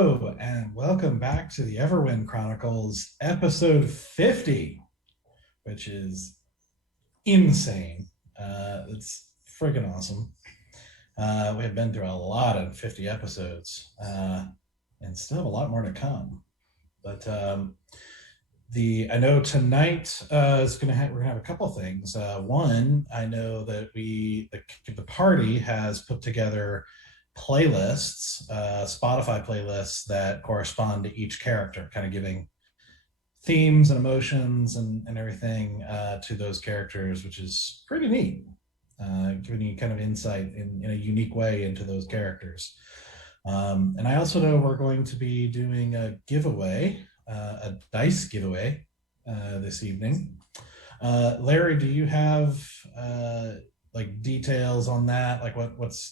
Hello, and welcome back to the Everwind Chronicles, episode 50, which is insane. It's friggin' awesome. We have been through a lot of 50 episodes, and still have a lot more to come. But I know tonight we're gonna have a couple things. One, I know that the party has put together playlists, Spotify playlists that correspond to each character, kind of giving themes and emotions and everything to those characters, which is pretty neat, giving you kind of insight in a unique way into those characters. And I also know we're going to be doing a giveaway, a dice giveaway this evening. Larry, do you have like details on that? Like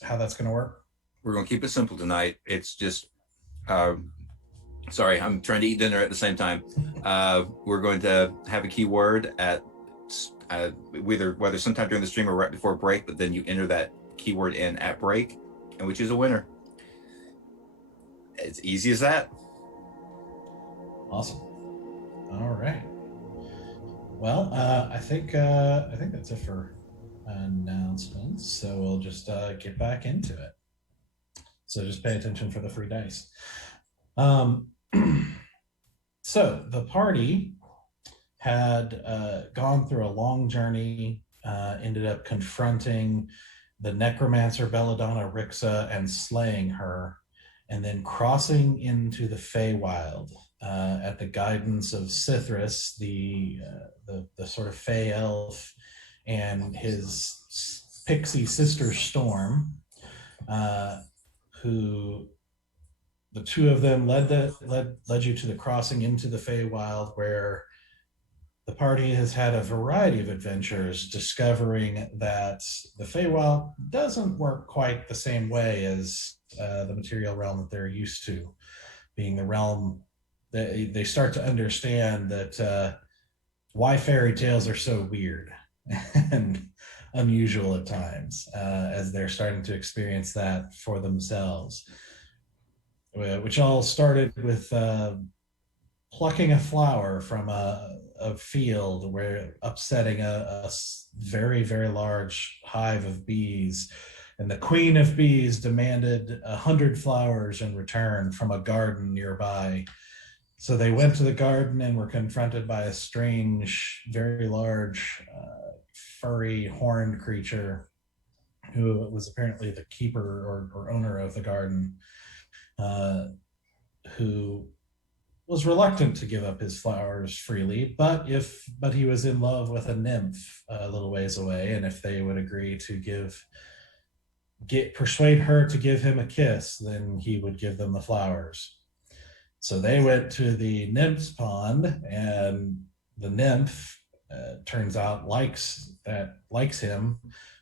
how that's going to work? We're going to keep it simple tonight. It's just, sorry, I'm trying to eat dinner at the same time. We're going to have a keyword at whether sometime during the stream or right before break, but then you enter that keyword in at break, and we choose a winner. It's easy as that. Awesome. All right. Well, I think that's it for announcements. So we'll just get back into it. So just pay attention for the free dice. So the party had gone through a long journey, ended up confronting the necromancer Belladonna Rixa and slaying her, and then crossing into the Feywild at the guidance of Cithras, the sort of Fey elf, and his pixie sister Storm, who the two of them led you to the crossing into the Feywild, where the party has had a variety of adventures, discovering that the Feywild doesn't work quite the same way as the material realm that they're used to, being the realm that they start to understand that why fairy tales are so weird and unusual at times, as they're starting to experience that for themselves, which all started with plucking a flower from a field, where upsetting a very, very large hive of bees, and the queen of bees demanded 100 flowers in return from a garden nearby. So they went to the garden and were confronted by a strange, very large, furry, horned creature who was apparently the keeper or owner of the garden, who was reluctant to give up his flowers freely, but he was in love with a nymph a little ways away, and if they would agree to persuade her to give him a kiss, then he would give them the flowers. So they went to the nymph's pond, and the nymph turns out likes him,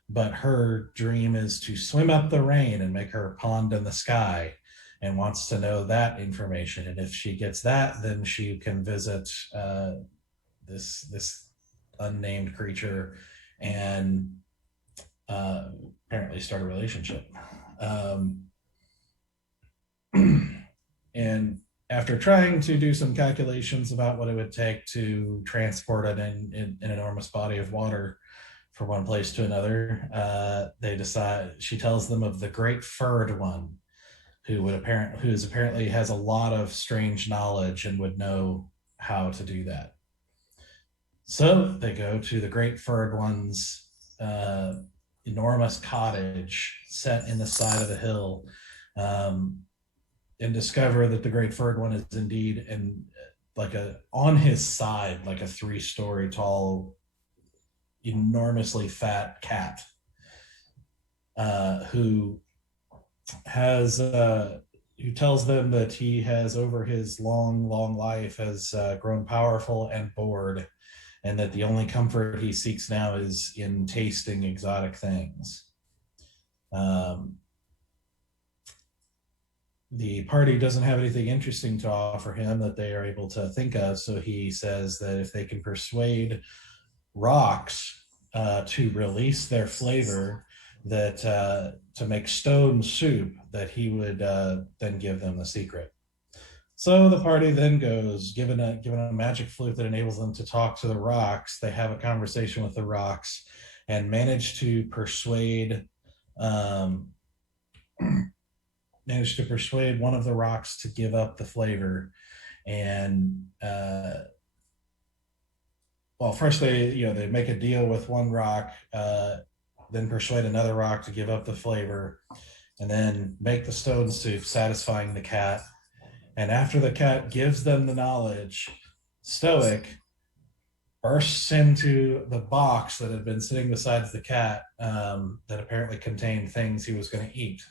but her dream is to swim up the rain and make her pond in the sky, and wants to know that information. And if she gets that, then she can visit this unnamed creature and apparently start a relationship. And after trying to do some calculations about what it would take to transport an enormous body of water from one place to another, they decide. She tells them of the Great Furred One, who apparently has a lot of strange knowledge and would know how to do that. So they go to the Great Furred One's enormous cottage set in the side of the hill, and discover that the Great Furred One is indeed on his side, like a 3-story tall, enormously fat cat, who tells them that he has, over his long life, has grown powerful and bored, and that the only comfort he seeks now is in tasting exotic things. The party doesn't have anything interesting to offer him that they are able to think of, so he says that if they can persuade rocks to release their flavor, that to make stone soup, that he would then give them the secret. So the party then goes, given a magic flute that enables them to talk to the rocks. They have a conversation with the rocks and manage to persuade um, one of the rocks to give up the flavor. And well, first they make a deal with one rock, then persuade another rock to give up the flavor, and then make the stone soup, satisfying the cat. And after the cat gives them the knowledge, Stoic bursts into the box that had been sitting beside the cat, that apparently contained things he was going to eat,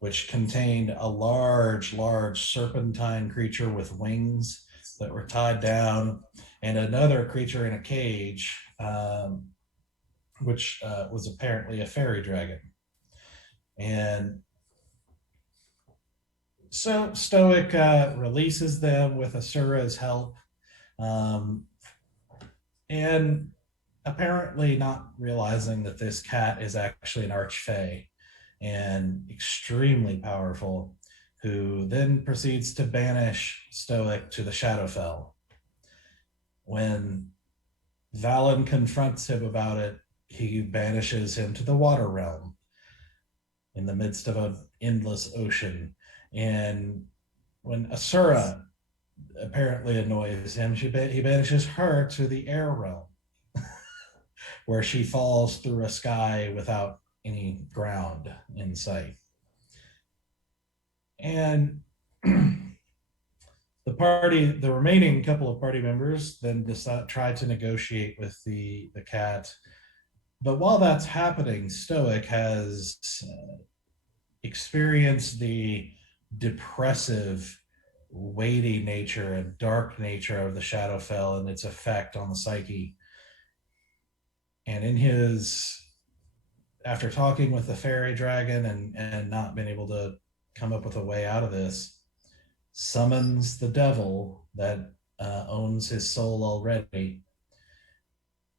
which contained a large, large serpentine creature with wings that were tied down, and another creature in a cage, which was apparently a fairy dragon. And so Stoic releases them with Asura's help, um, and apparently not realizing that this cat is actually an archfey and extremely powerful, who then proceeds to banish Stoic to the Shadowfell. When Valen confronts him about it, he banishes him to the Water Realm in the midst of an endless ocean. And when Asura apparently annoys him, he banishes her to the Air Realm, where she falls through a sky without any ground in sight. And the remaining couple of party members then try to negotiate with the cat. But while that's happening, Stoic has experienced the depressive, weighty nature and dark nature of the Shadowfell and its effect on the psyche. And after talking with the fairy dragon and not being able to come up with a way out of this, summons the devil that owns his soul already.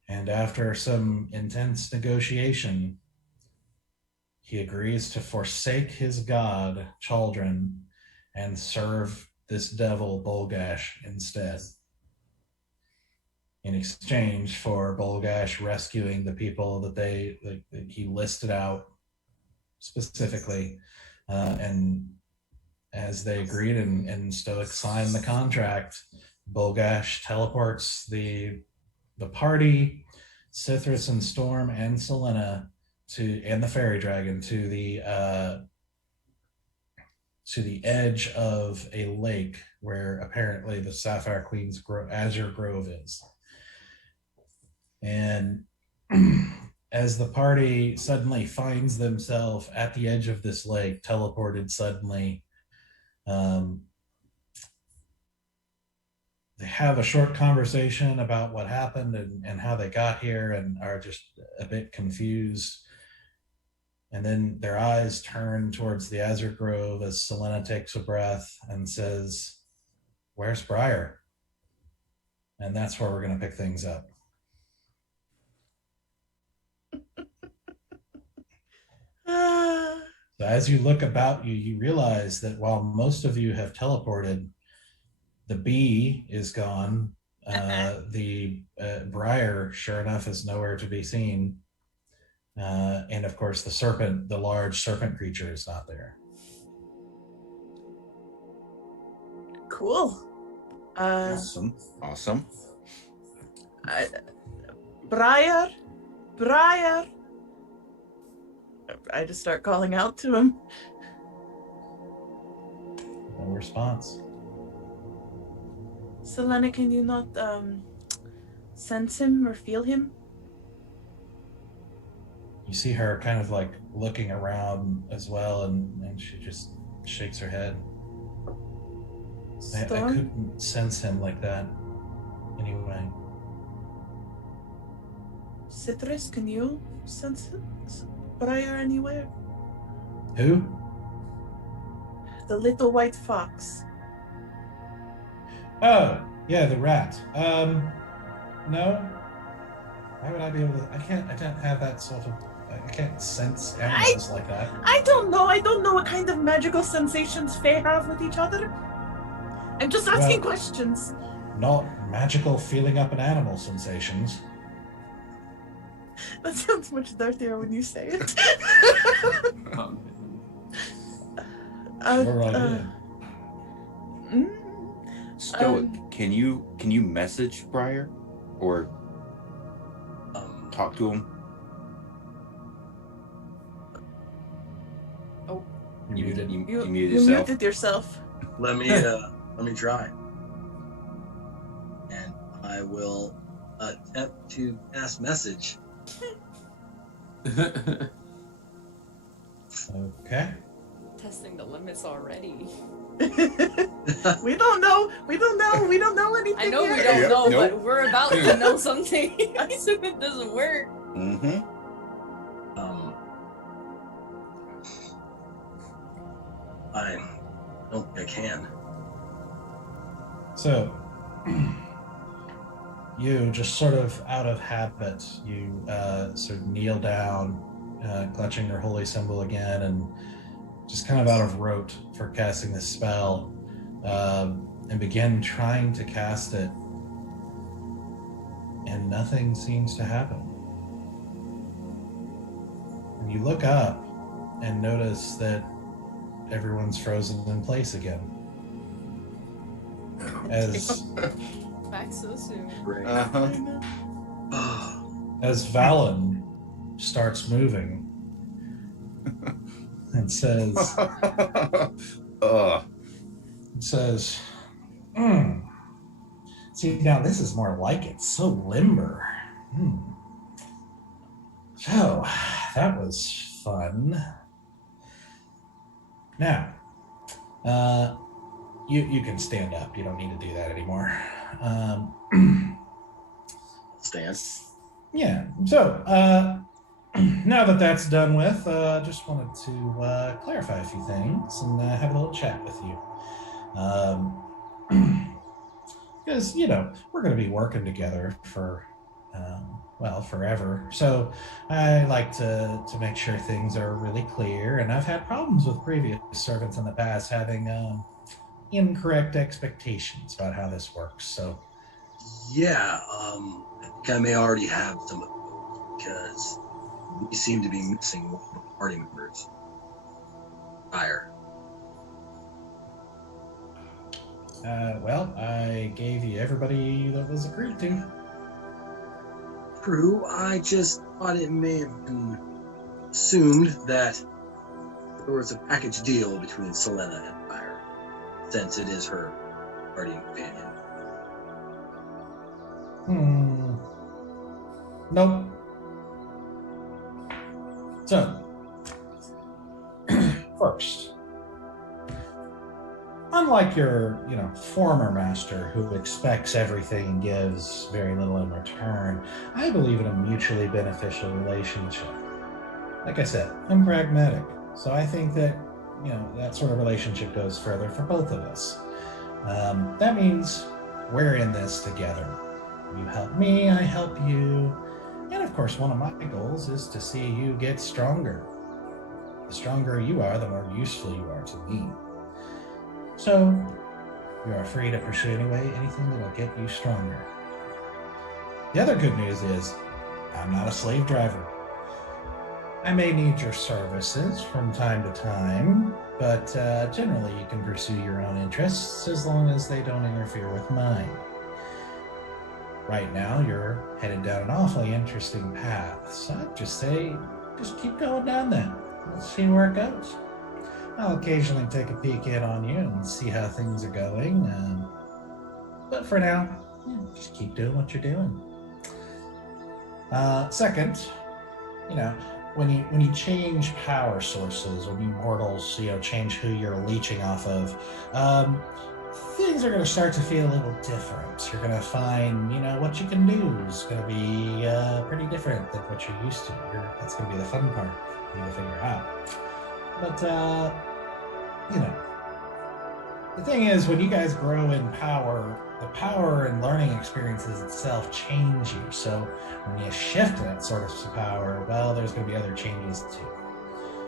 And after some intense negotiation, he agrees to forsake his god, Chaldron, and serve this devil, Bolgash, instead, in exchange for Bolgash rescuing the people that he listed out specifically. And as they agreed and Stoic signed the contract, Bolgash teleports the party, Cithras and Storm and Sylenna, and the fairy dragon to the edge of a lake where apparently the Sapphire Queen's Azure Grove is. And as the party suddenly finds themselves at the edge of this lake, teleported suddenly, they have a short conversation about what happened and how they got here, and are just a bit confused. And then their eyes turn towards the Azure Grove as Sylenna takes a breath and says, "Where's Briar?" And that's where we're going to pick things up. So as you look about you, you realize that while most of you have teleported, the bee is gone. The Briar, sure enough, is nowhere to be seen. And of course, the large serpent creature, is not there. Cool. Awesome. Briar. I just start calling out to him. No response. Sylenna, can you not sense him or feel him? You see her kind of like looking around as well, and she just shakes her head. I couldn't sense him like that anyway. Cithras, can you sense Briar anywhere? Who? The little white fox. Oh, yeah, the rat. No. Why would I be able to? I don't have that sort of. I can't sense animals like that. I don't know what kind of magical sensations Fae have with each other. I'm just asking questions. Not magical feeling up an animal sensations. That sounds much dirtier when you say it. Your idea. Stoic, can you message Briar or talk to him? Oh, You muted. You muted you yourself. muted yourself. Let me try. And I will attempt to cast message. Okay. Testing the limits already. We don't know anything. I know we yet. don't know, Nope. but we're about to know something. I assume it doesn't work. Mm-hmm. I don't think I can. So, you just sort of out of habit, you sort of kneel down, clutching your holy symbol again, and just kind of out of rote for casting this spell, and begin trying to cast it, and nothing seems to happen. And you look up and notice that everyone's frozen in place again. As Back so soon. Great. as Valen starts moving and says, see, now this is more like it. So limber. So, that was fun. Now, you can stand up. You don't need to do that anymore. Stand. Yeah. So, now that that's done with, just wanted to clarify a few things and have a little chat with you. Because, we're going to be working together for, forever. So I like to make sure things are really clear. And I've had problems with previous servants in the past having incorrect expectations about how this works. So, Yeah, I think I may already have some of those because we seem to be missing one of the party members. Fire. I gave you everybody that was agreed to. True, I just thought it may have been assumed that there was a package deal between Sylenna and Fire, since it is her guardian companion. Nope. So, first, unlike your, former master who expects everything and gives very little in return, I believe in a mutually beneficial relationship. Like I said, I'm pragmatic, so I think that, that sort of relationship goes further for both of us. That means we're in this together. You help me, I help you. And of course, one of my goals is to see you get stronger. The stronger you are, the more useful you are to me. So, you are free to pursue anything that will get you stronger. The other good news is, I'm not a slave driver. I may need your services from time to time, but generally you can pursue your own interests as long as they don't interfere with mine. Right now, you're headed down an awfully interesting path, so I'd just say, just keep going down that. Let's see where it goes. I'll occasionally take a peek in on you and see how things are going, but for now, just keep doing what you're doing. Second, when you change power sources, when you mortals, change who you're leeching off of, things are going to start to feel a little different. You're going to find, what you can do is going to be pretty different than what you're used to. That's going to be the fun part for you to figure out. But, the thing is, when you guys grow in power, the power and learning experiences itself change you. So when you shift that sort of power, well, there's going to be other changes too.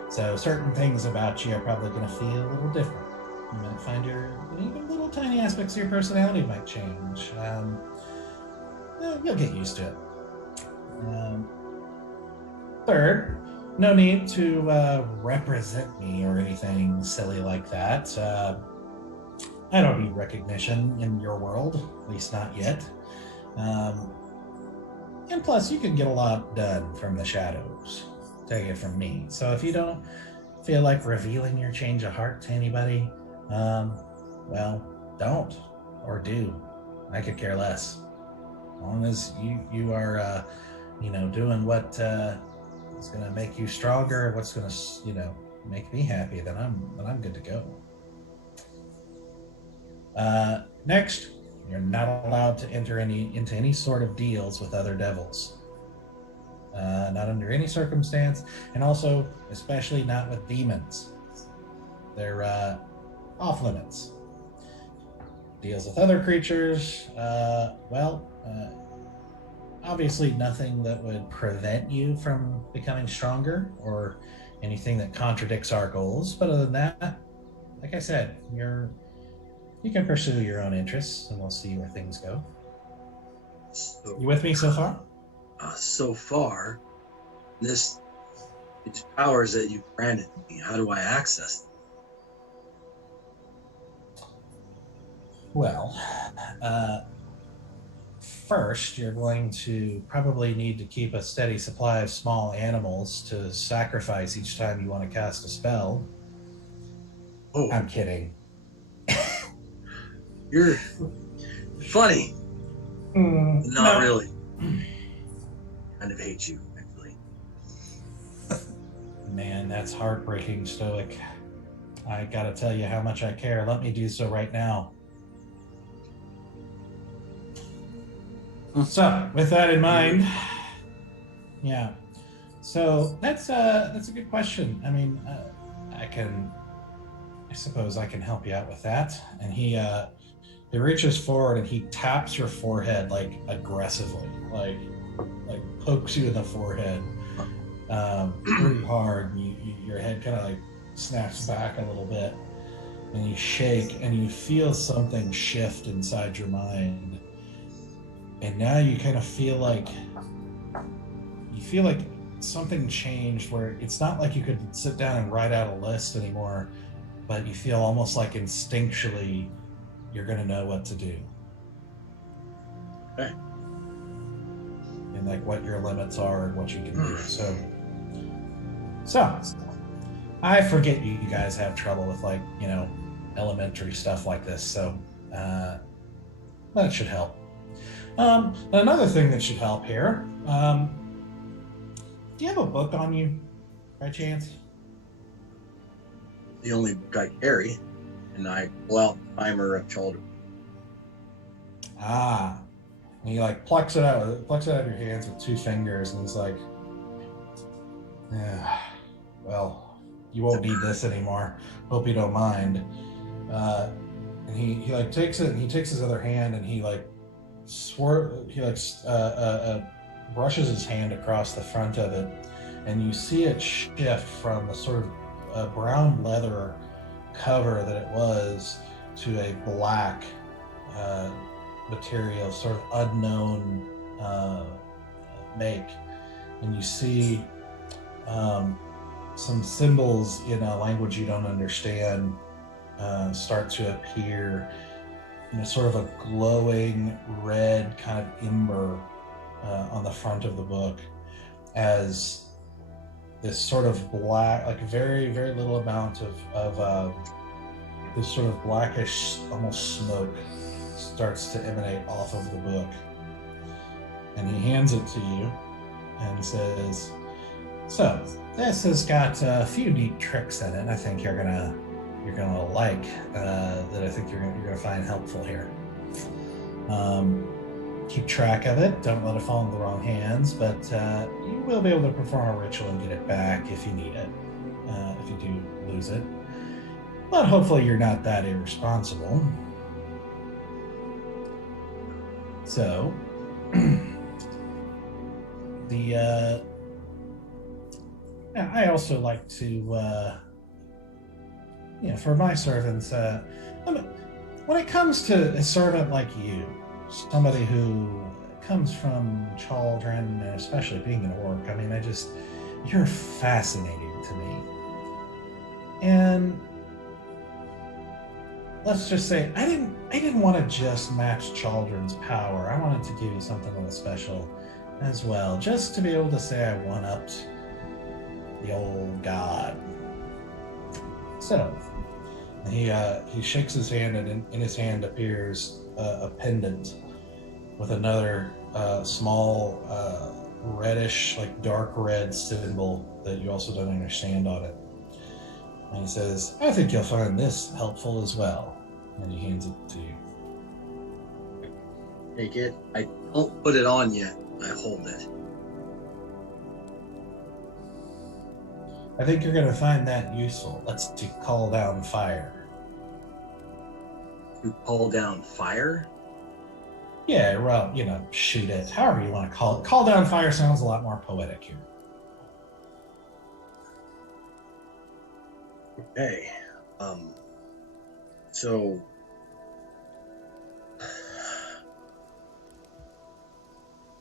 So certain things about you are probably going to feel a little different. You might find you're even a little tiny aspects of your personality might change. You'll get used to it. Third, no need to represent me or anything silly like that. I don't need recognition in your world, at least not yet. And plus, you can get a lot done from the shadows. Take it from me. So if you don't feel like revealing your change of heart to anybody, well, don't or do. I could care less. As long as you are, doing what is going to make you stronger, what's going to, make me happy, then I'm good to go. Next, you're not allowed to enter into any sort of deals with other devils. Not under any circumstance, and also especially not with demons. They're off limits. Deals with other creatures, obviously nothing that would prevent you from becoming stronger or anything that contradicts our goals. But other than that, like I said, you can pursue your own interests, and we'll see where things go. So, You with me so far? So far, these powers that you granted me, how do I access them? Well, first, you're going to probably need to keep a steady supply of small animals to sacrifice each time you want to cast a spell. Oh, I'm kidding. you're funny. Not really. Kind of hate you, actually. Man, that's heartbreaking, Stoic. I gotta tell you how much I care. Let me do so right now. So, with that in mind, yeah. So that's a good question. I mean, I suppose I can help you out with that. And he reaches forward and he taps your forehead like aggressively, like pokes you in the forehead pretty hard. Your head kind of like snaps back a little bit, and you shake and you feel something shift inside your mind. And now you kind of feel like something changed, where it's not like you could sit down and write out a list anymore, but you feel almost like instinctually you're going to know what to do. Okay. And like what your limits are and what you can do. So I forget you guys have trouble with elementary stuff like this. So that should help. Another thing that should help here. Do you have a book on you, by chance? The only book I carry, and I pull out the timer of children. And he plucks it out of your hands with two fingers, and he's like, "Yeah, well, you won't need this anymore. Hope you don't mind." And he takes it, and he takes his other hand, and he brushes his hand across the front of it, and you see it shift from the sort of brown leather cover that it was to a black material, sort of unknown make. And you see some symbols in a language you don't understand start to appear in sort of a glowing red kind of ember on the front of the book, as this sort of black, very, very little amount of this sort of blackish, almost smoke starts to emanate off of the book. And he hands it to you and says, "So, this has got a few neat tricks in it. I think you're gonna like that. I think you're gonna find helpful here. Keep track of it. Don't let it fall into the wrong hands. But you will be able to perform a ritual and get it back if you need it. If you do lose it, but hopefully you're not that irresponsible." So, I also like to, for my servants, let when it comes to a servant like you, somebody who comes from children, and especially being an orc, I mean, you're fascinating to me. And let's just say I didn't want to just match Chaldron's power. I wanted to give you something a little special as well, just to be able to say I one-upped the old god. So he shakes his hand, and in his hand appears a pendant with another small reddish, like dark red symbol that you also don't understand on it. And he says, I think you'll find this helpful as well. And he hands it to you. Take it. I don't put it on yet. I hold it. I think you're going to find that useful. Let's call down fire. To call down fire? Yeah, well, shoot it. However you want to call it. Call down fire sounds a lot more poetic here. Okay. So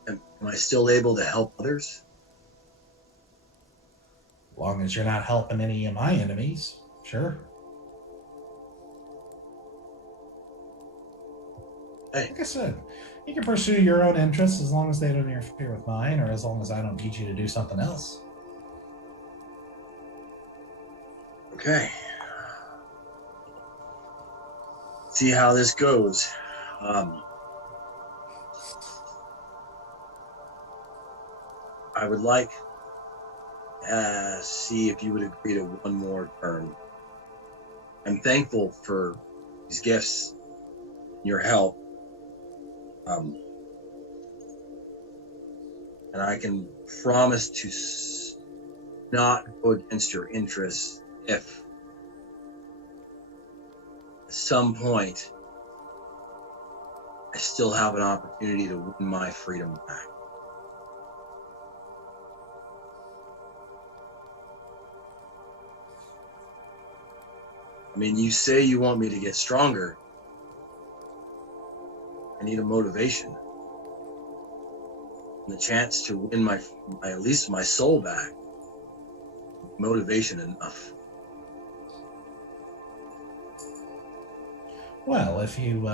am I still able to help others? As long as you're not helping any of my enemies, sure. Hey. Like I said, you can pursue your own interests as long as they don't interfere with mine, or as long as I don't need you to do something else. Okay. See how this goes. I would like see if you would agree to one more term. I'm thankful for these gifts, your help, and I can promise to not go against your interests if at some point I still have an opportunity to win my freedom back. I mean, you say you want me to get stronger. I need a motivation. And the chance to win my at least my soul back. Motivation enough. Well, if you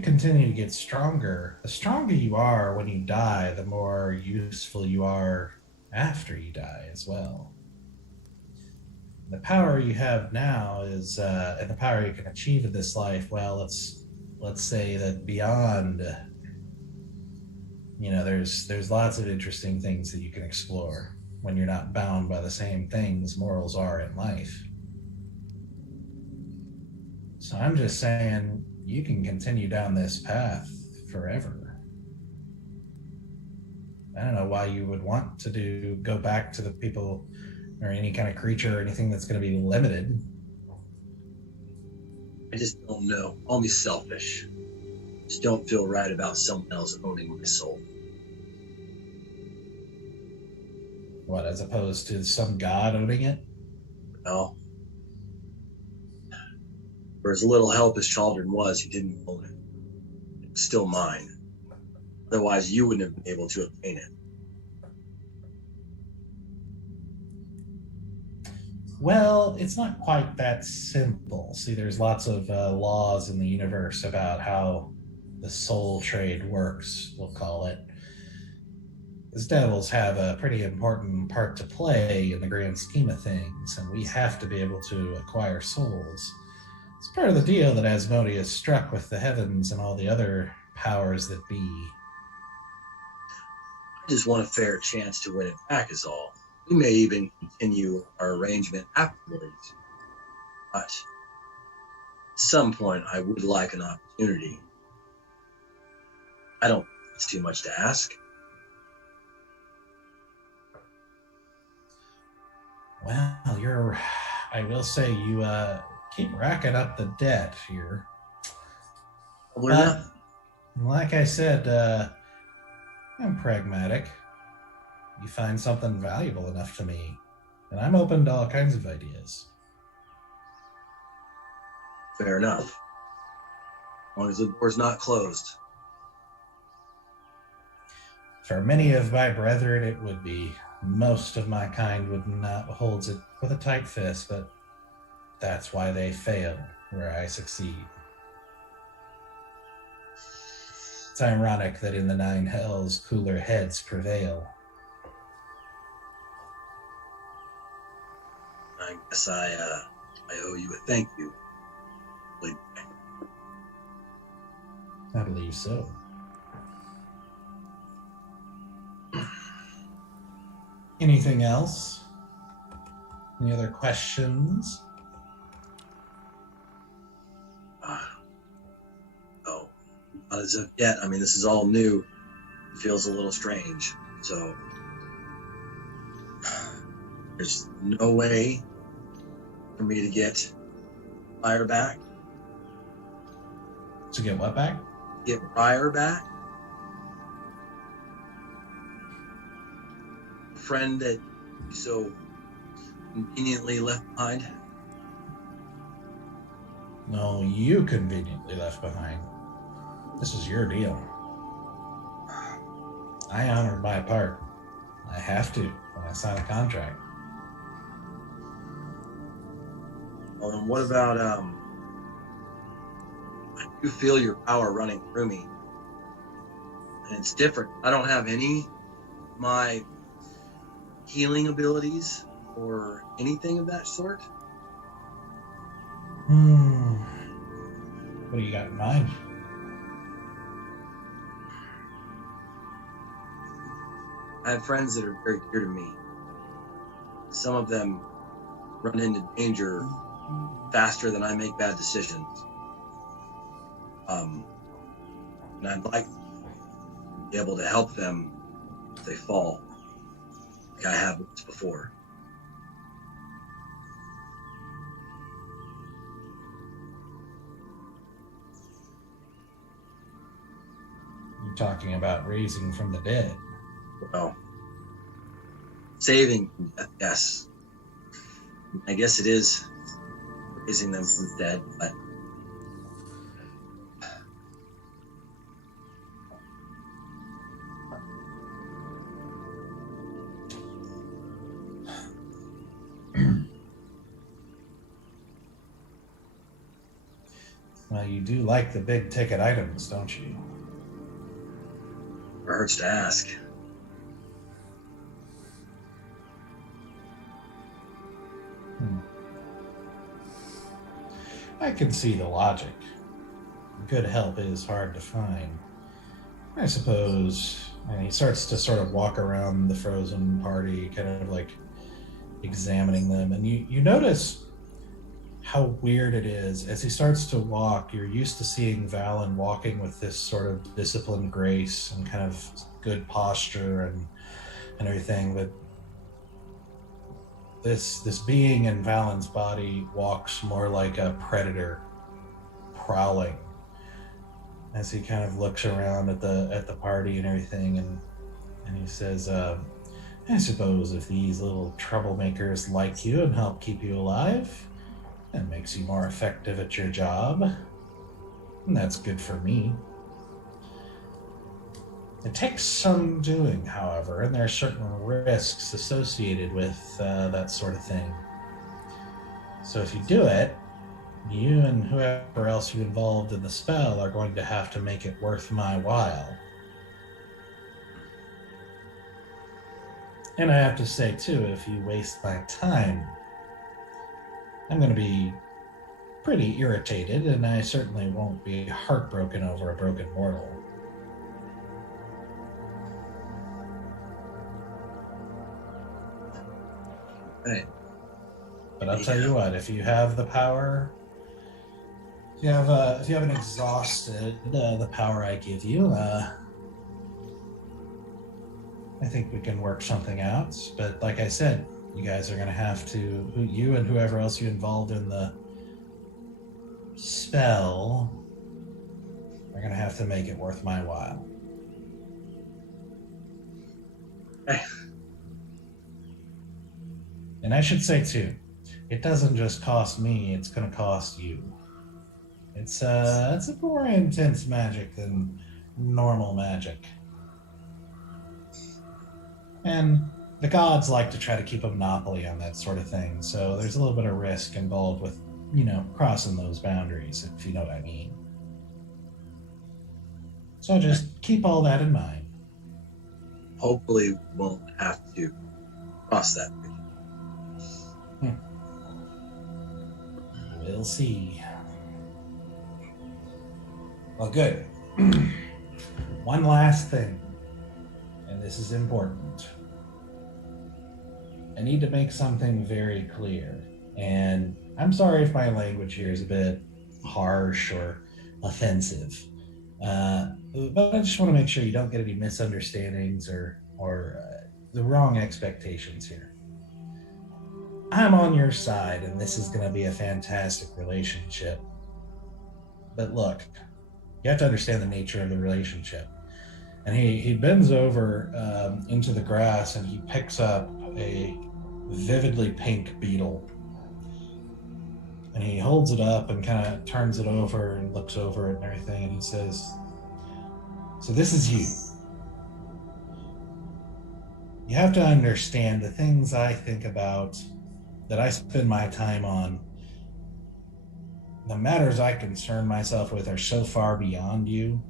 continue to get stronger, the stronger you are when you die, the more useful you are after you die as well. The power you have now is, and the power you can achieve in this life, well, let's say that beyond, there's lots of interesting things that you can explore when you're not bound by the same things mortals are in life. So I'm just saying, you can continue down this path forever. I don't know why you would want to go back to the people or any kind of creature or anything that's going to be limited. I just don't know. I'll be selfish. Just don't feel right about someone else owning my soul. What, as opposed to some god owning it? No. For as little help as Chaldron was, he didn't own it. It's still mine. Otherwise, you wouldn't have been able to obtain it. Well, it's not quite that simple. See, there's lots of laws in the universe about how the soul trade works, we'll call it. Because devils have a pretty important part to play in the grand scheme of things, and we have to be able to acquire souls. It's part of the deal that Asmodeus struck with the heavens and all the other powers that be. I just want a fair chance to win it back is all. We may even continue our arrangement afterwards. But at some point, I would like an opportunity. I don't think it's too much to ask. Well, I will say you keep racking up the debt here. But, like I said, I'm pragmatic. You find something valuable enough to me, and I'm open to all kinds of ideas. Fair enough. long as the door's not closed. For many of my brethren, it would be. Most of my kind would not holds it with a tight fist, but that's why they fail where I succeed. It's ironic that in the 9 hells, cooler heads prevail. I guess I owe you a thank you. I believe so. Anything else? Any other questions? No, not as of yet. I mean, this is all new. It feels a little strange. So there's no way for me to get Briar back. To get what back? Get Briar back. Friend that you so conveniently left behind. No, you conveniently left behind. This is your deal. I honored my part. I have to when I sign a contract. Well, then what about I do feel your power running through me, and it's different. I don't have any of my healing abilities or anything of that sort. What do you got in mind? I have friends that are very dear to me. Some of them run into danger faster than I make bad decisions. And I'd like to be able to help them if they fall, like I have once before. You're talking about raising from the dead. Well, saving from death, yes. I guess it is raising them from the dead, but Well, you do like the big ticket items, don't you? it hurts to ask. I can see the logic. Good help is hard to find. I suppose. And he starts to sort of walk around the frozen party, kind of like examining them. And you notice how weird it is. As he starts to walk, you're used to seeing Valen walking with this sort of disciplined grace and kind of good posture and everything, but this being in Valen's body walks more like a predator prowling as he kind of looks around at the party and everything, and he says, I suppose if these little troublemakers like you and help keep you alive, that makes you more effective at your job. And that's good for me. It takes some doing, however, and there are certain risks associated with that sort of thing. So if you do it, you and whoever else you involved in the spell are going to have to make it worth my while. And I have to say, too, if you waste my time, I'm going to be pretty irritated, and I certainly won't be heartbroken over a broken mortal. Right. But I'll tell you what, if you have the power, if you haven't exhausted the power I give you, I think we can work something out. But like I said, you guys are going to have to, you and whoever else you involved in the spell are going to have to make it worth my while. And I should say too, it doesn't just cost me, it's going to cost you. It's a more intense magic than normal magic. And the gods like to try to keep a monopoly on that sort of thing, so there's a little bit of risk involved with, crossing those boundaries, if you know what I mean. So just keep all that in mind. Hopefully, we won't have to cross that bridge. We'll see. Well, good. One last thing, and this is important. I need to make something very clear, and I'm sorry if my language here is a bit harsh or offensive, but I just want to make sure you don't get any misunderstandings or the wrong expectations here. I'm on your side, and this is going to be a fantastic relationship. But look, you have to understand the nature of the relationship. And he bends over into the grass and he picks up a vividly pink beetle. And he holds it up and kind of turns it over and looks over it and everything. And he says, "So this is you. You have to understand the things I think about, that I spend my time on, the matters I concern myself with are so far beyond you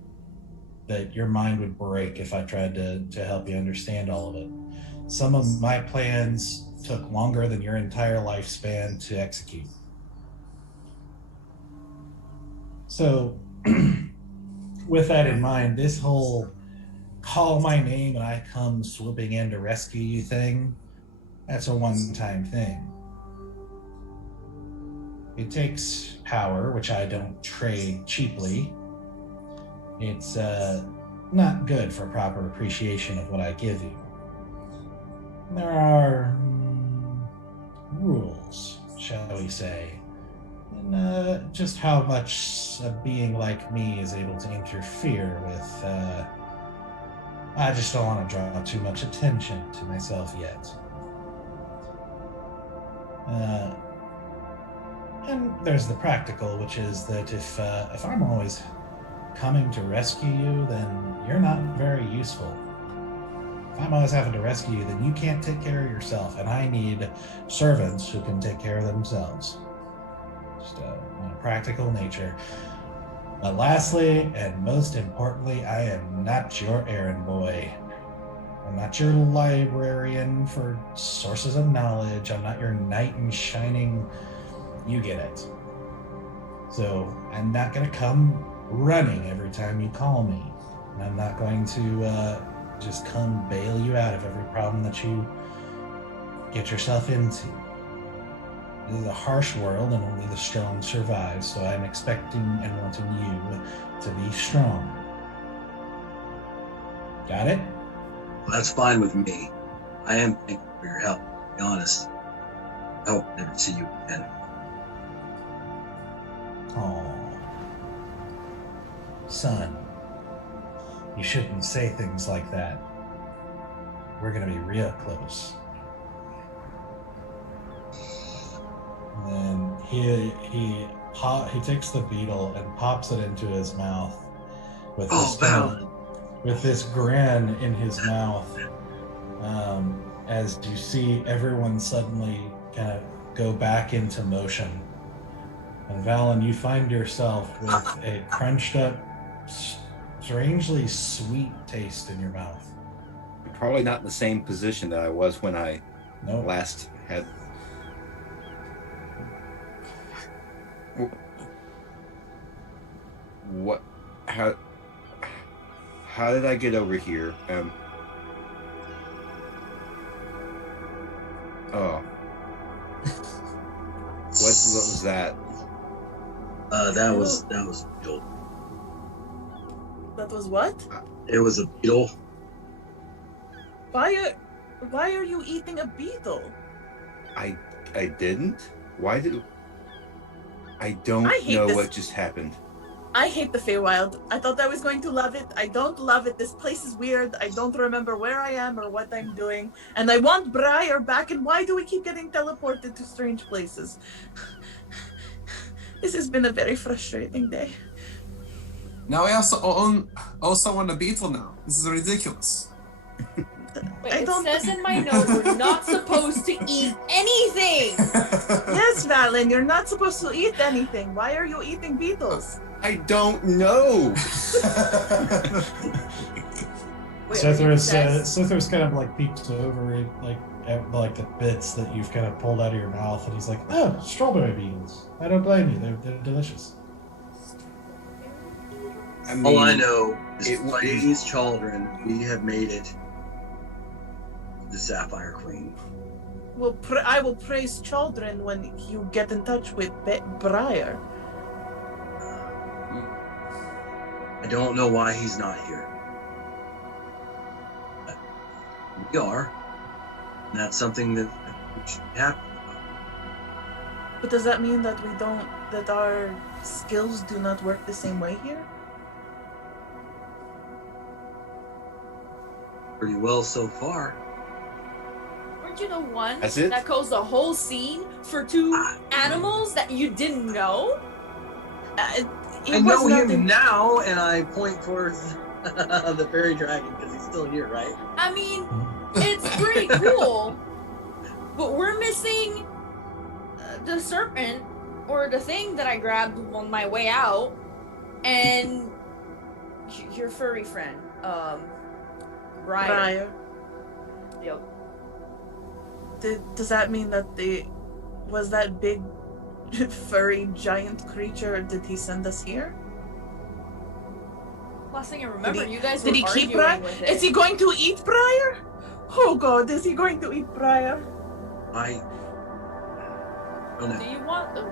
that your mind would break if I tried to help you understand all of it. Some of my plans took longer than your entire lifespan to execute. So, with that in mind, this whole call my name and I come swooping in to rescue you thing, that's a one-time thing. It takes power, which I don't trade cheaply. It's not good for proper appreciation of what I give you. There are rules, shall we say, and just how much a being like me is able to interfere with. I just don't want to draw too much attention to myself yet. And there's the practical, which is that if I'm always coming to rescue you, then you're not very useful. If I'm always having to rescue you, then you can't take care of yourself, and I need servants who can take care of themselves. Just a practical nature. But lastly, and most importantly, I am not your errand boy. I'm not your librarian for sources of knowledge. I'm not your knight in shining. You get it. So I'm not going to come running every time you call me. And I'm not going to just come bail you out of every problem that you get yourself into. This is a harsh world and only the strong survive, so I'm expecting and wanting you to be strong. Got it? Well, that's fine with me. I am thankful for your help, to be honest. I hope to never see you again. Oh, son, you shouldn't say things like that. We're gonna be real close. And then he takes the beetle and pops it into his mouth with this grin in his mouth. As you see everyone suddenly kind of go back into motion. And Valen, you find yourself with a crunched up, strangely sweet taste in your mouth. Probably not in the same position that I was when I last had. What? How did I get over here? Oh. What was that? That was a beetle. That was what? It was a beetle. Why are you eating a beetle? I didn't. Why did? I don't know what just happened. I hate the Feywild. I thought I was going to love it. I don't love it. This place is weird. I don't remember where I am or what I'm doing. And I want Briar back. And why do we keep getting teleported to strange places? This has been a very frustrating day. Now I also owe someone a beetle now. This is ridiculous. Wait, I it don't- says in my note we're not supposed to eat anything. Yes, Valen, you're not supposed to eat anything. Why are you eating beetles? I don't know. Wait, Sithers kind of like peeks over it, at like the bits that you've kind of pulled out of your mouth, and he's like, "Oh, strawberry beans. I don't blame you. They're delicious." I mean, All I know is it fighting these children, we have made it to the Sapphire Queen. Well, I will praise children when you get in touch with Briar. I don't know why he's not here. But we are. And that's something that should happen. But does that mean that that our skills do not work the same way here? Pretty well so far. Weren't you the one That's it? that caused the whole scene for two animals that you didn't know? I know him now, and I point towards the fairy dragon because he's still here, right? I mean, it's pretty cool, but we're missing the serpent or the thing that I grabbed on my way out, and your furry friend, Briar. Yep. Does that mean that was that big furry giant creature? Did he send us here? Last thing I remember, you guys were Did he keep arguing Briar? with it. Is he going to eat Briar? Oh God, is he going to eat Briar? I don't Do know. you want the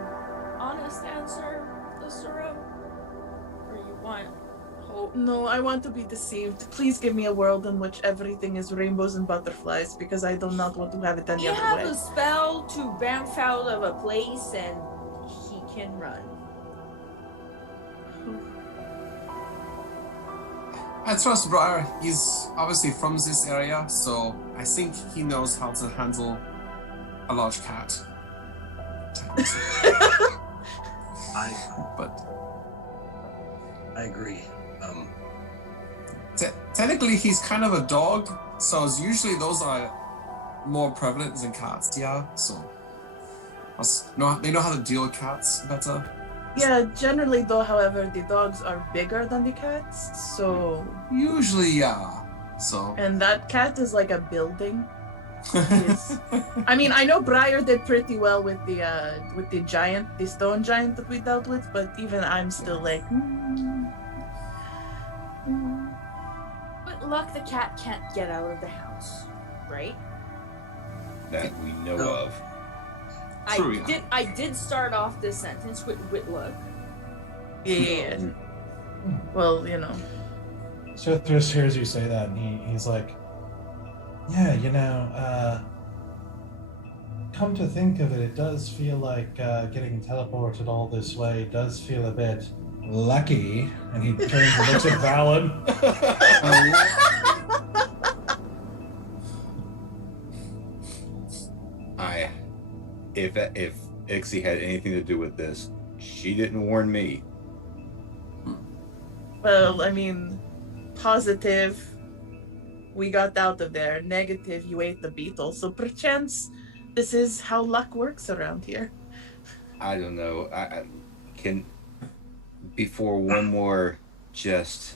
honest answer, the syrup, or you want hope? No, I want to be deceived. Please give me a world in which everything is rainbows and butterflies, because I do not want to have it any You other have way. a spell to bamf out of a place, and he can run. I trust Briar. He's obviously from this area, so I think he knows how to handle a large cat. But I agree. technically, he's kind of a dog, so usually those are more prevalent than cats. Yeah, so they know how to deal with cats better. Yeah, generally though, however, the dogs are bigger than the cats, so... Usually, yeah. So. And that cat is like a building. Yes. I mean, I know Briar did pretty well with the giant, the stone giant that we dealt with, but even I'm still like... But luck, the cat can't get out of the house, right? that we know No. of. True, yeah. I did start off this sentence with luck. Yeah. Well, you know. Sithers hears you say that, and he's like, "Yeah, come to think of it, it does feel like getting teleported all this way does feel a bit lucky." And he turns and looks at Valen. If Ixie had anything to do with this, she didn't warn me. Well, I mean, positive, we got out of there. Negative, you ate the beetle. So perchance, this is how luck works around here. I don't know. I can, before one more just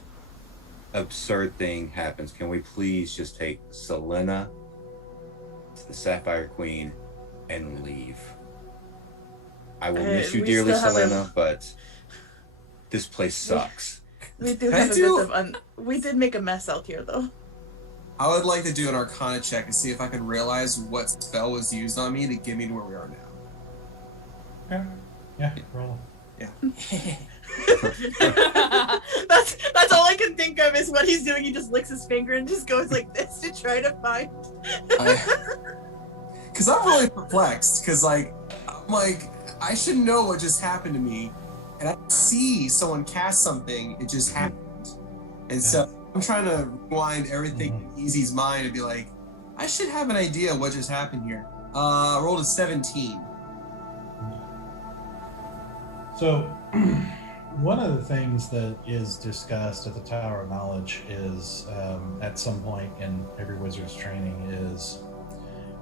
absurd thing happens, can we please just take Sylenna to the Sapphire Queen and leave? I will miss you we dearly, still have Sylenna, but this place sucks. We do Can I have a do- bit of we did make a mess out here, though. I would like to do an Arcana check and see if I can realize what spell was used on me to get me to where we are now. Yeah, roll. That's all I can think of is what he's doing. He just licks his finger and just goes like this to try to find. Because I'm really perplexed. Because I'm like, I should know what just happened to me, and I see someone cast something. It just happened, and so I'm trying to rewind everything in Easy's mind and be like, I should have an idea what just happened here. Rolled a 17. So, one of the things that is discussed at the Tower of Knowledge is, at some point in every wizard's training, is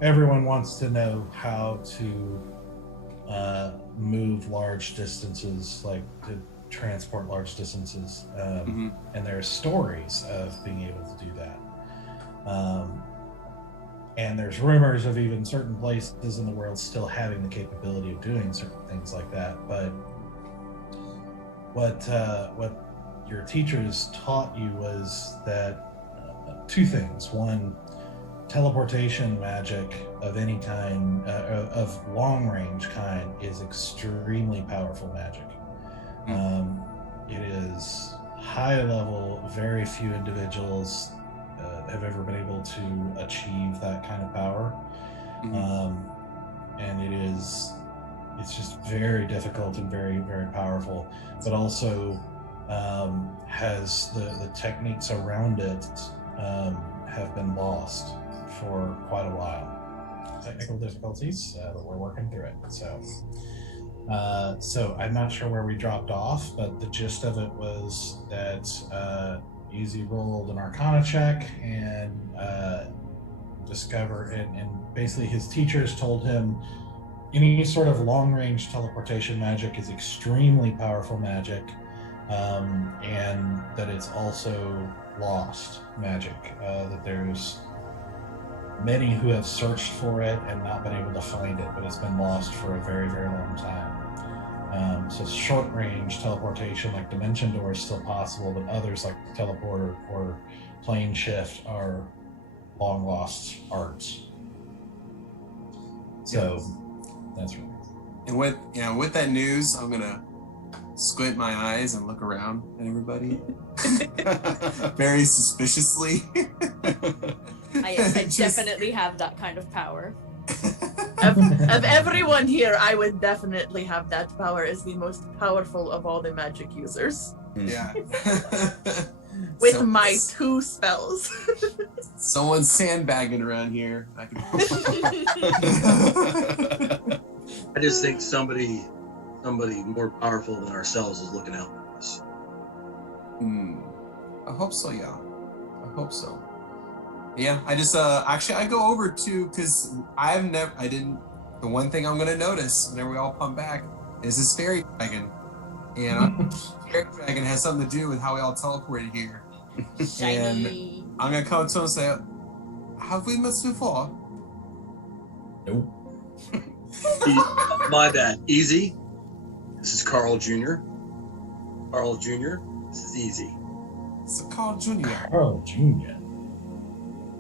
everyone wants to know how to move large distances, like to transport large distances. And there's stories of being able to do that. And there's rumors of even certain places in the world still having the capability of doing certain things like that. But what your teachers taught you was that two things. One, teleportation magic of any kind, of long range kind, is extremely powerful magic. It is high level. Very few individuals have ever been able to achieve that kind of power. And it's just very difficult and very, very powerful, but also has the techniques around it have been lost for quite a while. Technical difficulties, but we're working through it. So I'm not sure where we dropped off, but the gist of it was that Easy rolled an Arcana check and basically his teachers told him any sort of long-range teleportation magic is extremely powerful magic, and that it's also lost magic. That there's many who have searched for it and not been able to find it, but it's been lost for a very, very long time. So short-range teleportation, like Dimension Door, is still possible, but others like Teleport or Plane Shift are long-lost arts. So that's right. And with that news, I'm gonna squint my eyes and look around at everybody very suspiciously. I definitely have that kind of power. Of everyone here, I would definitely have that power as the most powerful of all the magic users. Yeah. With my 2 spells. Someone's sandbagging around here. I just think somebody more powerful than ourselves is looking out for us. I hope so, yeah. I hope so. Yeah, I just actually I go over to, because the one thing I'm gonna notice whenever we all pump back is this fairy dragon. And fairy dragon has something to do with how we all teleported here. Shiny. And I'm gonna come to him and say, have we met before? Nope. My bad. Easy. This is Carl Jr. Carl Jr. This is Easy. It's Carl Jr. Carl Jr.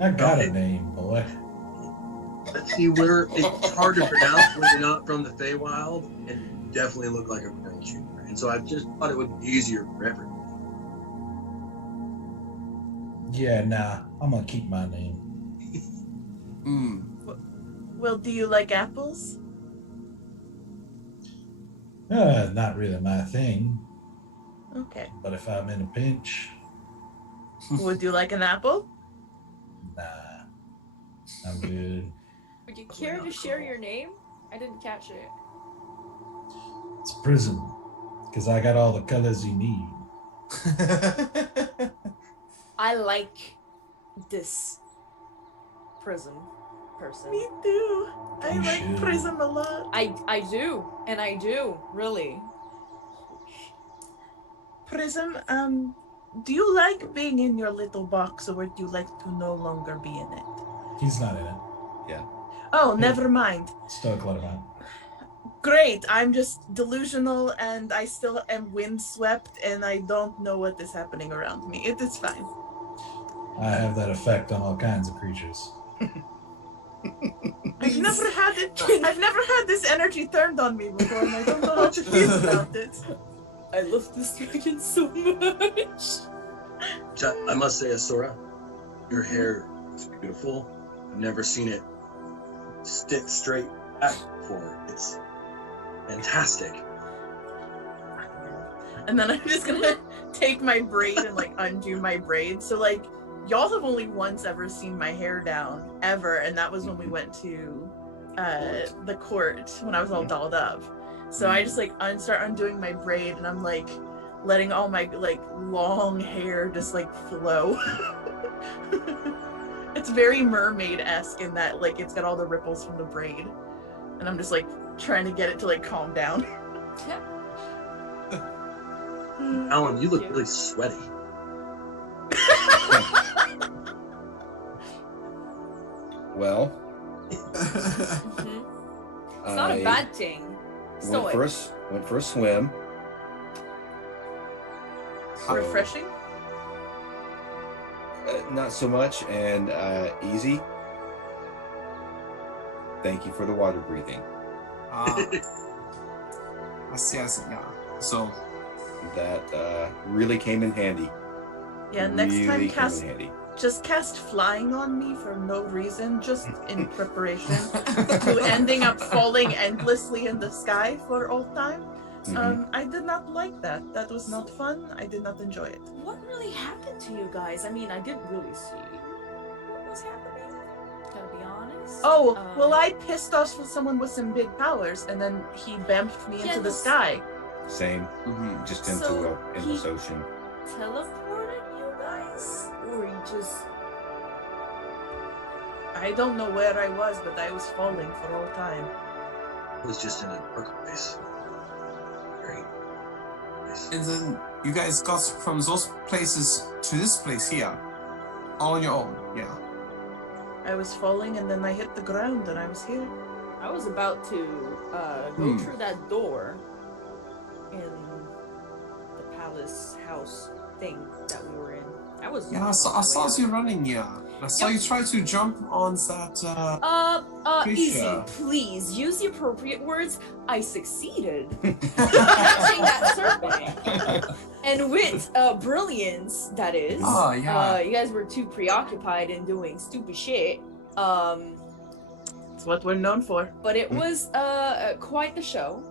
I got a name, boy. Let's see, where it's hard to pronounce when you're not from the Feywild, and you definitely look like a Carl Jr. And so I just thought it would be easier for everyone. Yeah, nah, I'm gonna keep my name. Well, do you like apples? Not really my thing, Okay. but if I'm in a pinch, Would you like an apple? nah, I'm good. Would you care to share your name? I didn't catch it. It's Prism, because I got all the colors you need. I like this prism person. Me too. I You like should. Prism a lot. I do, and I do, really. Prism, do you like being in your little box, or would you like to no longer be in it? He's not in it. Oh, never mind. Stoic let him out. Great. I'm just delusional, and I still am windswept, and I don't know what is happening around me. It is fine. I have that effect on all kinds of creatures. I've never had it. I've never had this energy turned on me before, and I don't know how to feel about it. I love this dragon so much. I must say, Asura, your hair is beautiful. I've never seen it stick straight back before. It's fantastic. And then I'm just gonna take my braid and like undo my braid. So like y'all have only once ever seen my hair down ever, and that was when we went to the court when I was all dolled up. So I just like start undoing my braid, and I'm like letting all my like long hair just like flow. It's very mermaid-esque in that like it's got all the ripples from the braid, and I'm just like trying to get it to like calm down. Alan, you look really sweaty. Well, Mhm. It's not a bad thing. Stoic. Went for a swim. Refreshing. Not so much, and easy. Thank you for the water breathing. I see, yeah. So, That really came in handy. Yeah, next really time came in handy. just cast flying on me for no reason, just in preparation to ending up falling endlessly in the sky for all time. I did not like that. That was not fun. I did not enjoy it. What really happened to you guys? I mean, I didn't really see what was happening. Gotta be honest. Oh, well, I pissed off someone with some big powers, and then he bumped me into the sky. Same. Just into So a endless ocean. Teleported you guys, or you just? I don't know where I was, but I was falling for all time. It was just in a dark place. Great. Nice. and then you guys got from those places to this place here, all on your own. Yeah. I was falling, and then I hit the ground, and I was here. I was about to go through that door in the palace house thing that we were in. I was. Yeah, I saw you running. Yeah, I saw you try to jump on that. Easy, Creature. please use the appropriate words. I succeeded catching that serpent, and with brilliance, that is. Oh, yeah. You guys were too preoccupied in doing stupid shit. It's what we're known for. But it was quite the show,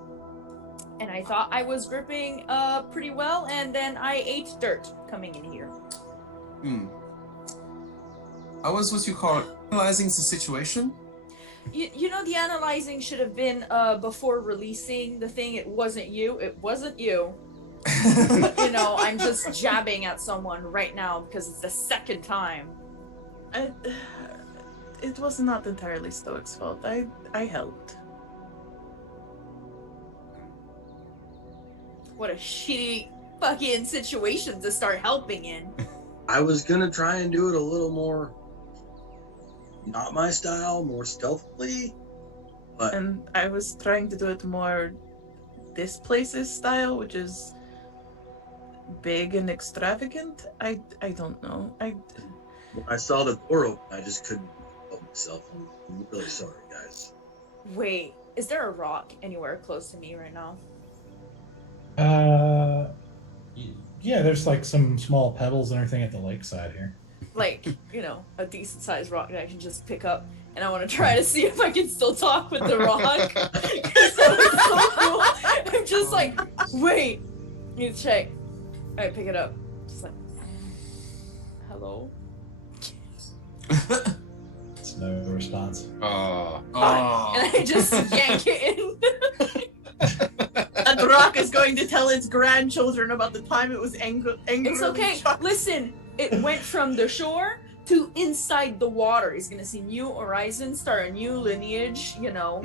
and I thought I was gripping pretty well, and then I ate dirt coming in here. I was what you call analyzing the situation. You know, the analyzing should have been before releasing the thing. It wasn't you. It wasn't you. But, you know, I'm just jabbing at someone right now because it's the second time. It was not entirely Stoic's fault. I helped. What a shitty fucking situation to start helping in. I was gonna try and do it a little more, not my style, more stealthily, but And I was trying to do it more this place's style, which is big and extravagant. I don't know. when I saw the door open, I just couldn't help myself. I'm really sorry, guys. Wait, is there a rock anywhere close to me right now? Yeah, there's like some small pebbles and everything at the lakeside here. Like, you know, a decent sized rock that I can just pick up. And I want to try to see if I can still talk with the rock. 'Cause that was so cool. I'm just like, wait. Need to check. Alright, pick it up. Just like, hello? It's no response. Oh. And I just yank it in. That rock is going to tell its grandchildren about the time it was angry. It's okay. Listen, it went from the shore to inside the water. He's gonna see new horizons, start a new lineage, you know.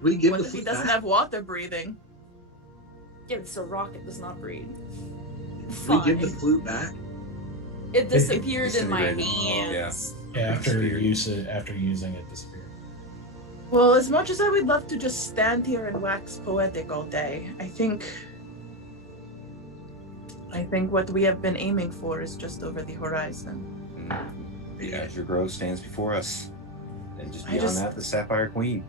We give What the if he flute doesn't back? have water breathing? Yeah, it's a rock, it does not breathe. We give the Fine. flute back. It disappeared in my disintegrated. hands. Yeah, after using it, disappeared. Well, as much as I would love to just stand here and wax poetic all day, I think what we have been aiming for is just over the horizon. The Azure Grove stands before us, and just I beyond just- that, the Sapphire Queen.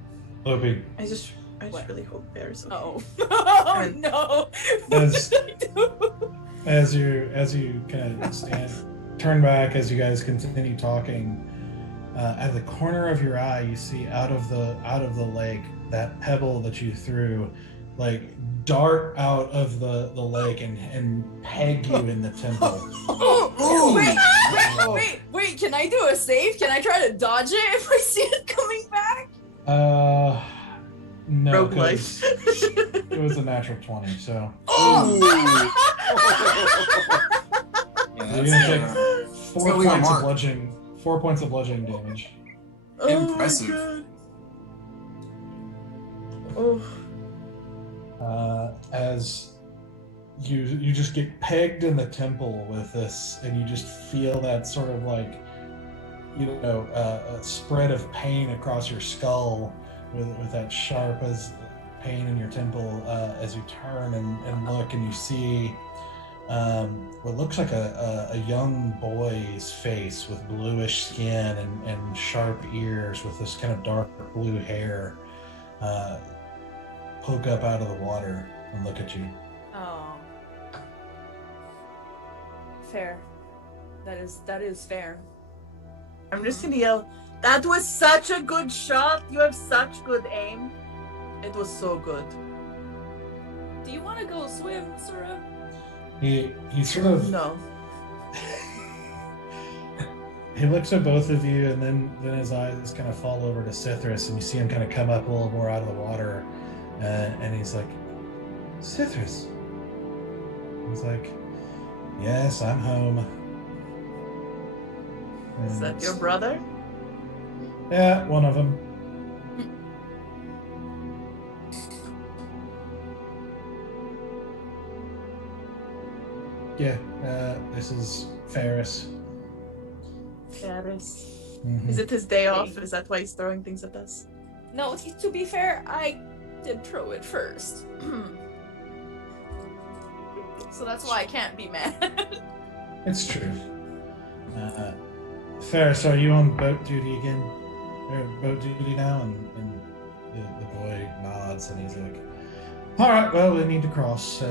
Loopy, I just What? really hope Bear's okay. Oh. Oh And- no. As- What did I do? as you kind of turn back as you guys continue talking, at the corner of your eye, you see out of the lake that pebble that you threw, like dart out of the lake and peg you in the temple. Oh, wait, can I do a save? Can I try to dodge it if I see it coming back? No, roguelike. because it was a natural 20. So Oh! Yeah, you're that's gonna take 4 gonna leave a points of mark. bludgeoning. 4 points of bludgeoning damage. Impressive. Oh, As you just get pegged in the temple with this, and you just feel that sort of like, a spread of pain across your skull with that sharp as pain in your temple as you turn and look, and you see what looks like a young boy's face with bluish skin and sharp ears with this kind of dark blue hair poke up out of the water and look at you. Oh. Fair. That is fair. I'm just gonna yell, that was such a good shot. You have such good aim. It was so good. Do you want to go swim, Sura? He sort of No. he looks at both of you, and then his eyes kind of fall over to Sithris, and you see him kind of come up a little more out of the water, and he's like, Sithris. He's like, yes, I'm home. Is that your brother? Yeah, one of them. Yeah, this is Ferris. Ferris. Mhm. Is it his day off? Is that why he's throwing things at us? No, to be fair, I did throw it first. So that's why I can't be mad. It's true. Ferris, are you on boat duty again? Or boat duty now? And the boy nods, and he's like, all right, well, we need to cross, so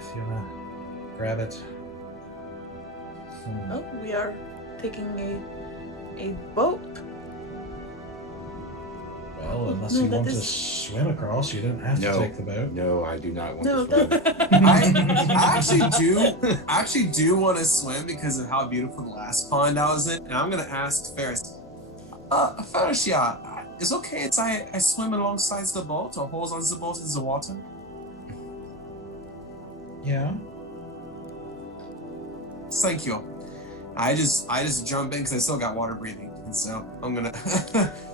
if you want to grab it. Oh, we are taking a boat. Well, unless No, you that want to is- swim across, you don't have No. to take the boat. No, I do not want No, to swim. I actually do want to swim because of how beautiful the last pond I was in, and I'm gonna ask Ferris. Ferris, yeah, it's okay if I swim alongside the boat or hold on the boat in the water? Yeah. Thank you. I just jump in because I still got water breathing, and so I'm gonna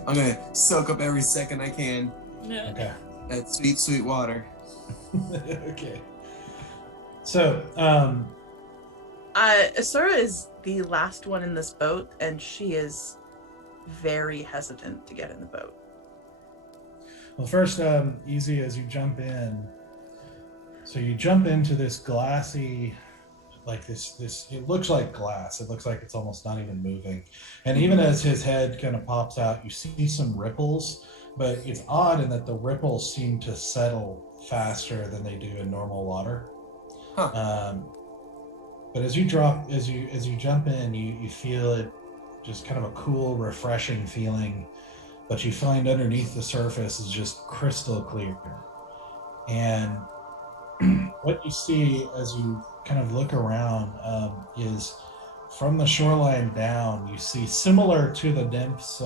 I'm gonna soak up every second I can. Yeah. Okay. That sweet water. Okay. So, Asura is the last one in this boat, and she is very hesitant to get in the boat. well, first, easy as you jump in. So you jump into this glassy, like this, it looks like glass. It looks like it's almost not even moving. And even as his head kind of pops out, you see some ripples, but it's odd in that the ripples seem to settle faster than they do in normal water. Huh. But as you jump in, you feel it just kind of a cool, refreshing feeling, but you find underneath the surface is just crystal clear. And what you see as you kind of look around is from the shoreline down, you see, similar to the nymph's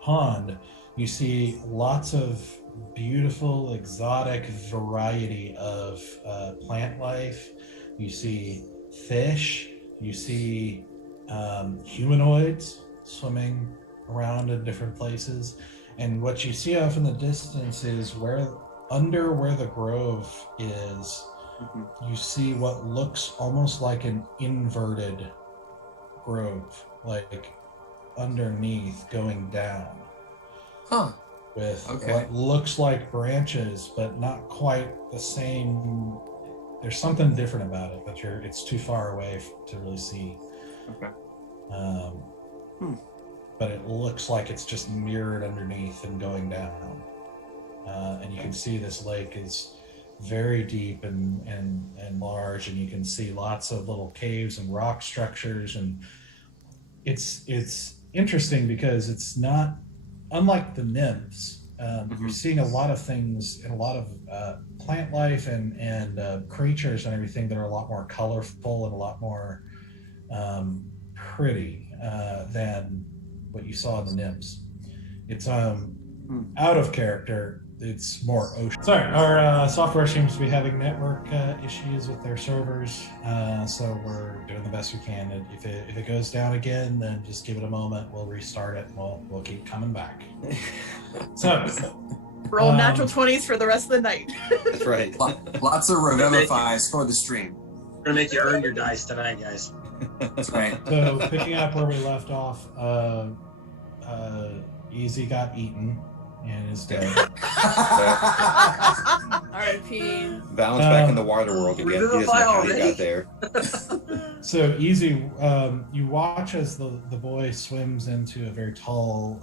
pond, you see lots of beautiful, exotic variety of plant life. You see fish, you see humanoids swimming around in different places. And what you see off in the distance is under where the grove is, you see what looks almost like an inverted grove, like underneath going down. Huh. With Okay. what looks like branches, but not quite the same. There's something different about it, but it's too far away to really see. Okay. But it looks like it's just mirrored underneath and going down. And you can see this lake is very deep and large, and you can see lots of little caves and rock structures, and it's interesting because it's not unlike the nymphs. You're seeing a lot of things and a lot of plant life and creatures and everything that are a lot more colorful and a lot more pretty than what you saw in the nymphs. It's out of character, it's more ocean. Sorry, our software seems to be having network issues with their servers, so we're doing the best we can. And if it goes down again, then just give it a moment. We'll restart it. And we'll keep coming back. So roll natural 20s for the rest of the night. That's right. Lots of revivifies for the stream. We're gonna make you earn your dice tonight, guys. That's right. So picking up where we left off, Easy got eaten and is dead. R.I.P. Balance back in the water world again. He doesn't know how he got there. So Easy, you watch as the boy swims into a very tall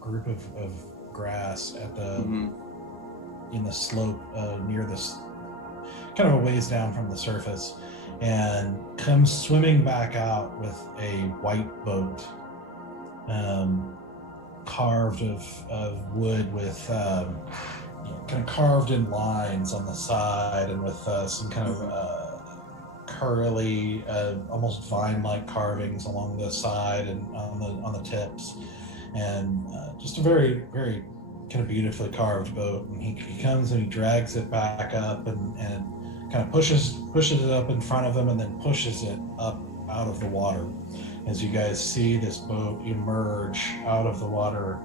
group of grass at the in the slope near this, kind of a ways down from the surface, and comes swimming back out with a white boat, carved of wood with kind of carved in lines on the side, and with some kind of curly, almost vine-like carvings along the side and on the tips, and just a very, very kind of beautifully carved boat. And he comes and he drags it back up and kind of pushes it up in front of him, and then pushes it up out of the water. As you guys see this boat emerge out of the water,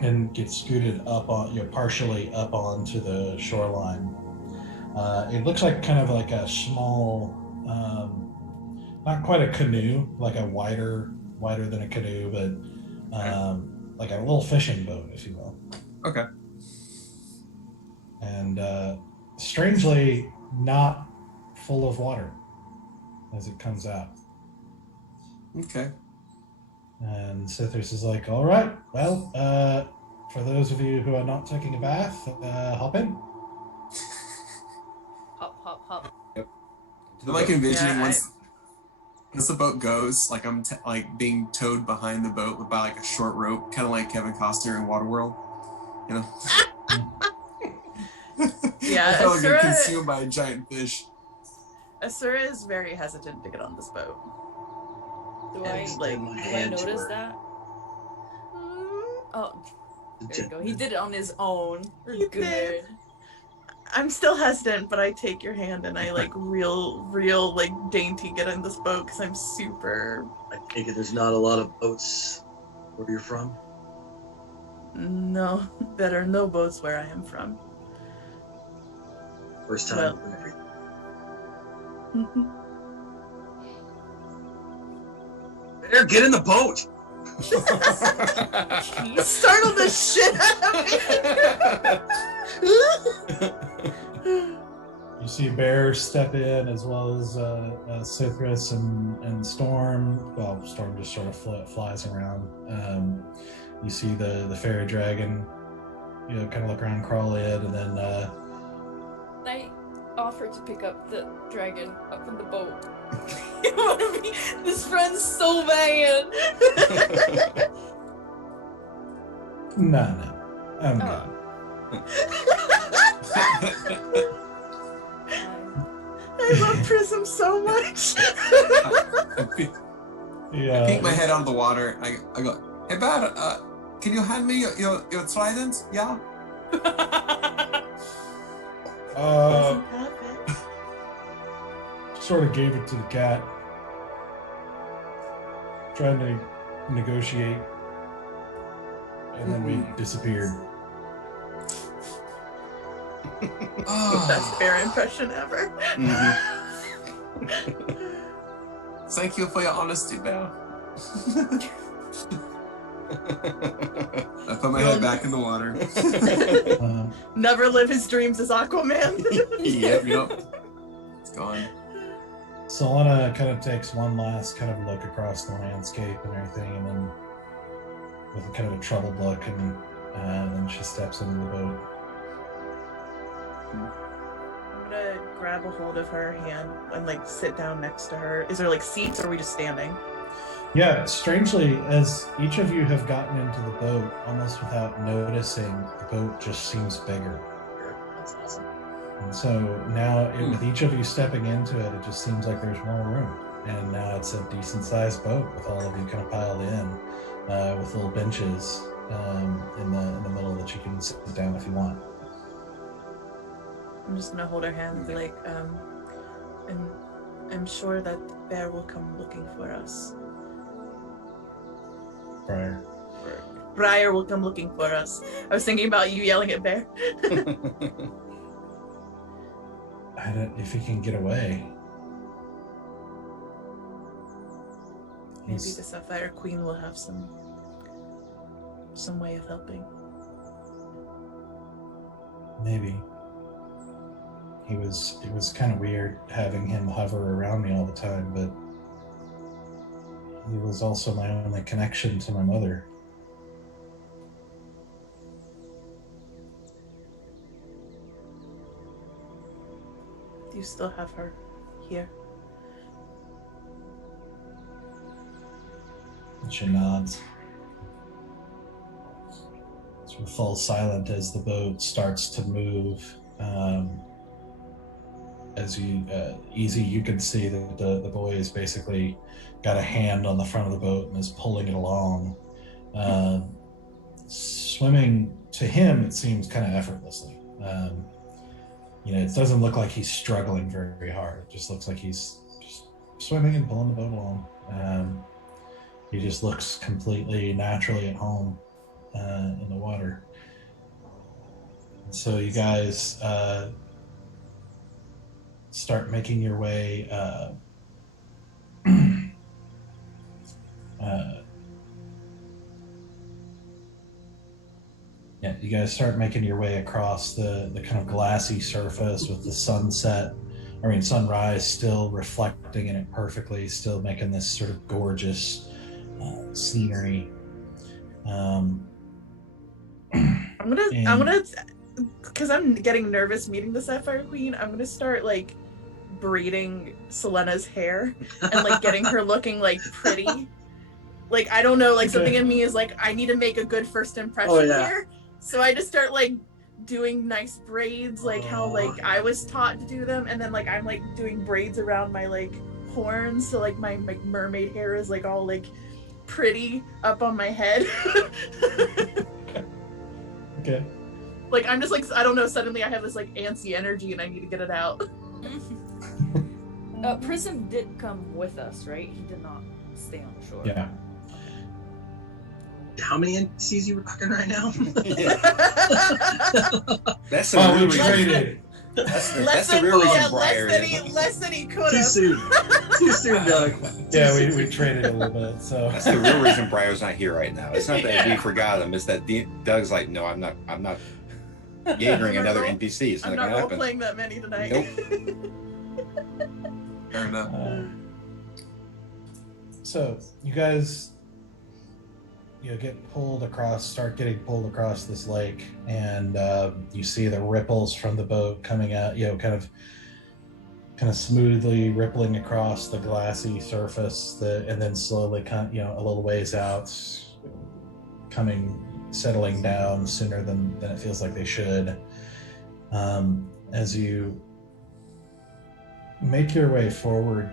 and get scooted up on, partially up onto the shoreline. It looks like kind of like a small, not quite a canoe, like a wider than a canoe, but like a little fishing boat, if you will. Okay. And strangely, not full of water as it comes out. Okay. And Sithris is like, all right, well, for those of you who are not taking a bath, hop in. Hop. Yep. I'm like envisioning once the boat goes, like I'm like being towed behind the boat by like a short rope, kind of like Kevin Costner in Waterworld, you know? Yeah, I felt like Asura, consumed by a giant fish. Asura is very hesitant to get on this boat. Do And I extend my do I hand to notice her. that? Oh, there you go. Gentlemen. He did it on his own. We're You good. did. I'm still hesitant, but I take your hand and I like real like dainty get on this boat because I'm super. I take it there's not a lot of boats where you're from. No, there are no boats where I am from. First time Well. for everything. There, get in the boat. You startled the shit out of me. You see Bear step in, as well as Sithris and Storm. Well, Storm just sort of flies around. You see the fairy dragon, kind of look around, crawl in, and then I offer to pick up the dragon up in the boat. This friend's so bad. no, I'm good. I love Prism so much. Yeah. I peek my head out of the water. I go, hey, Bear, can you hand me your trident? Yeah? Doesn't have it. Sort of gave it to the cat, trying to negotiate, and then we disappeared. Best bear impression ever. Thank you for your honesty, Bear. I put my head back in the water. Never live his dreams as Aquaman. Yep. It's gone. Sylenna kind of takes one last kind of look across the landscape and everything, and then with a kind of a troubled look, and then she steps into the boat. I'm gonna grab a hold of her hand and like sit down next to her. Is there like seats, or are we just standing? Yeah, strangely, as each of you have gotten into the boat, almost without noticing, the boat just seems bigger. That's awesome. And so now, with each of you stepping into it, it just seems like there's more room. And now it's a decent-sized boat with all of you kind of piled in, with little benches in the middle that you can sit down if you want. I'm just gonna hold her hand and be like, I'm sure that the bear will come looking for us. Briar will come looking for us. I was thinking about you yelling at Bear. I don't, if he can get away. Maybe the Sapphire Queen will have some way of helping. Maybe. It was kind of weird having him hover around me all the time, but he was also my only connection to my mother. Do you still have her here? And she nods. Sort of falls silent as the boat starts to move. As you, Easy, you can see that the boy has basically got a hand on the front of the boat and is pulling it along. Swimming, to him, it seems kind of effortlessly. It doesn't look like he's struggling very hard. It just looks like he's just swimming and pulling the boat along. He just looks completely naturally at home in the water. So you guys start making your way you guys start making your way across the kind of glassy surface with the sunrise still reflecting in it perfectly, still making this sort of gorgeous scenery. I'm gonna, because I'm getting nervous meeting the Sapphire Queen, I'm gonna start like braiding Sylenna's hair and like getting her looking like pretty. Like, I don't know, like something in me is like, I need to make a good first impression here. So I just start like doing nice braids, like how like I was taught to do them, and then like I'm like doing braids around my like horns, so like my mermaid hair is like all like pretty up on my head. Okay. Like I'm just like, I don't know, suddenly I have this like antsy energy and I need to get it out. Prism did come with us, right? He did not stay on the shore. Yeah. How many NPCs you rocking right now? That's a we real traded. That's the real reason Briar less than he could Too have. soon. Too soon, Doug. Yeah, we traded a little bit. So That's the real reason Briar's not here right now. It's not that we forgot him. It's that Doug's like, no, I'm not Jaegering another NPC. It's I'm not not gonna role happen. playing that many tonight. Nope. Fair enough. So you guys, start getting pulled across this lake, and you see the ripples from the boat coming out, kind of smoothly rippling across the glassy surface, and then slowly, a little ways out, settling down sooner than it feels like they should. As you make your way forward,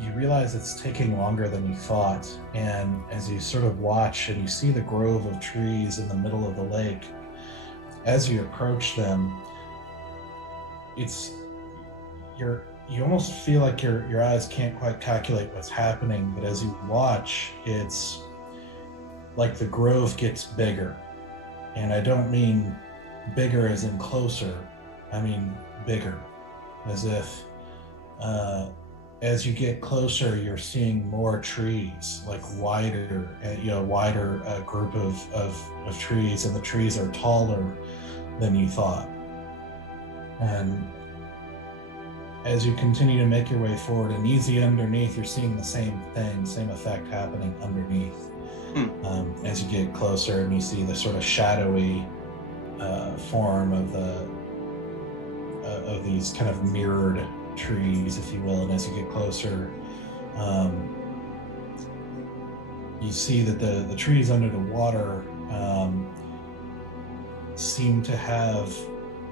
you realize it's taking longer than you thought, and as you sort of watch and you see the grove of trees in the middle of the lake, as you approach them, you almost feel like your eyes can't quite calculate what's happening, but as you watch, it's like the grove gets bigger. And I don't mean bigger as in closer, I mean bigger, as if as you get closer, you're seeing more trees, like wider group of trees, and the trees are taller than you thought. And as you continue to make your way forward, and easy underneath, you're seeing the same thing, same effect happening underneath. As you get closer and you see the sort of shadowy form of these kind of mirrored trees, if you will, and as you get closer, you see that the trees under the water seem to have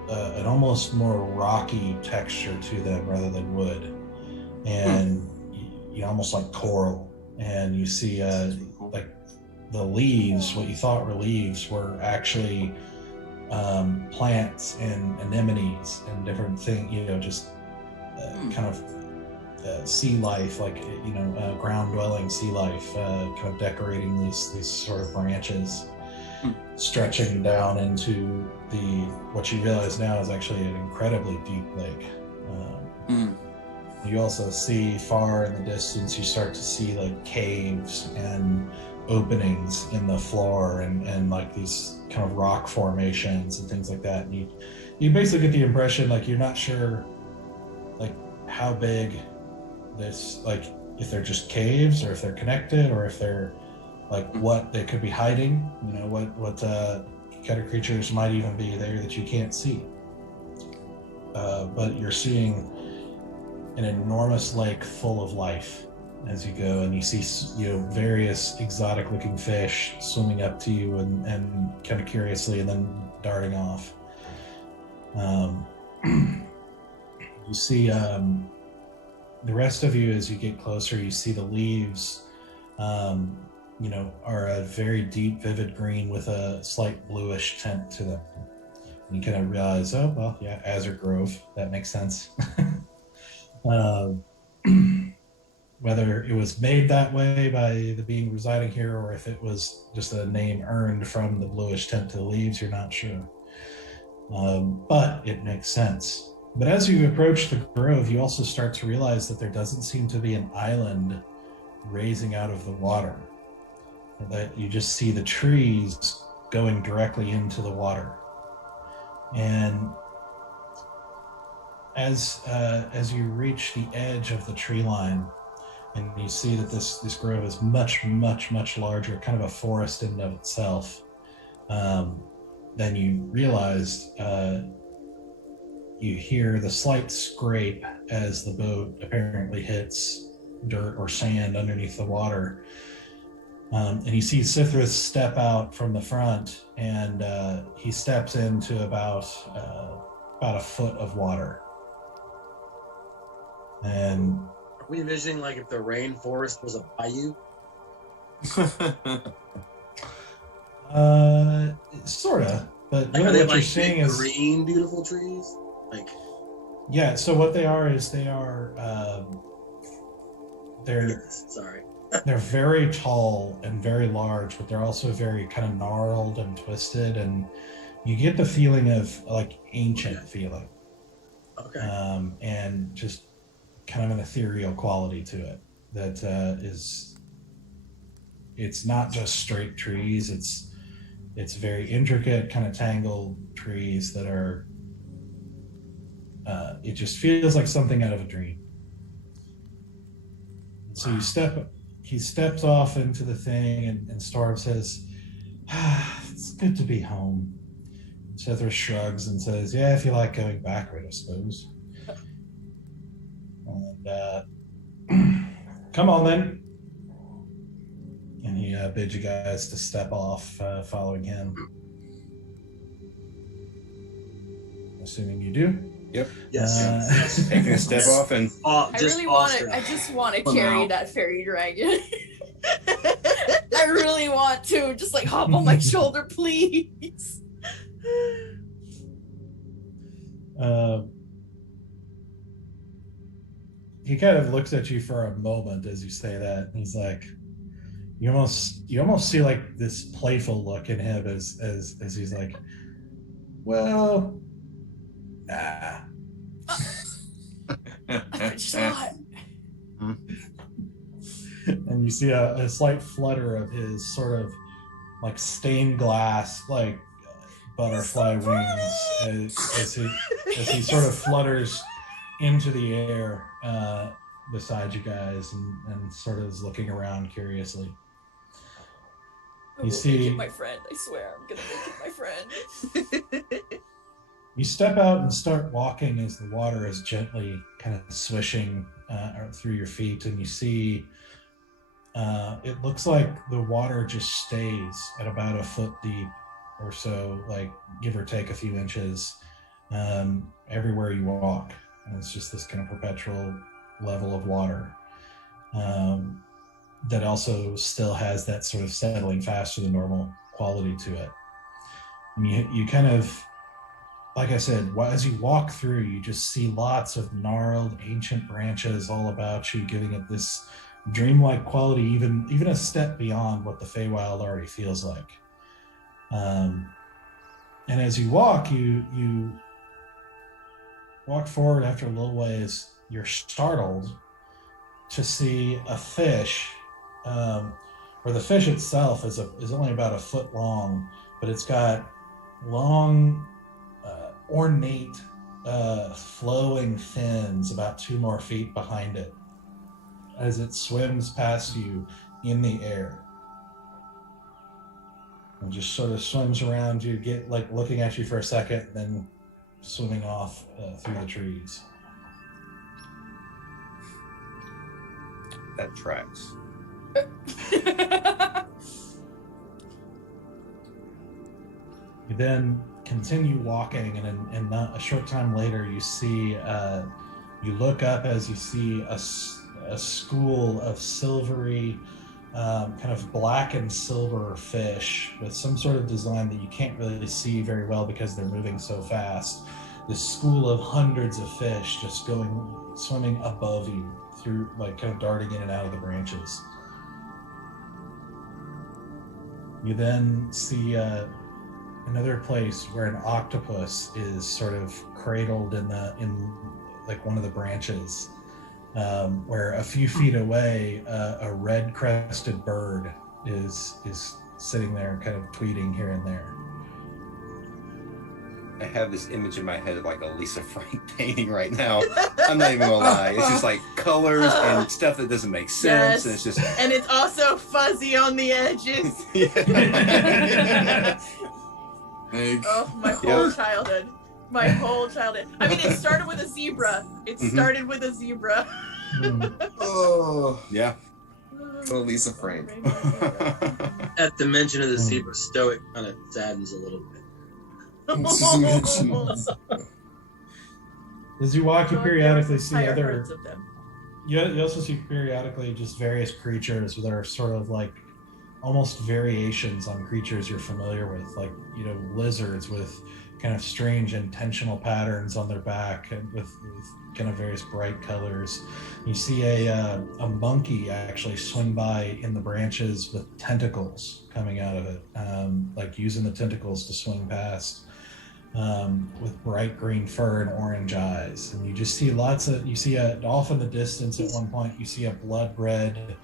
an almost more rocky texture to them rather than wood, and almost like coral. And you see like the leaves, what you thought were leaves, were actually plants and anemones and different things, just kind of sea life, like ground dwelling sea life, kind of decorating these sort of branches, stretching down into what you realize now is actually an incredibly deep lake. You also see far in the distance, you start to see like caves and openings in the floor and like these kind of rock formations and things like that. And you basically get the impression like you're not sure like how big this, like if they're just caves or if they're connected or if they're like what they could be hiding, what kind of creatures might even be there that you can't see. But you're seeing an enormous lake full of life as you go, and you see various exotic looking fish swimming up to you and kind of curiously and then darting off. You see the rest of you, as you get closer, you see the leaves are a very deep vivid green with a slight bluish tint to them. And you kind of realize, oh well, yeah, Azure Grove, that makes sense. Whether it was made that way by the being residing here or if it was just a name earned from the bluish tint to the leaves, you're not sure. But it makes sense. But as you approach the grove, you also start to realize that there doesn't seem to be an island raising out of the water. That you just see the trees going directly into the water. And as you reach the edge of the tree line, and you see that this grove is much, much, much larger, kind of a forest in and of itself, then you realize you hear the slight scrape as the boat apparently hits dirt or sand underneath the water. And you see Sithris step out from the front, and he steps into about a foot of water. And are we envisioning like if the rainforest was a bayou? Sorta, but Like, really are what you're seeing is green, beautiful trees. Like, yeah. So what they are is they're sorry. they're very tall and very large, but they're also very kind of gnarled and twisted, and you get the feeling of like ancient feeling. Okay. And just kind of an ethereal quality to it that it's not just straight trees, it's very intricate, kind of tangled trees that are it just feels like something out of a dream. So he steps off into the thing, and Storm says, it's good to be home. Sethra shrugs and says, yeah, if you like going backward, I suppose. And come on then. And he bids you guys to step off, following him. Assuming you do. Yep. Yes. Taking a step off and I just want to carry that fairy dragon. I really want to. Just like hop on my shoulder, please. He kind of looks at you for a moment as you say that. And he's like, you almost see like this playful look in him as he's like, well, nah. Just not. And you see a slight flutter of his sort of like stained glass, like butterfly wings as he sort of flutters into the air beside you guys and sort of is looking around curiously. I will make it my friend. I swear, I'm gonna make it my friend. You step out and start walking as the water is gently kind of swishing through your feet, and you see it looks like the water just stays at about a foot deep or so, like give or take a few inches, everywhere you walk. And it's just this kind of perpetual level of water. that also still has that sort of settling faster than normal quality to it. And you kind of, like I said, as you walk through, you just see lots of gnarled ancient branches all about you, giving it this dreamlike quality, even a step beyond what the Feywild already feels like. And as you walk, you walk forward after a little ways, you're startled to see a fish, where the fish itself is only about a foot long, but it's got long, ornate, flowing fins about 2 more feet behind it as it swims past you in the air. And just sort of swims around you, looking at you for a second, then swimming off through the trees. That tracks. You then continue walking, and in a short time later, you see, you look up as you see a school of silvery, kind of black and silver fish with some sort of design that you can't really see very well because they're moving so fast. This school of hundreds of fish just swimming above you through, kind of darting in and out of the branches. You then see another place where an octopus is sort of cradled in one of the branches, where a few feet away, a red-crested bird is sitting there, kind of tweeting here and there. I have this image in my head of like a Lisa Frank painting right now. I'm not even gonna lie. It's just like colors and stuff that doesn't make sense. Yes. And it's just And it's also fuzzy on the edges. Oh, my whole childhood. My whole childhood. I mean, it started with a zebra. Oh, yeah. oh, Lisa Frank. At the mention of the zebra, Stoic kind of saddens a little bit. As you walk, you periodically see Higher other. herds of them. You also see periodically just various creatures that are sort of like almost variations on creatures you're familiar with, like, lizards with kind of strange intentional patterns on their back and with kind of various bright colors. You see a monkey actually swing by in the branches with tentacles coming out of it, like using the tentacles to swing past, with bright green fur and orange eyes. And you just see off in the distance at one point, you see a blood red,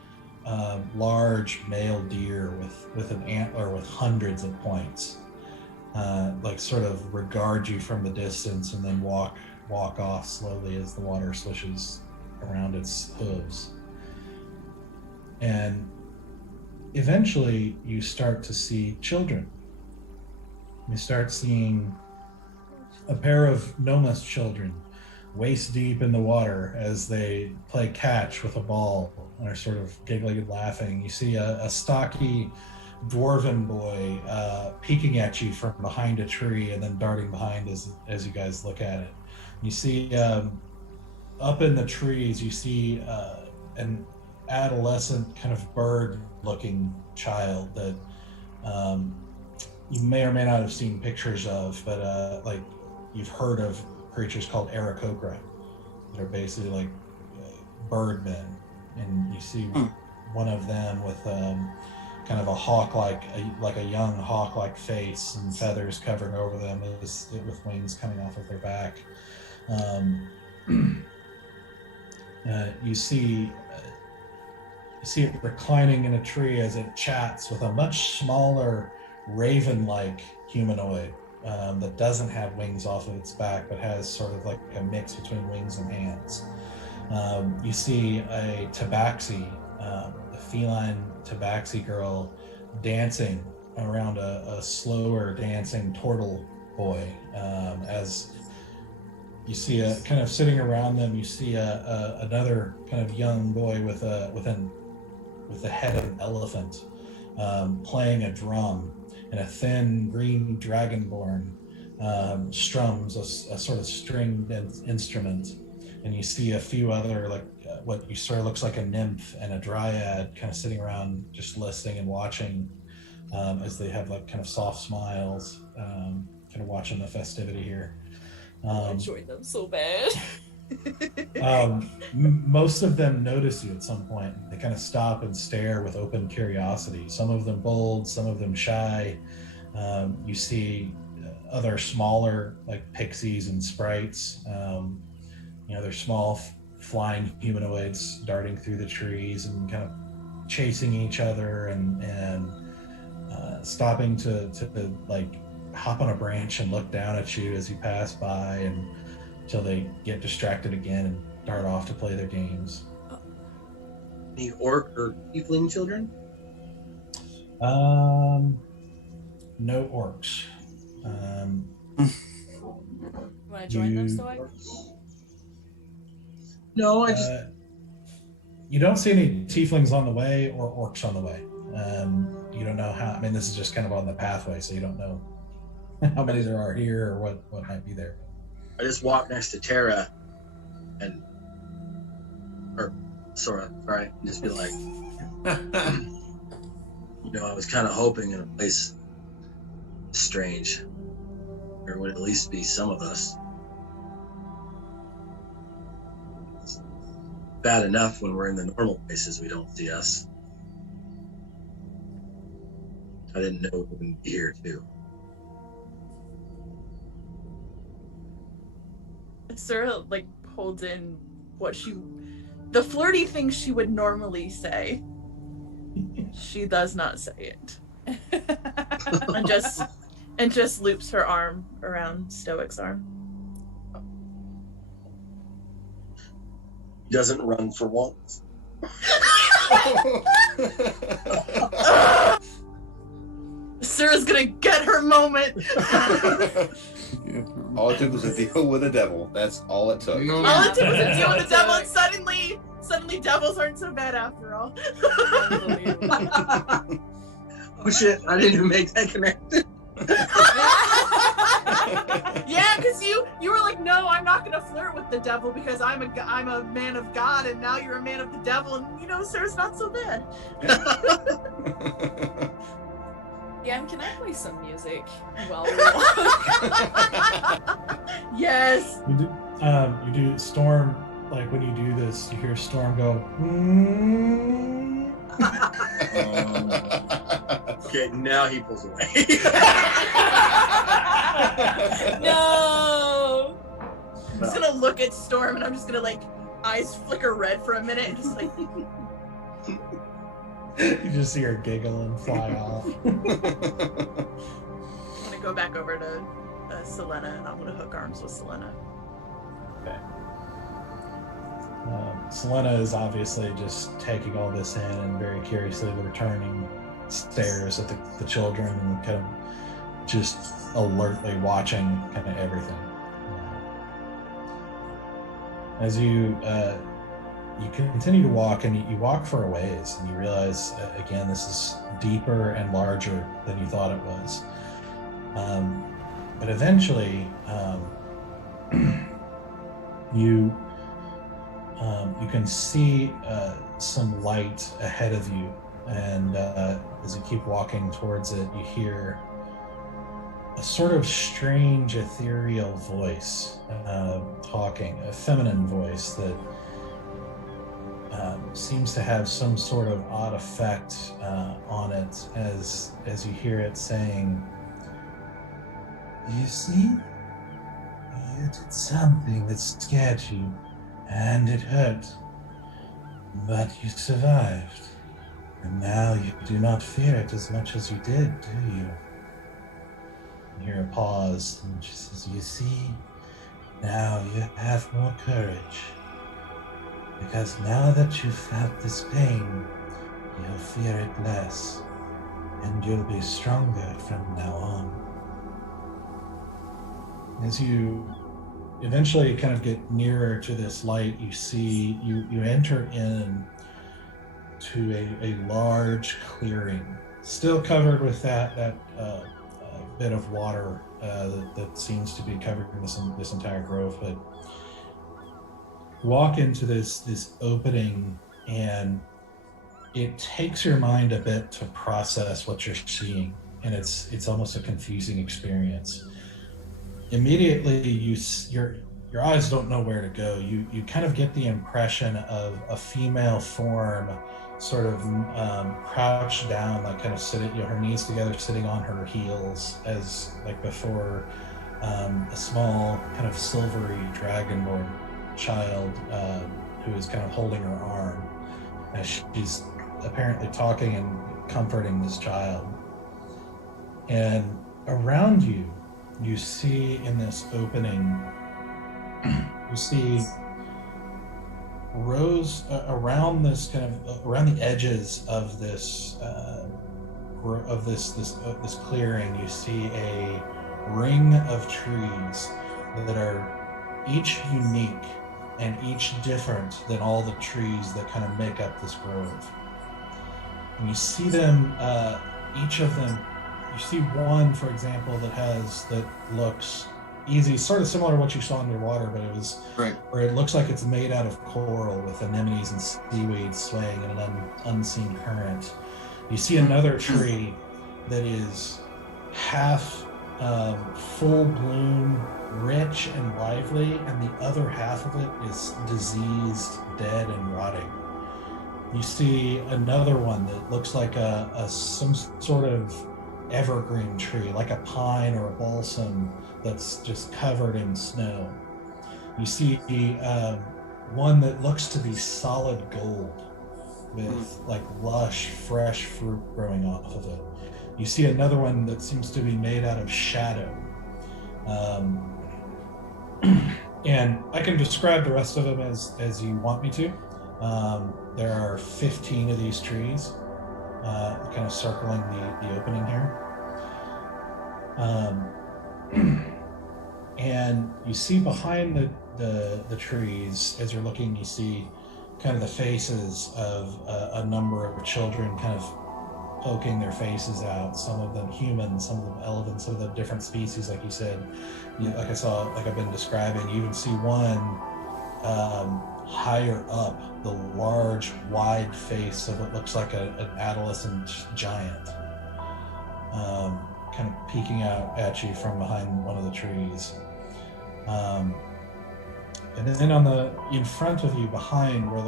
large male deer with an antler with hundreds of points, sort of regard you from the distance and then walk off slowly as the water swishes around its hooves. And eventually you start to see children. You start seeing a pair of Noma's children waist deep in the water as they play catch with a ball and are sort of giggling and laughing. You see a stocky dwarven boy peeking at you from behind a tree and then darting behind as you guys look at it. You see up in the trees, you see an adolescent kind of bird-looking child that you may or may not have seen pictures of, but you've heard of creatures called Aarakocra that are basically like birdmen, and you see one of them with kind of a hawk-like, like a young hawk-like face and feathers covering over them with wings coming off of their back. You see it reclining in a tree as it chats with a much smaller raven-like humanoid that doesn't have wings off of its back, but has sort of like a mix between wings and hands. You see a tabaxi, a feline tabaxi girl, dancing around a slower dancing turtle boy. As you see a kind of sitting around them, you see another kind of young boy with the head of an elephant, playing a drum, and a thin green dragonborn strums a sort of stringed instrument. and you see a few other what you sort of looks like a nymph and a dryad kind of sitting around just listening and watching as they have like kind of soft smiles, kind of watching the festivity here. I enjoyed them so bad. Most of them notice you at some point. They kind of stop and stare with open curiosity. Some of them bold, some of them shy. You see other smaller like pixies and sprites. They're small flying humanoids darting through the trees and kind of chasing each other and stopping to like hop on a branch and look down at you as you pass by, and until they get distracted again and dart off to play their games. Any orc or tiefling children? No orcs. Want to join them, Stoic? No, I just you don't see any tieflings on the way or orcs on the way. You don't know how. I mean, this is just kind of on the pathway, so you don't know how many there are here or what might be there. I just walk next to Tara and sorry, and just be like, I was kind of hoping in a place strange there would at least be some of us. It's bad enough when we're in the normal places we don't see us. I didn't know we wouldn't be here too. Sarah like holds in the flirty things she would normally say. She does not say it. and just loops her arm around Stoic's arm. He doesn't run for once. Sarah's gonna get her moment. All it took was a deal with the devil. That's all it took. All it took was a deal with the devil, and suddenly devils aren't so bad after all. Oh shit! I didn't even make that connection. Yeah, because you were like, no, I'm not gonna flirt with the devil because I'm a man of God, and now you're a man of the devil, and Sarah's not so bad. Yeah, can I play some music while we walk? Yes. You do Storm, like when you do this, you hear Storm go, Okay, now he pulls away. No. I'm just gonna look at Storm, and I'm just gonna like eyes flicker red for a minute, and just like. You just see her giggle and fly off. I'm gonna go back over to Sylenna, and I'm gonna hook arms with Sylenna. Okay. Sylenna is obviously just taking all this in and very curiously returning stares at the children and kind of just alertly watching kind of everything. As you continue to walk, and you walk for a ways, and you realize, again, this is deeper and larger than you thought it was. But eventually, you can see some light ahead of you, and as you keep walking towards it, you hear a sort of strange ethereal voice talking, a feminine voice that seems to have some sort of odd effect on it as you hear it saying, "You see, you did something that scared you, and it hurt, but you survived, and now you do not fear it as much as you did, do you?" You hear a pause, and she says, "You see, now you have more courage. Because now that you've felt this pain, you'll fear it less, and you'll be stronger from now on." As you eventually kind of get nearer to this light, you see, you enter in to a large clearing, still covered with that bit of water that seems to be covering this entire grove, but walk into this opening, and it takes your mind a bit to process what you're seeing, and it's almost a confusing experience. Immediately, your eyes don't know where to go. You kind of get the impression of a female form, sort of crouched down, like kind of sitting, her knees together, sitting on her heels, as like before. A small kind of silvery dragonborn child who is kind of holding her arm as she's apparently talking and comforting this child. And around you, you see in this opening, you see rows around this kind of around the edges of this this clearing. You see a ring of trees that are each unique and each different than all the trees that kind of make up this grove. And you see them, each of them, you see one, for example, that looks easy, sort of similar to what you saw underwater, but it was Right. where it looks like it's made out of coral with anemones and seaweed swaying in an unseen current. You see another tree that is half full bloom, rich and lively, and the other half of it is diseased, dead, and rotting. You see another one that looks like some sort of evergreen tree, like a pine or a balsam that's just covered in snow. You see one that looks to be solid gold with like lush, fresh fruit growing off of it. You see another one that seems to be made out of shadow. And I can describe the rest of them as you want me to. There are 15 of these trees kind of circling the opening here. And you see behind the trees, as you're looking, you see kind of the faces of a number of children kind of poking their faces out, some of them human, some of them elven, some of them different species, like you said. Like I've been describing, you even see one higher up, the large, wide face of what looks like an adolescent giant, kind of peeking out at you from behind one of the trees. And then in front of you, behind where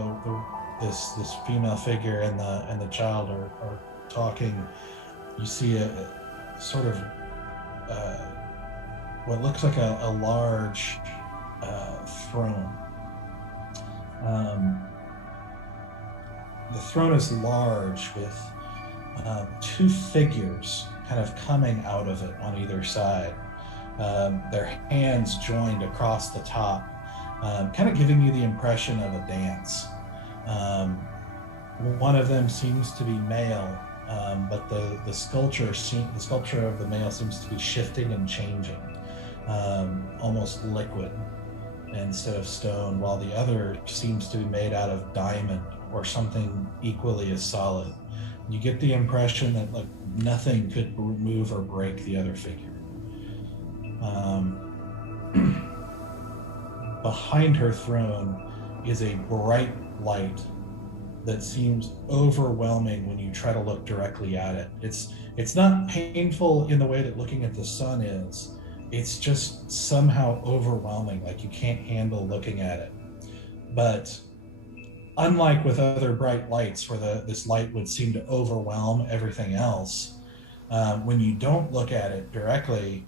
this female figure and the child are talking, you see a sort of what looks like a large throne. The throne is large with two figures kind of coming out of it on either side. Their hands joined across the top, kind of giving you the impression of a dance. One of them seems to be male, but the sculpture of the male seems to be shifting and changing, almost liquid instead of stone, while the other seems to be made out of diamond or something equally as solid. You get the impression that like nothing could move or break the other figure. Behind her throne is a bright light that seems overwhelming when you try to look directly at it. It's not painful in the way that looking at the sun is. It's just somehow overwhelming, like you can't handle looking at it. But unlike with other bright lights where this light would seem to overwhelm everything else, when you don't look at it directly,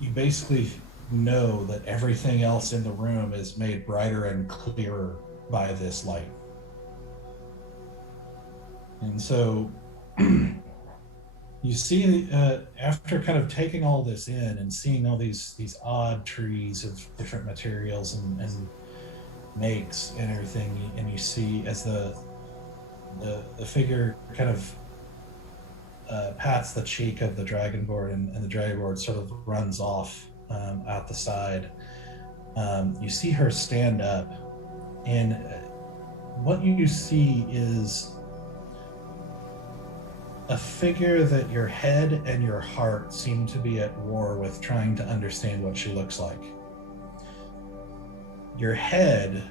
you basically know that everything else in the room is made brighter and clearer by this light. And so you see, after kind of taking all this in and seeing all these odd trees of different materials and makes and everything, and you see as the figure kind of pats the cheek of the dragonborn, and the dragonborn sort of runs off out the side. You see her stand up, and what you see is a figure that your head and your heart seem to be at war with, trying to understand what she looks like. your head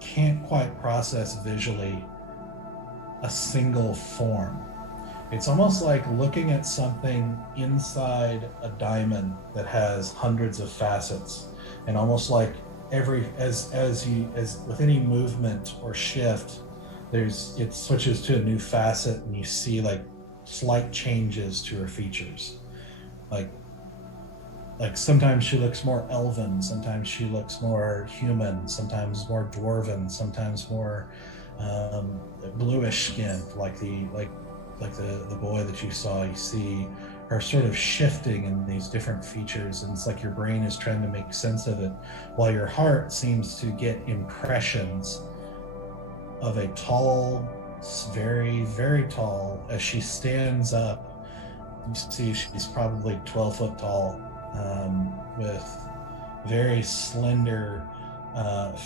can't quite process visually a single form. It's almost like looking at something inside a diamond that has hundreds of facets, and almost like as with any movement or shift, it switches to a new facet, and you see like slight changes to her features. Like sometimes she looks more elven, sometimes she looks more human, sometimes more dwarven, sometimes more bluish skinned, like the boy that you saw. You see her sort of shifting in these different features, and it's like your brain is trying to make sense of it, while your heart seems to get impressions of a tall, very, very tall, as she stands up. You see she's probably 12 foot tall, with very slender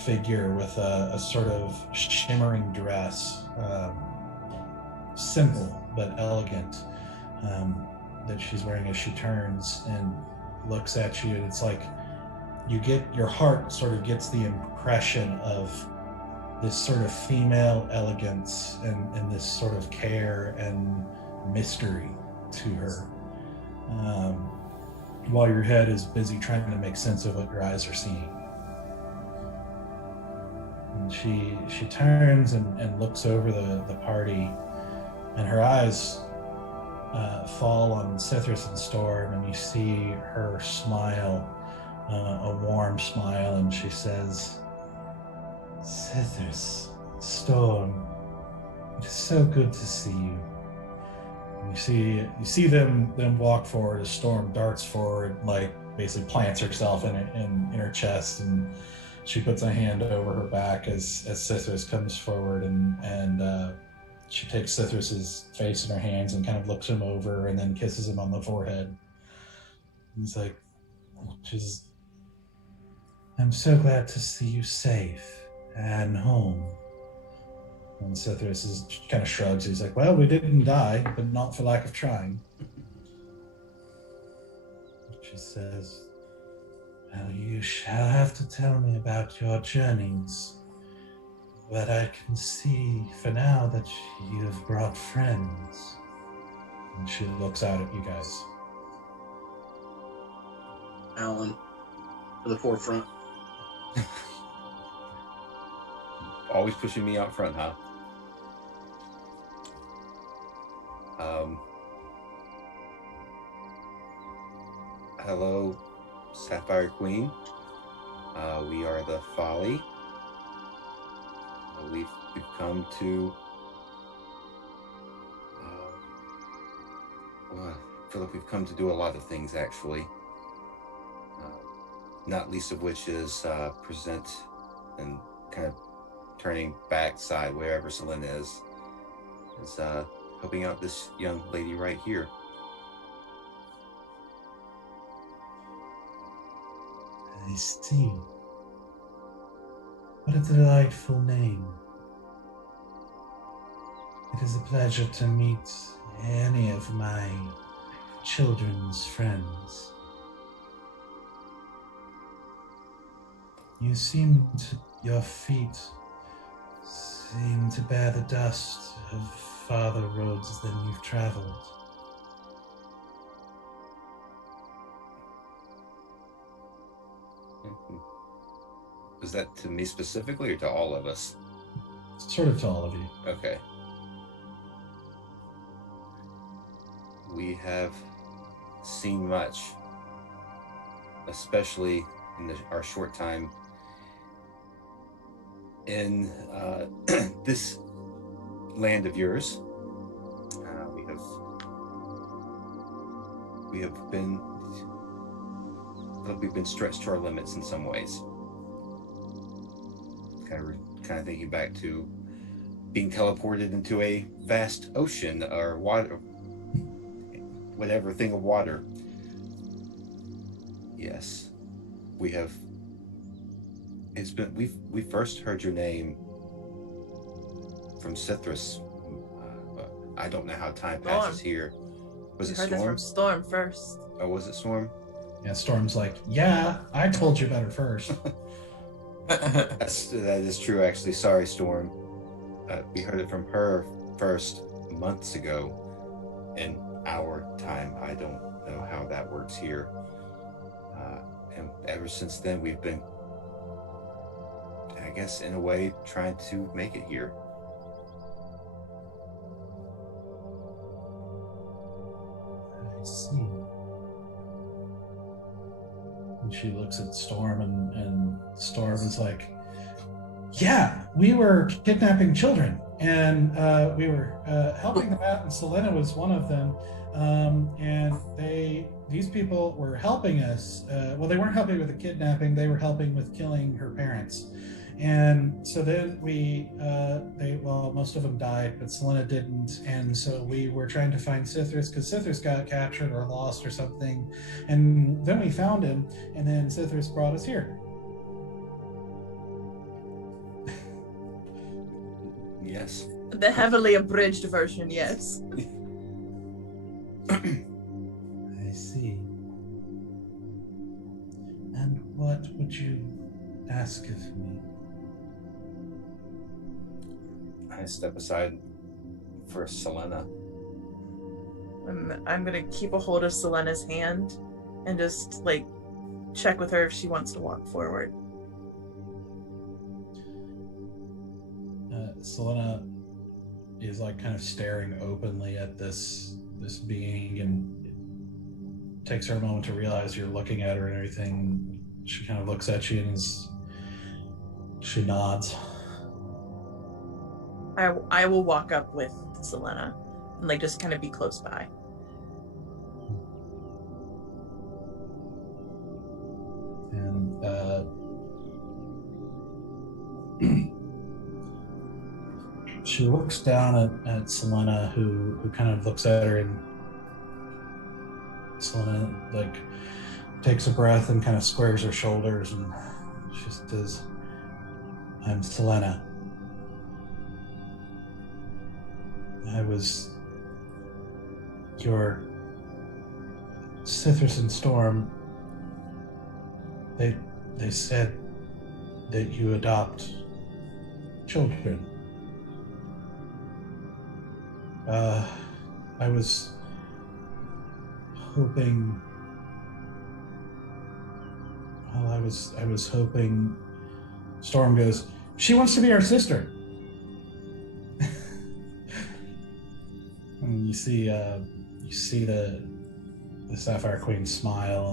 figure with a sort of shimmering dress, simple but elegant, that she's wearing as she turns and looks at you. And it's like your heart sort of gets the impression of this sort of female elegance and this sort of care and mystery to her, while your head is busy trying to make sense of what your eyes are seeing. And she turns and looks over the party, and her eyes fall on Cithras and Storm, and you see her smile, a warm smile, and she says, "Cithras, Storm, it is so good to see you." And you see them walk forward as Storm darts forward, like basically plants herself in her chest, and she puts a hand over her back as Cithras comes forward, and she takes Cithrus's face in her hands and kind of looks him over and then kisses him on the forehead. He's like, "I'm so glad to see you safe and home." And Cithras kind of shrugs. He's like, "Well, we didn't die, but not for lack of trying." She says, "Well, you shall have to tell me about your journeys, but I can see for now that you've brought friends." And she looks out at you guys. Alan, to the forefront. Always pushing me out front, huh? Hello, Sapphire Queen. We are the Folly. We've come to. Well, I feel like we've come to do a lot of things, actually. Not least of which is present and kind of turning backside wherever Sylenna is helping out this young lady right here. I see. What a delightful name. It is a pleasure to meet any of my children's friends. Your feet seem to bear the dust of farther roads than you've traveled. Is that to me specifically or to all of us? Sort of to all of you. Okay. We have seen much, especially in our short time in this land of yours. We've been stretched to our limits in some ways. Kind of thinking back to being teleported into a vast ocean or water, whatever thing of water. Yes, we have. We first heard your name from Cithras. I don't know how time passes here. Was it Heard it Storm? from Storm first. Oh, was it Storm? Yeah, Storm's like, "Yeah, I told you about her first." That is true, actually. Sorry, Storm. We heard it from her first months ago in our time. I don't know how that works here. And ever since then, we've been, I guess, in a way, trying to make it here. I see. And she looks at Storm, and Storm is like, yeah, we were kidnapping children, and we were helping them out, and Sylenna was one of them. And these people were helping us. Well, they weren't helping with the kidnapping; they were helping with killing her parents. And so then most of them died, but Sylenna didn't. And so we were trying to find Cythrus, because Cythrus got captured or lost or something. And then we found him, and then Cythrus brought us here. Yes. The heavily abridged version, yes. I see. And what would you ask of me? I step aside for Sylenna. I'm gonna keep a hold of Sylenna's hand and just like check with her if she wants to walk forward. Sylenna is like kind of staring openly at this being, and it takes her a moment to realize you're looking at her and everything. She kind of looks at you and she nods. I will walk up with Sylenna and like just kind of be close by. And she looks down at Sylenna, who kind of looks at her, and Sylenna like takes a breath and kind of squares her shoulders, and she says, "I'm Sylenna. I was your Cythrus and Storm. They said that you adopt children. I was hoping. Well, I was hoping." Storm goes, "She wants to be our sister." And you see the Sapphire Queen smile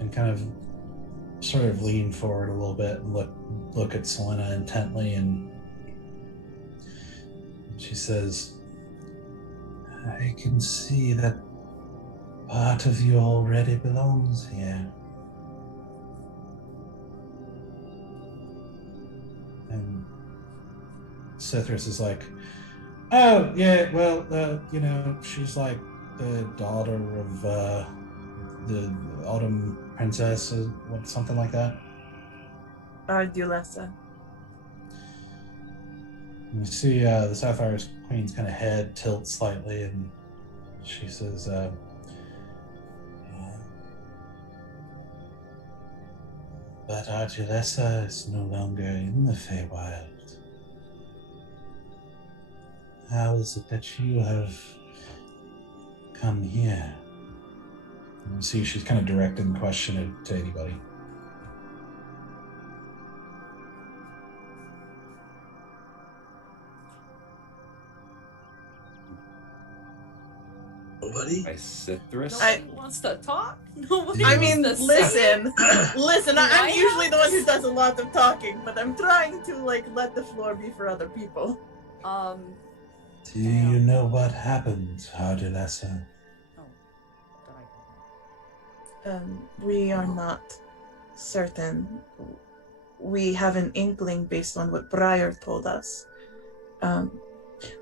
and kind of sort of lean forward a little bit and look at Sylenna intently, and she says, "I can see that part of you already belongs here." And Cythrus is like, "Oh, yeah, well, she's like the daughter of the Autumn Princess, or something like that." Ardulessa. You see the Sapphire Queen's kind of head tilt slightly, and she says, "But Ardulessa is no longer in the Feywild. How is it that you have come here?" And you see she's kind of directing the question to anybody. Nobody? I Cythrus. Nobody wants to talk. Nobody I mean, wants to say. listen. Do I I'm usually have the one to who does a lot of talking, but I'm trying to like let the floor be for other people. Do you know what happened, Ardulessa? We are not certain. We have an inkling based on what Briar told us.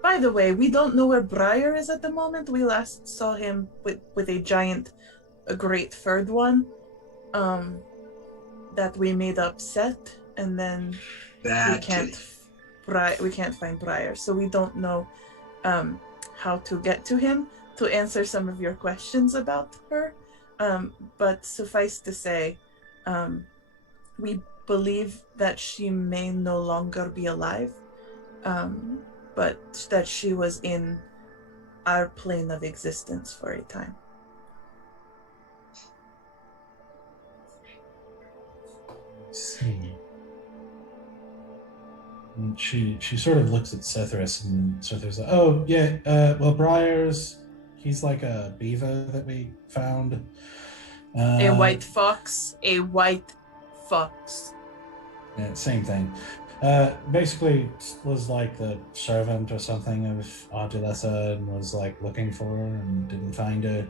By the way, we don't know where Briar is at the moment. We last saw him with a great furred one, that we made upset, and then we can't find Briar, so we don't know how to get to him to answer some of your questions about her. But suffice to say, we believe that she may no longer be alive, but that she was in our plane of existence for a time. See. And she sort of looks at Cethris, and Cethris, oh yeah, well, Briar's, he's like a beaver that we found. A white fox. Yeah, same thing. Basically was like the servant or something of Ardulessa, and was like looking for her and didn't find her,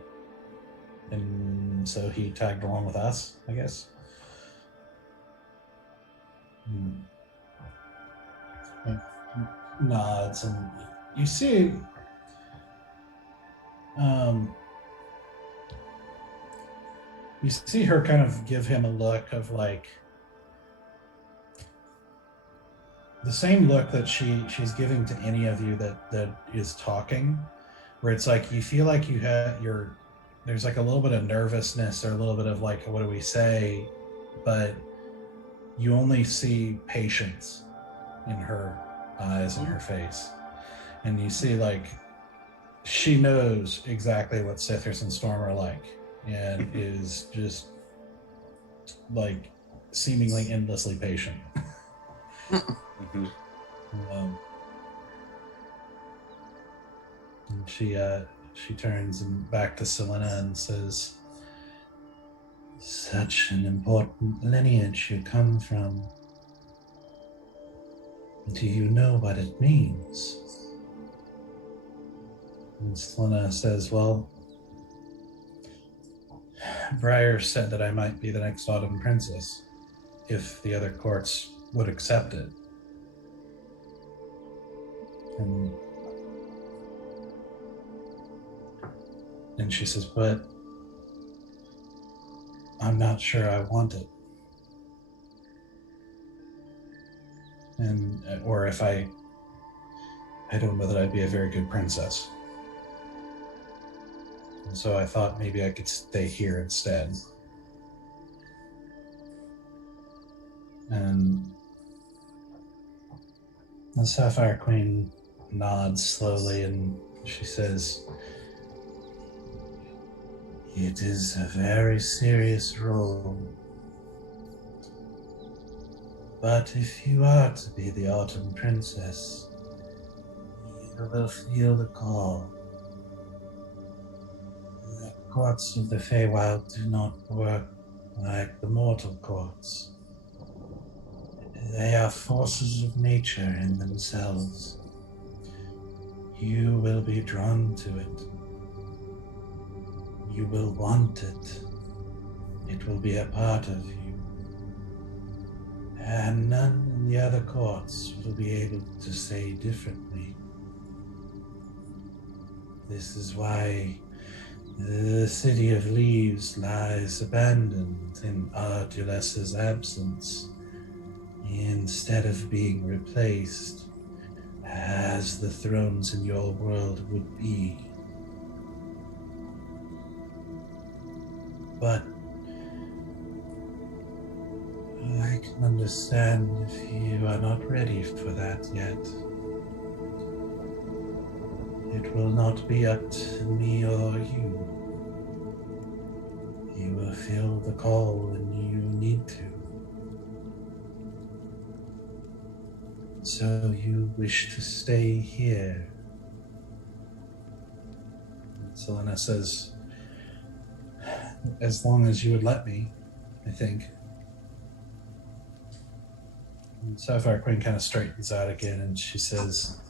and so he tagged along with us, I guess. Nods, and you see her kind of give him a look of like the same look that she's giving to any of you that is talking, where it's like you feel like there's like a little bit of nervousness or a little bit of like, what do we say, but you only see patience in her eyes and her face, and you see like she knows exactly what Cethris and Storm are like, and is just like seemingly endlessly patient. Mm-hmm. And she turns and back to Sylenna and says, "Such an important lineage you come from. Do you know what it means?" And Sylenna says, "Well, Briar said that I might be the next Autumn Princess if the other courts would accept it." And she says, "But I'm not sure I want it. Or if I don't know that I'd be a very good princess. And so I thought maybe I could stay here instead." And the Sapphire Queen nods slowly, and she says, "It is a very serious role. But if you are to be the Autumn Princess, you will feel the call. The courts of the Feywild do not work like the mortal courts. They are forces of nature in themselves. You will be drawn to it. You will want it. It will be a part of you. And none in the other courts will be able to say differently. This is why the City of Leaves lies abandoned in Ardulessa's absence, instead of being replaced as the thrones in your world would be. But I can understand if you are not ready for that yet. It will not be up to me or you. You will feel the call when you need to. So you wish to stay here?" And Sylenna says, "As long as you would let me, I think." And Sapphire Queen kind of straightens out again, and she says,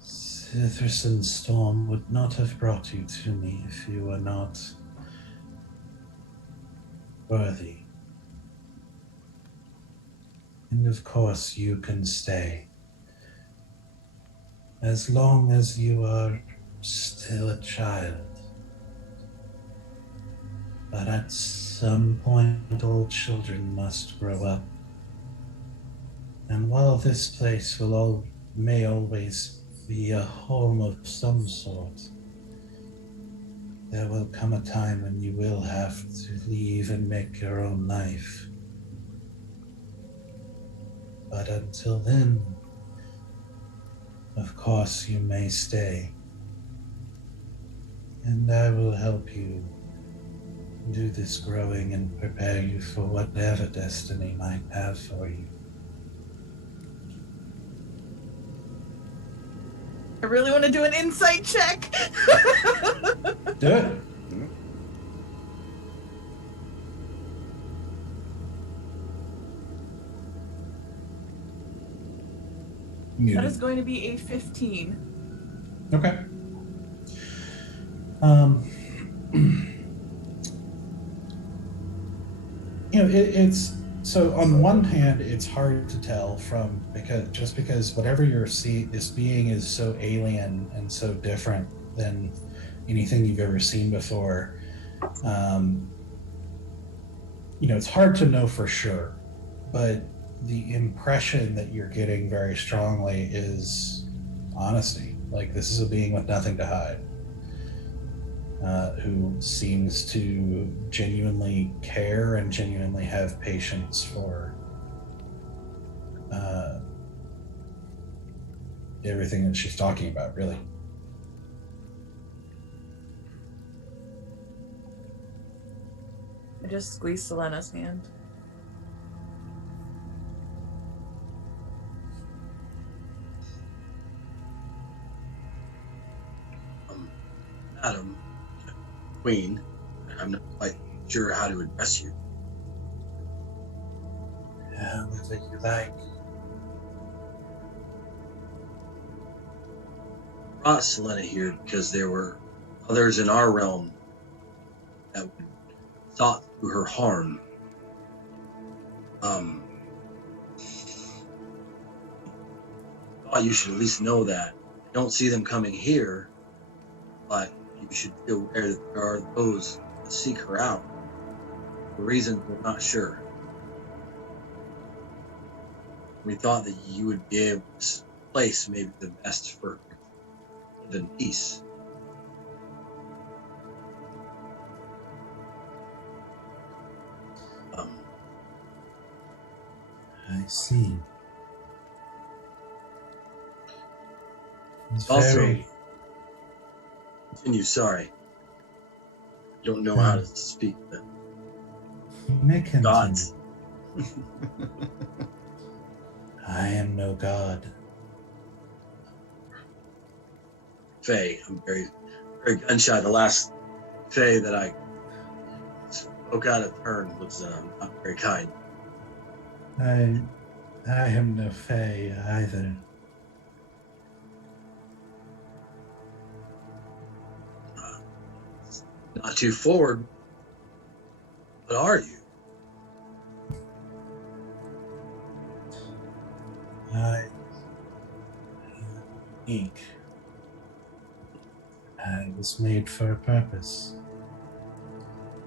"Cethris and Storm would not have brought you to me if you were not worthy. And of course you can stay. As long as you are still a child. But at some point all children must grow up. And while this place may always be a home of some sort, there will come a time when you will have to leave and make your own life. But until then, of course, you may stay. And I will help you do this growing and prepare you for whatever destiny might have for you. I really want to do an insight check. Do it. That is going to be a 15. Okay. It's so on one hand, it's hard to tell because whatever you're seeing, this being is so alien and so different than anything you've ever seen before. It's hard to know for sure, but the impression that you're getting very strongly is honesty. Like, this is a being with nothing to hide, who seems to genuinely care and genuinely have patience for everything that she's talking about, really. I just squeezed Sylenna's hand. Madam Queen, I'm not quite sure how to address you. Whatever you like. I brought Sylenna here because there were others in our realm that thought to her harm. Thought you should at least know that. I don't see them coming here, but you should be aware that there are those that seek her out. For reasons we're not sure. We thought that you would be able to place maybe the best for live in peace. I see. It's Also, very... continue, sorry. I don't know how to speak the gods. I am no god. Faye, I'm very, very gun shy. The last Faye that I spoke out of turn was not very kind. I am no fae either. Not too forward. What are you? I am unique. I was made for a purpose.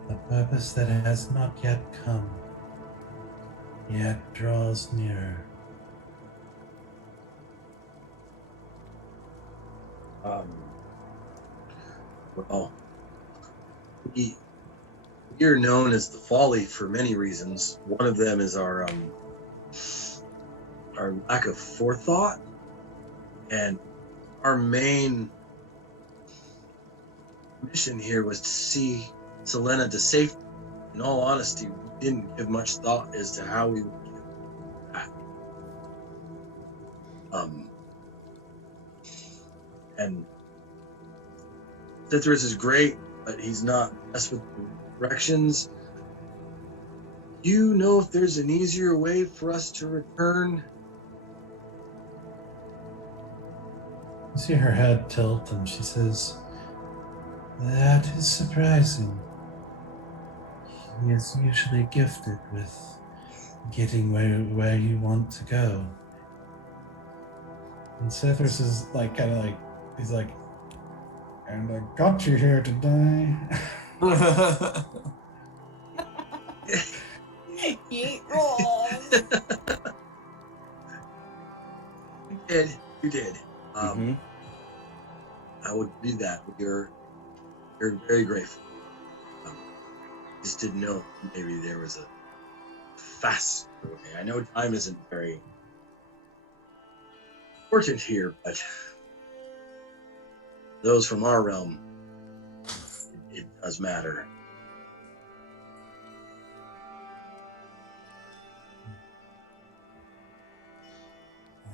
A purpose that has not yet come, yet draws nearer. Well, we're known as the Folly for many reasons. One of them is our lack of forethought, and our main mission here was to see Sylenna to safety. In all honesty, we didn't give much thought as to how we would get back. And Cithras is great, but he's not messed with the directions. Do you know if there's an easier way for us to return? You see her head tilt and she says, "That is surprising. He is usually gifted with getting where you want to go." And Cithras is like, kind of like, he's like, "And I got you here today." You ain't wrong. You did. I would do that. Very, very grateful. Just didn't know maybe there was a faster way. I know time isn't very important here, but those from our realm, it does matter.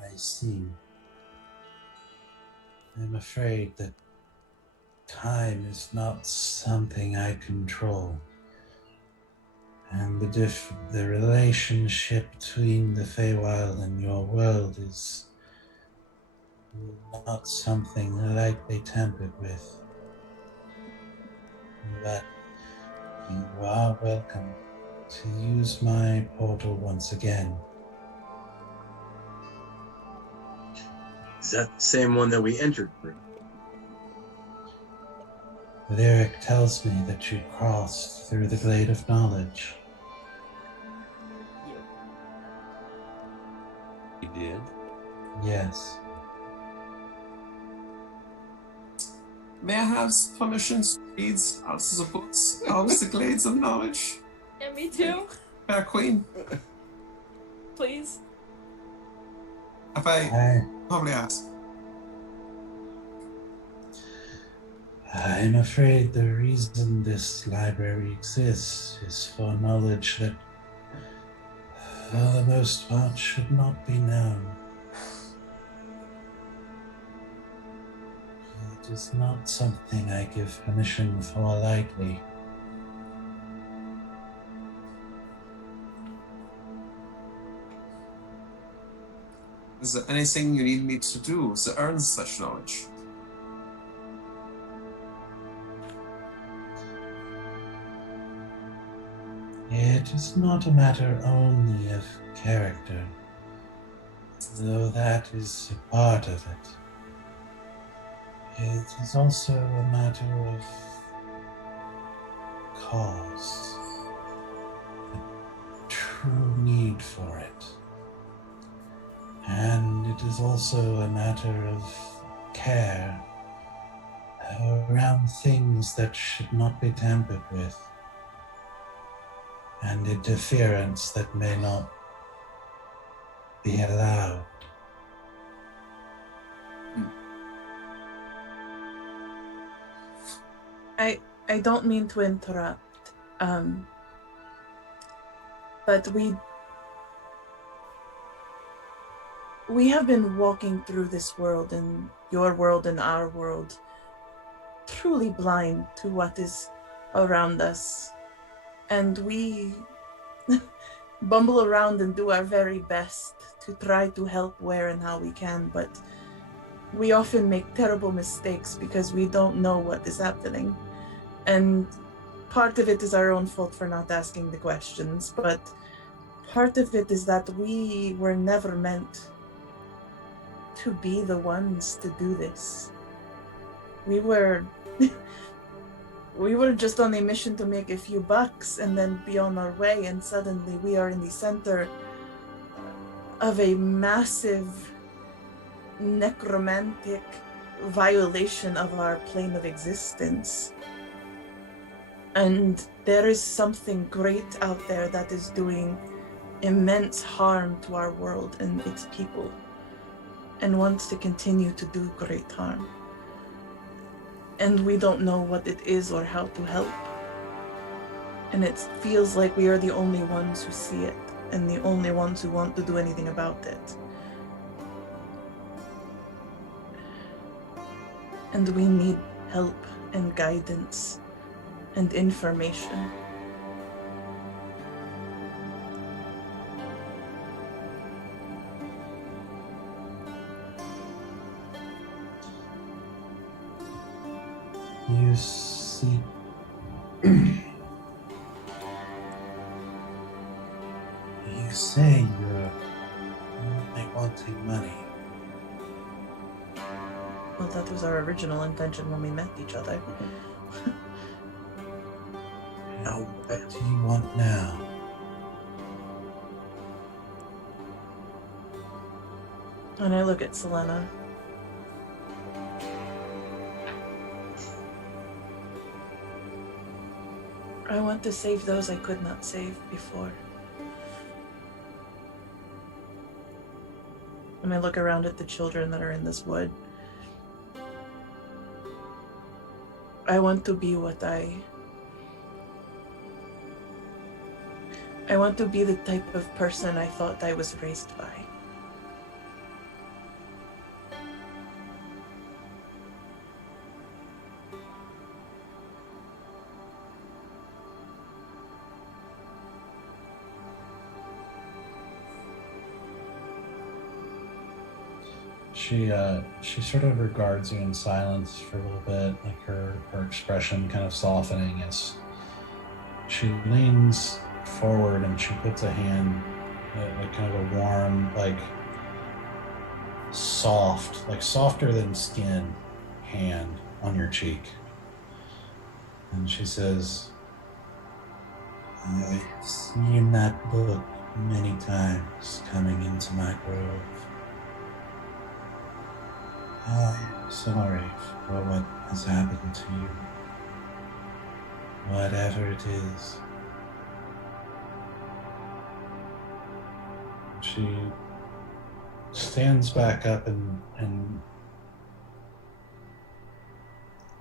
I see. I'm afraid that time is not something I control. And the relationship between the Feywild and your world is not something lightly tampered with. But you are welcome to use my portal once again. Is that the same one that we entered through? The lyric tells me that you crossed through the Glade of Knowledge. You did? Yes. May I have permission to read out of the books of the Glades of Knowledge? Yeah, me too. Fair Queen, Please. if I probably ask. I'm afraid the reason this library exists is for knowledge that, for the most part, should not be known. It is not something I give permission for lightly. Is there anything you need me to do to earn such knowledge? It is not a matter only of character, though that is a part of it. It is also a matter of cause, a true need for it. And it is also a matter of care around things that should not be tampered with, and interference that may not be allowed. I don't mean to interrupt, but we have been walking through this world, and your world and our world, truly blind to what is around us. And we bumble around and do our very best to try to help where and how we can, but we often make terrible mistakes because we don't know what is happening. And part of it is our own fault for not asking the questions, but part of it is that we were never meant to be the ones to do this. We were just on a mission to make a few bucks and then be on our way, and suddenly we are in the center of a massive necromantic violation of our plane of existence. And there is something great out there that is doing immense harm to our world and its people, and wants to continue to do great harm. And we don't know what it is or how to help. And it feels like we are the only ones who see it, and the only ones who want to do anything about it. And we need help and guidance and information. You see, you say you're only wanting money. Well, that was our original intention when we met each other. No. What do you want now? And I look at Sylenna. want to save those I could not save before. And I look around at the children that are in this wood. I want to be I want to be the type of person I thought I was raised by. She sort of regards you in silence for a little bit, like her expression kind of softening as she leans forward and she puts a hand, like kind of a warm, like soft, like softer than skin hand on your cheek. And she says, I've seen that book many times coming into my grove. I'm sorry for what has happened to you. Whatever it is. She stands back up and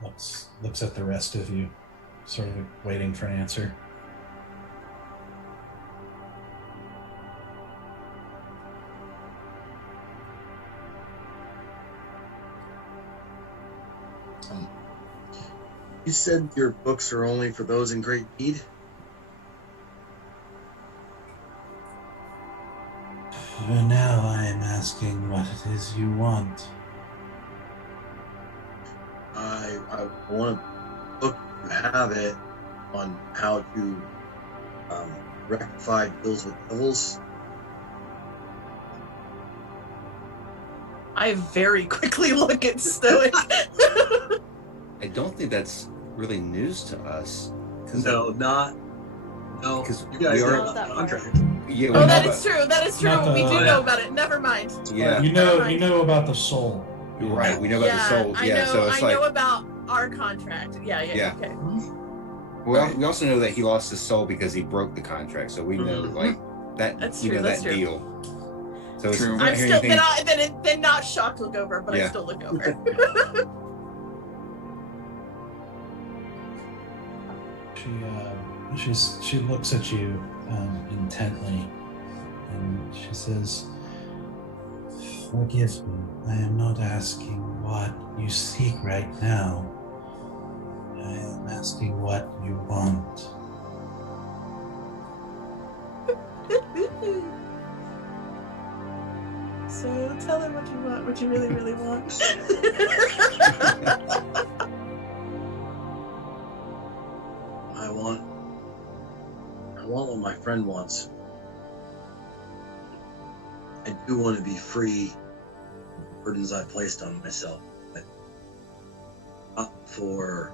looks at the rest of you, sort of waiting for an answer. You said your books are only for those in great need? Now I am asking what it is you want. I want to look to have it on how to rectify deals with devils. I very quickly look at Stoic. I don't think that's really news to us. No, Because you guys we know are- about the contract. Yeah, we Oh, know that about- is true. That is true. Not We the- do know about it. Never mind. Yeah, You know about the soul. right. We know about the souls. I Yeah, know. so it's I like know about our contract. Yeah. Yeah. Okay. we also know that he lost his soul because he broke the contract. So we know like that. That's we true, know that's that true. deal. So it's True. not I'm hearing still anything- then not shocked look over, but I Yeah. still look over. She looks at you intently, and she says, "Forgive me. I am not asking what you seek right now. I am asking what you want." So tell her what you want, what you really, really want. I want what my friend wants. I do want to be free of the burdens I placed on myself, but not for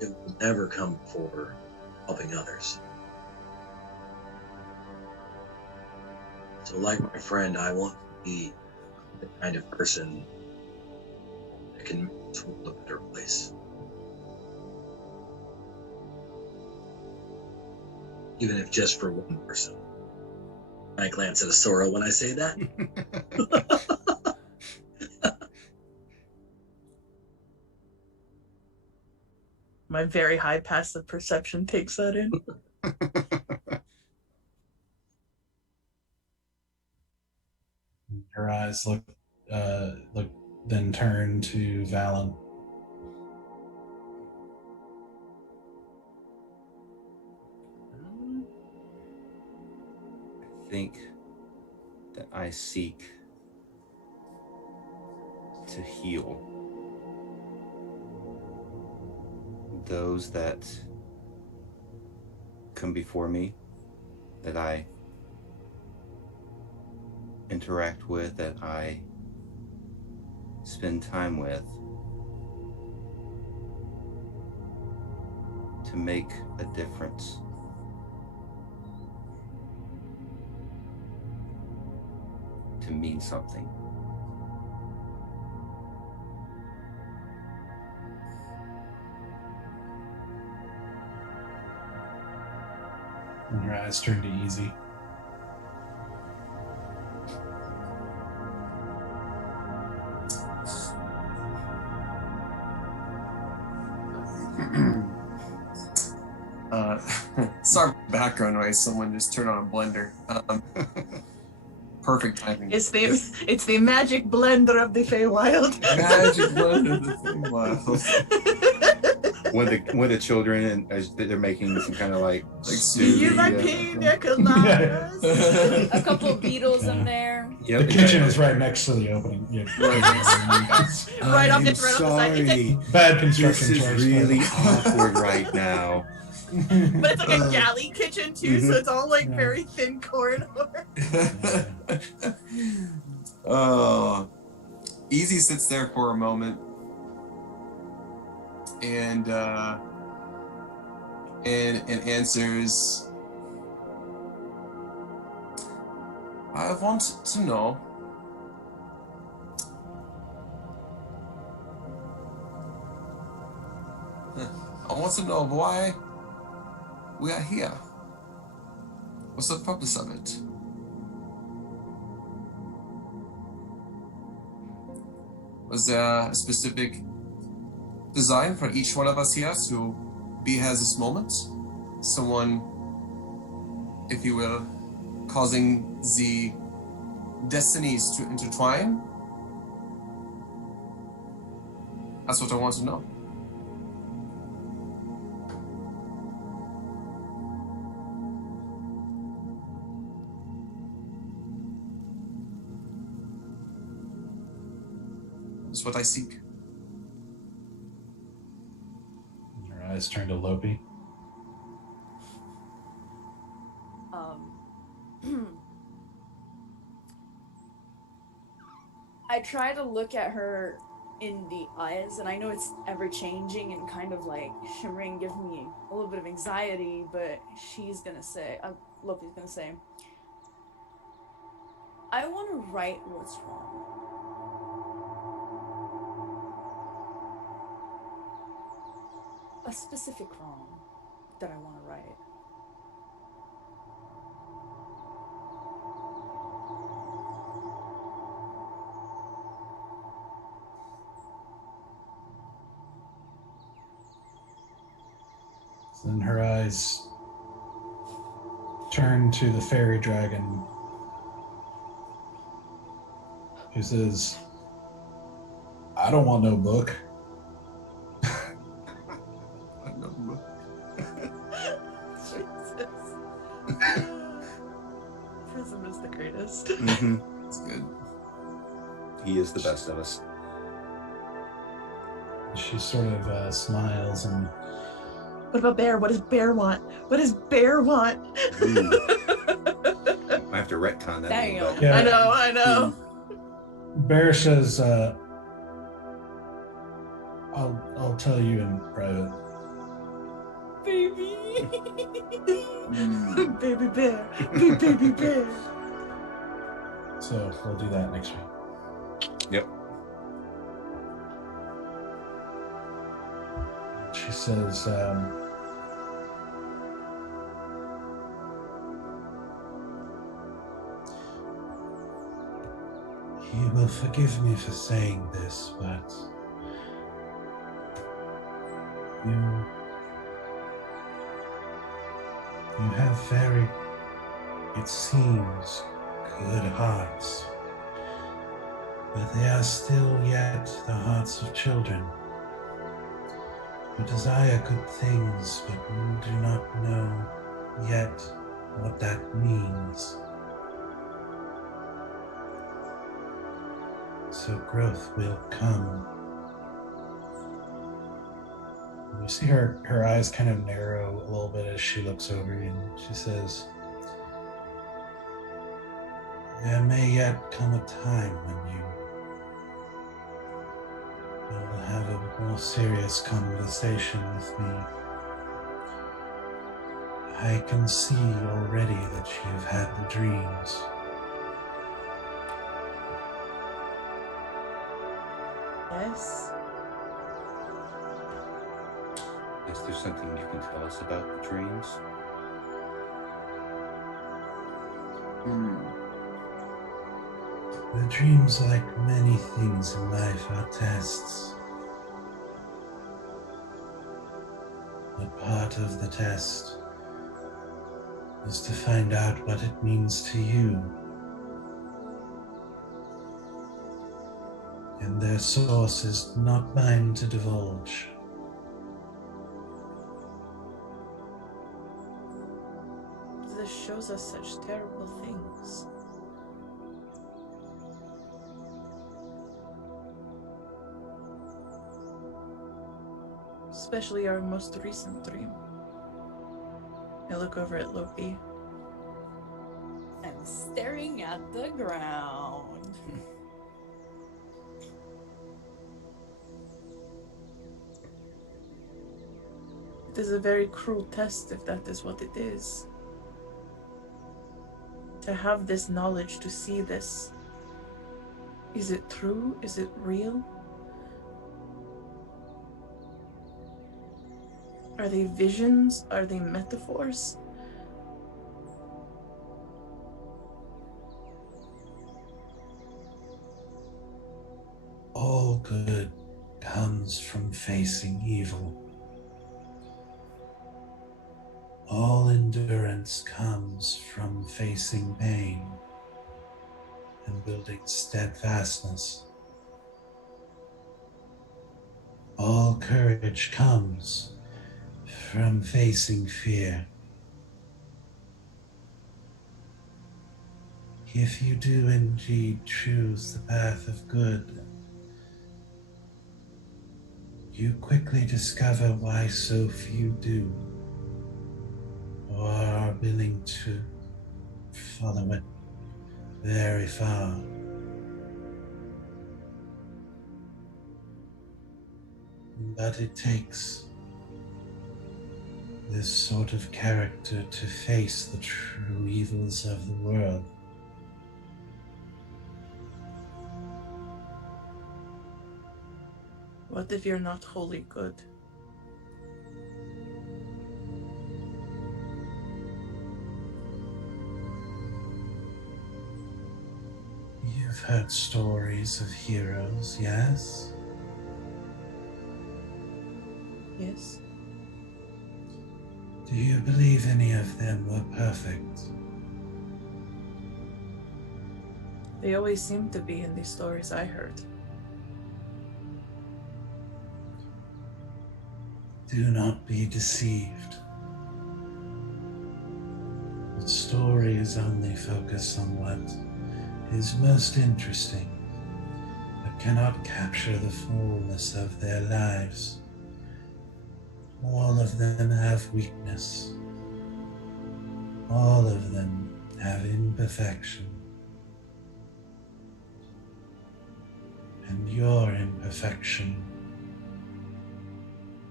it will never come for helping others. So like my friend, I want to be the kind of person that can make this world a better place. Even if just for one person. I glance at Asora when I say that. My very high passive perception takes that in. Her eyes look, then turn to Valen. I think that I seek to heal those that come before me, that I interact with, that I spend time with, to make a difference. To mean something. And her eyes turn to easy. Sorry for the background noise. Someone just turned on a blender. Perfect timing. It's the magic blender of the Feywild. Magic blender of the Feywild. One of the children, and as they're making some kind of like You like pina coladas. A couple of beetles in there. Yep, The kitchen is right next to the opening. Yeah. Right off the side. Bad construction This is choice. really awkward right now. But it's like a galley kitchen too, so it's all like very thin corridor. Oh, Easy sits there for a moment, and answers. I want to know. I want to know why we are here. What's the purpose of it? Was there a specific design for each one of us here to be here at this moment? Someone, if you will, causing the destinies to intertwine? That's what I want to know. That's what I seek. Her eyes turn to Lopi. I try to look at her in the eyes, and I know it's ever changing and kind of like shimmering, gives me a little bit of anxiety, but she's gonna say, Lopi's gonna say, I want to right what's wrong. A specific wrong that I want to right. Then her eyes turn to the fairy dragon, who says, I don't want no book. Prism is the greatest. Mm-hmm. That's good. He is the best of us. She sort of smiles and What about Bear? What does Bear want? What does Bear want? I have to retcon that. There you go. Yeah. I know. Bear says, I'll tell you in private. Baby. Baby Bear. Baby Bear. So we'll do that next week. Yep. She says, you will forgive me for saying this, but you have very, it seems, good hearts, but they are still yet the hearts of children. You desire good things, but you do not know yet what that means. So growth will come. You see her eyes kind of narrow a little bit as she looks over you, and she says, there may yet come a time when you will have a more serious conversation with me. I can see already that you have had the dreams. Yes. Is there something you can tell us about the dreams? The dreams, like many things in life, are tests. But part of the test is to find out what it means to you. And their source is not mine to divulge. This shows us such terrible things. Especially our most recent dream. I look over at Loki. I'm staring at the ground. It is a very cruel test if that is what it is. To have this knowledge, to see this. Is it true? Is it real? Are they visions? Are they metaphors? All good comes from facing evil. All endurance comes from facing pain and building steadfastness. All courage comes from facing fear. If you do indeed choose the path of good, you quickly discover why so few do, or are willing to follow it very far. But it takes this sort of character to face the true evils of the world. What if you're not wholly good? You've heard stories of heroes, yes? Yes? Do you believe any of them were perfect? They always seem to be in these stories I heard. Do not be deceived. The stories only focus on what is most interesting, but cannot capture the fullness of their lives. All of them have weakness. All of them have imperfection. And your imperfection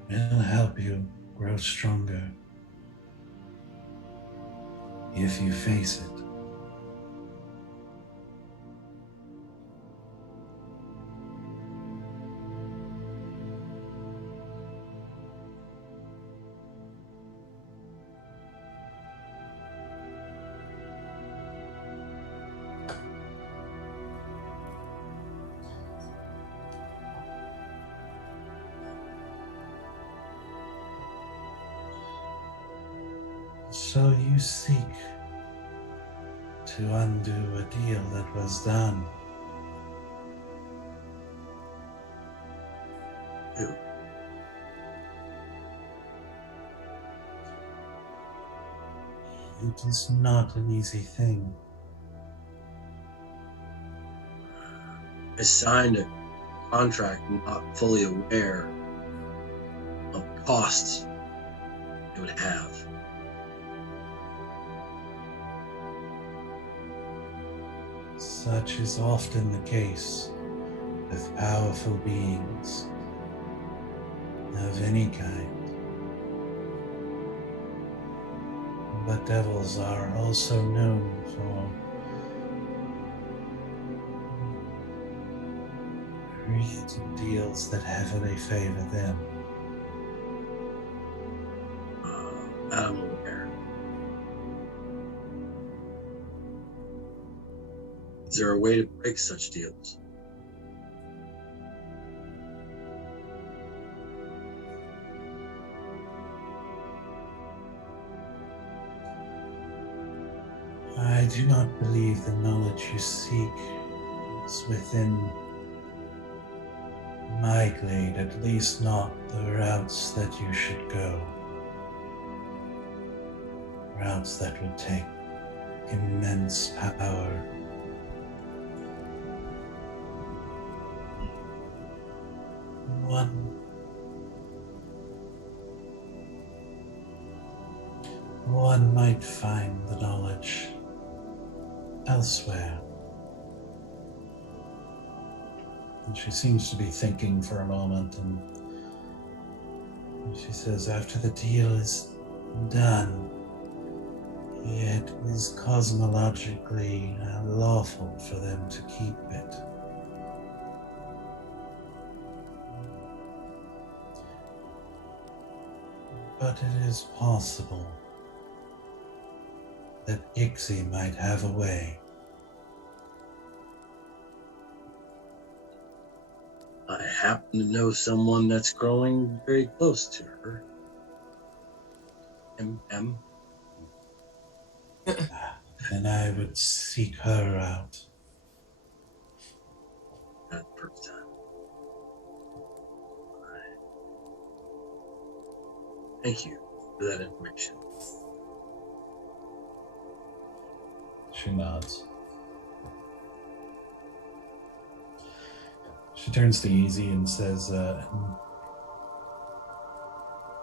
will help you grow stronger if you face it. So you seek to undo a deal that was done. Ew. It is not an easy thing. I signed a contract not fully aware of costs it would have. Such is often the case with powerful beings of any kind. But devils are also known for creating deals that heavily favor them. I'm aware. Is there a way to break such deals? I do not believe the knowledge you seek is within my glade, at least not the routes that you should go. Routes that would take immense power. One might find the knowledge elsewhere. And she seems to be thinking for a moment, and she says, after the deal is done, it is cosmologically lawful for them to keep it. But it is possible that Ixie might have a way. I happen to know someone that's growing very close to her. M. Then I would seek her out. Not the first time. Thank you for that information. She nods. She turns to Easy and says,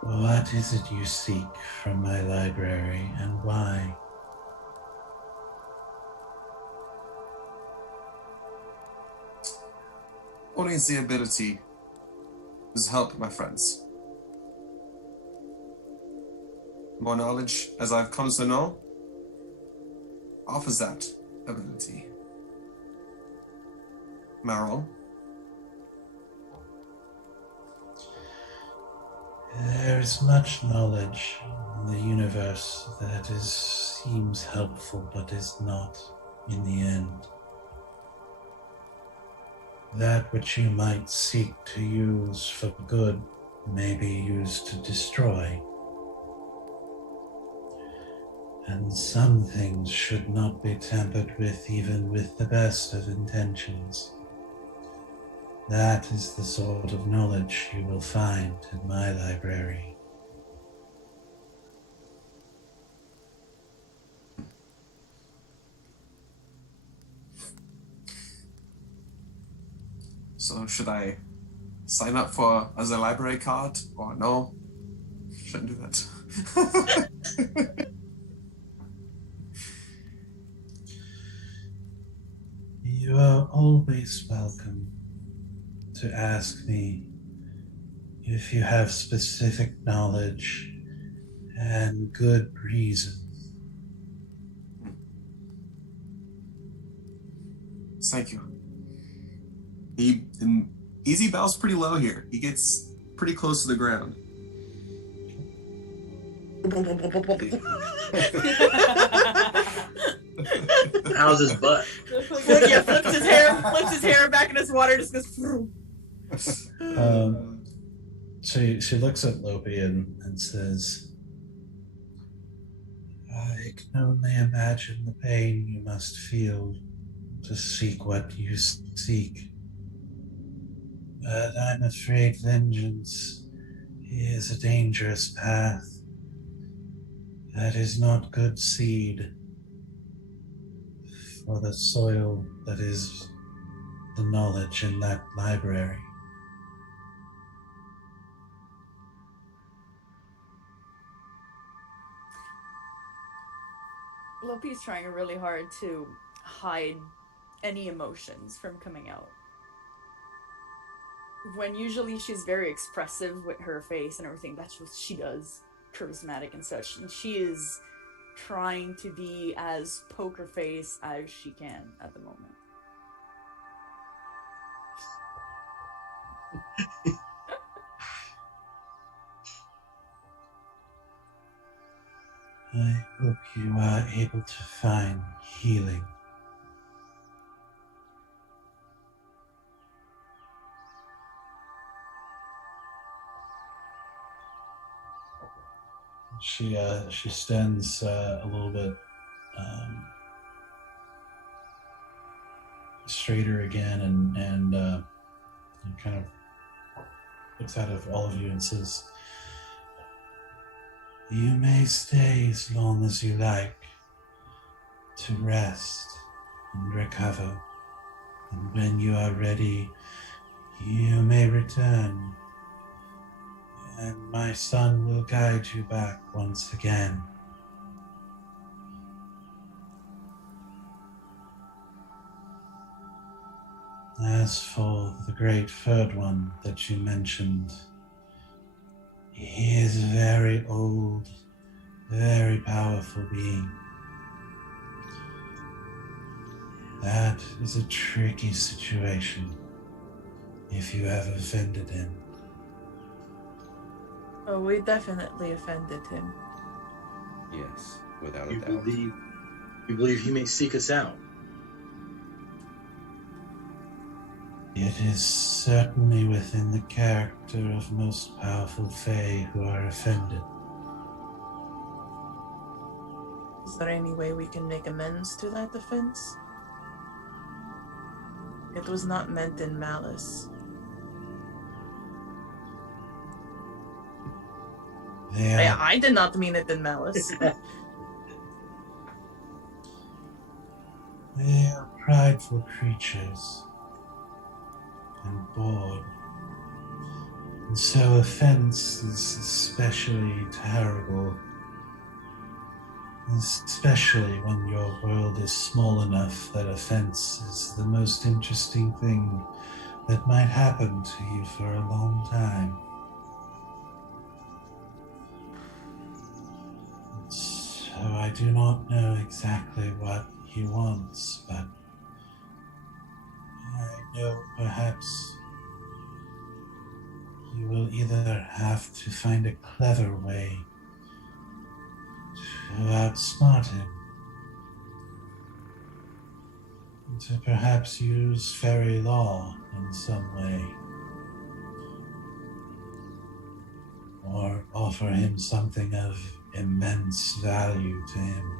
what is it you seek from my library, and why? Only is the ability to help my friends. More knowledge, as I've come to know, offers that ability. Am I wrong? There is much knowledge in the universe that seems helpful but is not in the end. That which you might seek to use for good may be used to destroy. And some things should not be tampered with, even with the best of intentions. That is the sort of knowledge you will find in my library. So should I sign up as a library card, or no? Shouldn't do that. You are always welcome to ask me if you have specific knowledge and good reason. Thank you. Easy bows pretty low here. He gets pretty close to the ground. How's his butt? Flips his hair back in his water, just goes. She looks at Lopi and says, I can only imagine the pain you must feel to seek what you seek. But I'm afraid vengeance is a dangerous path. That is not good seed for the soil that is the knowledge in that library. Lopi's trying really hard to hide any emotions from coming out. When usually she's very expressive with her face and everything, that's what she does, charismatic and such, and she is trying to be as poker face as she can at the moment. I hope you are able to find healing She stands a little bit straighter again, and kind of looks out of all of you and says, "You may stay as long as you like to rest and recover, and when you are ready, you may return, and my son will guide you back once again." As for the great third one that you mentioned, he is a very old, very powerful being. That is a tricky situation if you have offended him. Oh, we definitely offended him. Yes, without a You doubt. believe he may seek us out? It is certainly within the character of most powerful Fae who are offended. Is there any way we can make amends to that offense? It was not meant in malice. I did not mean it in malice. They are prideful creatures and bored. And so offense is especially terrible, especially when your world is small enough that offense is the most interesting thing that might happen to you for a long time. So I do not know exactly what he wants, but I know perhaps you will either have to find a clever way to outsmart him, to perhaps use fairy law in some way, or offer him something of immense value to him,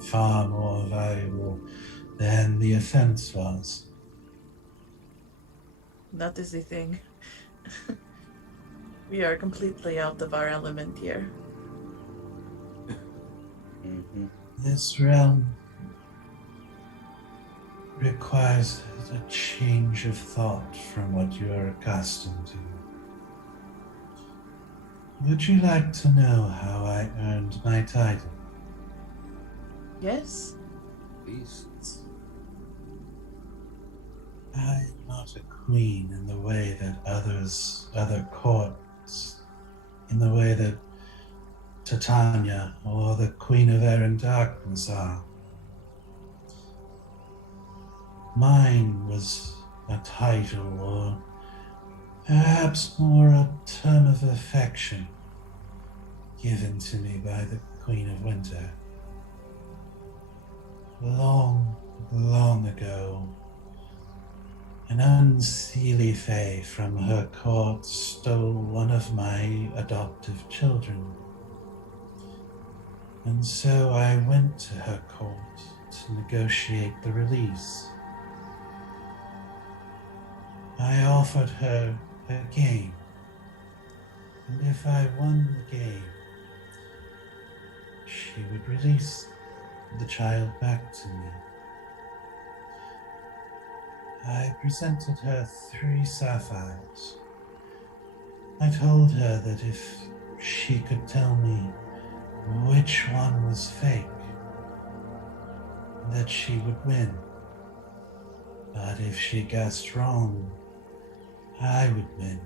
far more valuable than the offense was. That is the thing. We are completely out of our element here. Mm-hmm. This realm requires a change of thought from what you are accustomed to. Would you like to know how I earned my title? Yes? Please. I am not a queen in the way that other courts, in the way that Titania or the Queen of Air and Darkness are. Mine was a title, or perhaps more a term of affection, given to me by the Queen of Winter. Long, long ago, an unseelie fae from her court stole one of my adoptive children. And so I went to her court to negotiate the release. I offered her a game, and if I won the game, she would release the child back to me. I presented her 3 sapphires. I told her that if she could tell me which one was fake, that she would win. But if she guessed wrong, I would win.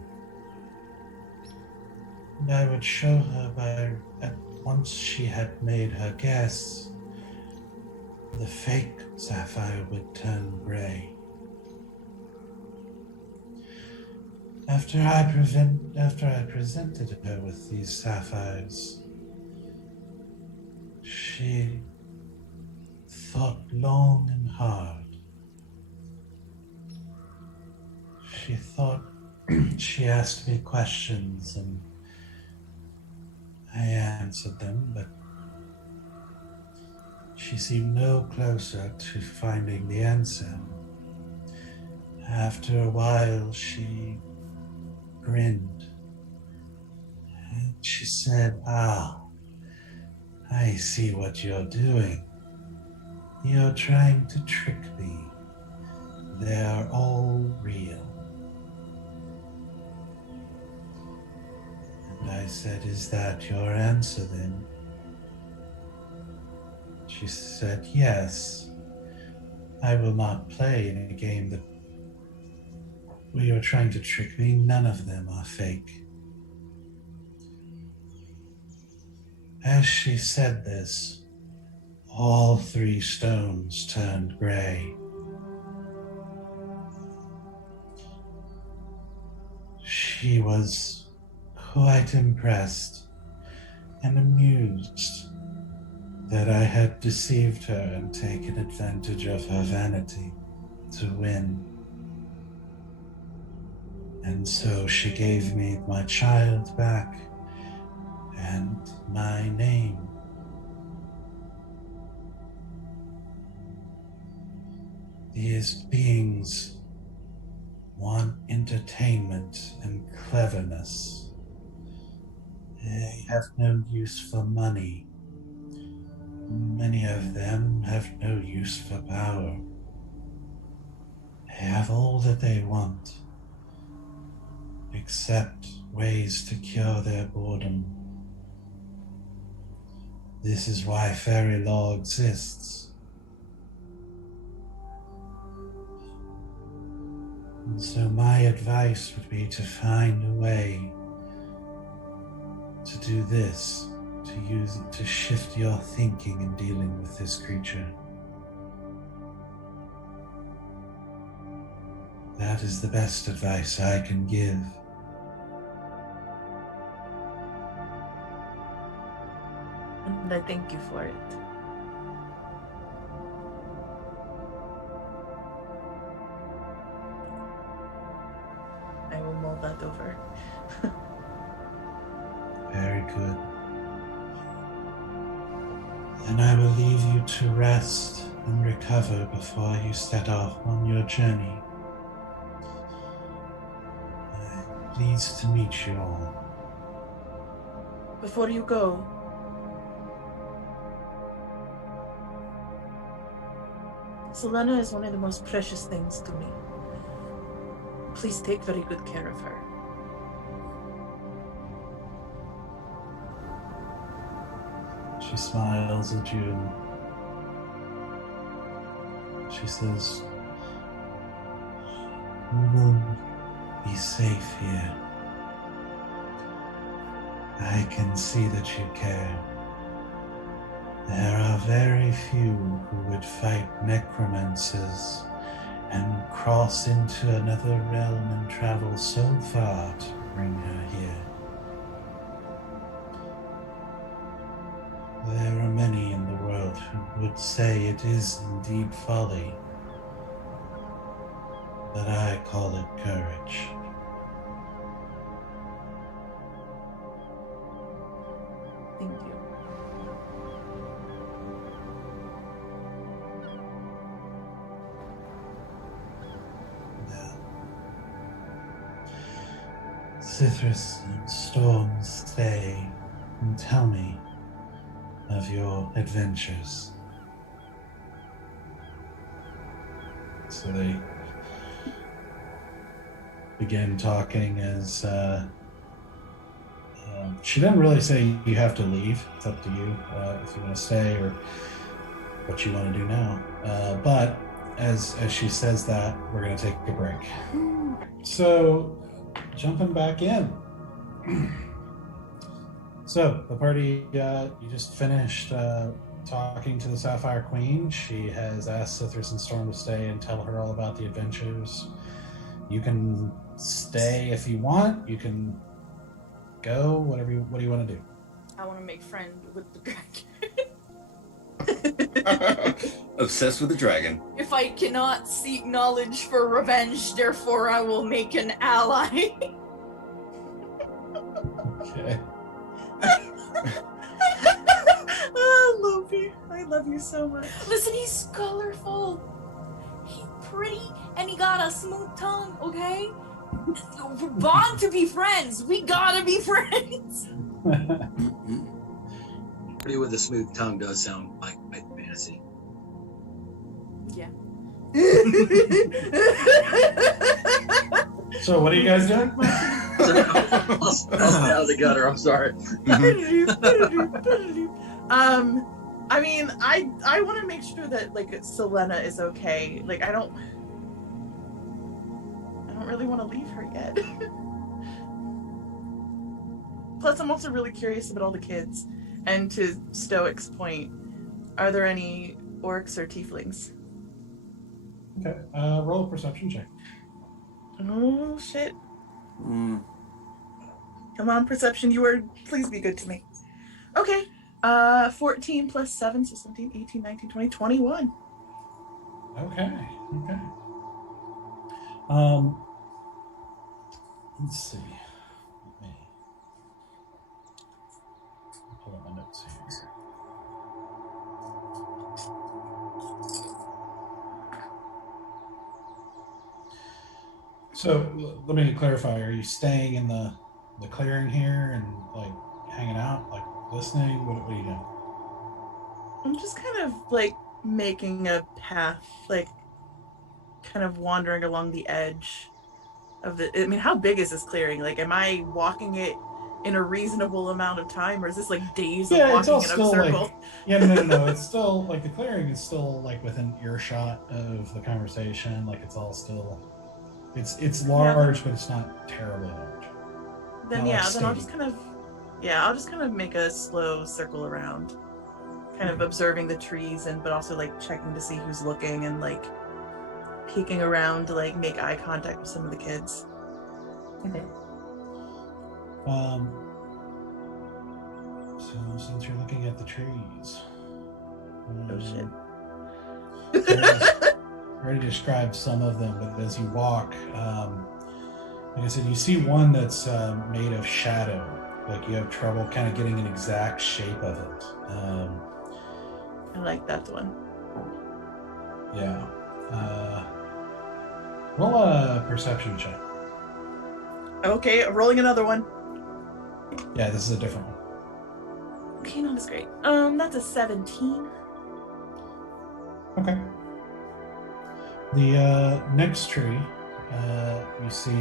And I would show her once she had made her guess, the fake sapphire would turn gray. After I presented her with these sapphires, she thought long and hard. She asked me questions, and answered them, but she seemed no closer to finding the answer. After a while, she grinned, and she said, "Ah, I see what you're doing. You're trying to trick me. They're all real." And I said, "Is that your answer then?" She said, "Yes. I will not play in a game that where you're trying to trick me. None of them are fake." As she said this, all 3 stones turned gray. She was quite impressed and amused that I had deceived her and taken advantage of her vanity to win. And so she gave me my child back and my name. These beings want entertainment and cleverness. They have no use for money. Many of them have no use for power. They have all that they want, except ways to cure their boredom. This is why fairy law exists. And so my advice would be to find a way to do this, to use it to shift your thinking in dealing with this creature. That is the best advice I can give. And I thank you for it. I will mull that over. Very good. Then I will leave you to rest and recover before you set off on your journey. I'm pleased to meet you all. Before you go, Sylenna is one of the most precious things to me. Please take very good care of her. She smiles at you and she says, "You will be safe here. I can see that you care. There are very few who would fight necromancers and cross into another realm and travel so far to bring her here. There are many in the world who would say it is indeed folly, but I call it courage." Thank you. Cithras and Storm, stay and tell me of your adventures. So they begin talking as she didn't really say you have to leave. It's up to you if you want to stay or what you want to do now. But as she says that, we're going to take a break. So jumping back in. So the party, you just finished talking to the Sapphire Queen. She has asked Cithras and Storm to stay and tell her all about the adventures. You can stay if you want. You can go, what do you want to do? I want to make friend with the dragon. Obsessed with the dragon. If I cannot seek knowledge for revenge, therefore I will make an ally. Okay. love you so much. Listen, he's colorful. He's pretty, and he got a smooth tongue, okay? We're bound to be friends. We gotta be friends. Pretty with a smooth tongue does sound like my fantasy. Yeah. So what are you guys doing? I'll stay out of the gutter. I'm sorry. I mean, I want to make sure that like Sylenna is okay. Like I don't really want to leave her yet. Plus, I'm also really curious about all the kids. And to Stoic's point, are there any orcs or tieflings? Okay, roll a perception check. Oh shit! Come on, perception. Please be good to me. Okay. 14 plus 7, so 17, 18, 19, 20, 21. Okay. Let's see. Let me pull up my notes here. So let me clarify. Are you staying in the clearing here and like hanging out, like listening? What are you doing? I'm just kind of like making a path, like kind of wandering along the edge of the. I mean, how big is this clearing? Like, am I walking it in a reasonable amount of time, or is this like days of walking in a circle? Like, yeah, no. It's still like the clearing is still like within earshot of the conversation. Like it's all still. It's large, but it's not terribly large. Then not yeah, like then I'll just kind of make a slow circle around, kind of observing the trees but also like checking to see who's looking and like peeking around to like make eye contact with some of the kids. Okay. So since you're looking at the trees, Oh shit. I already described some of them, but as you walk, like I said, you see one that's made of shadow. Like you have trouble kind of getting an exact shape of it. I like that one. Yeah. Roll a perception check. Okay, rolling another one. Yeah, this is a different one. Okay, not as great. That's a 17. Okay. The next tree you see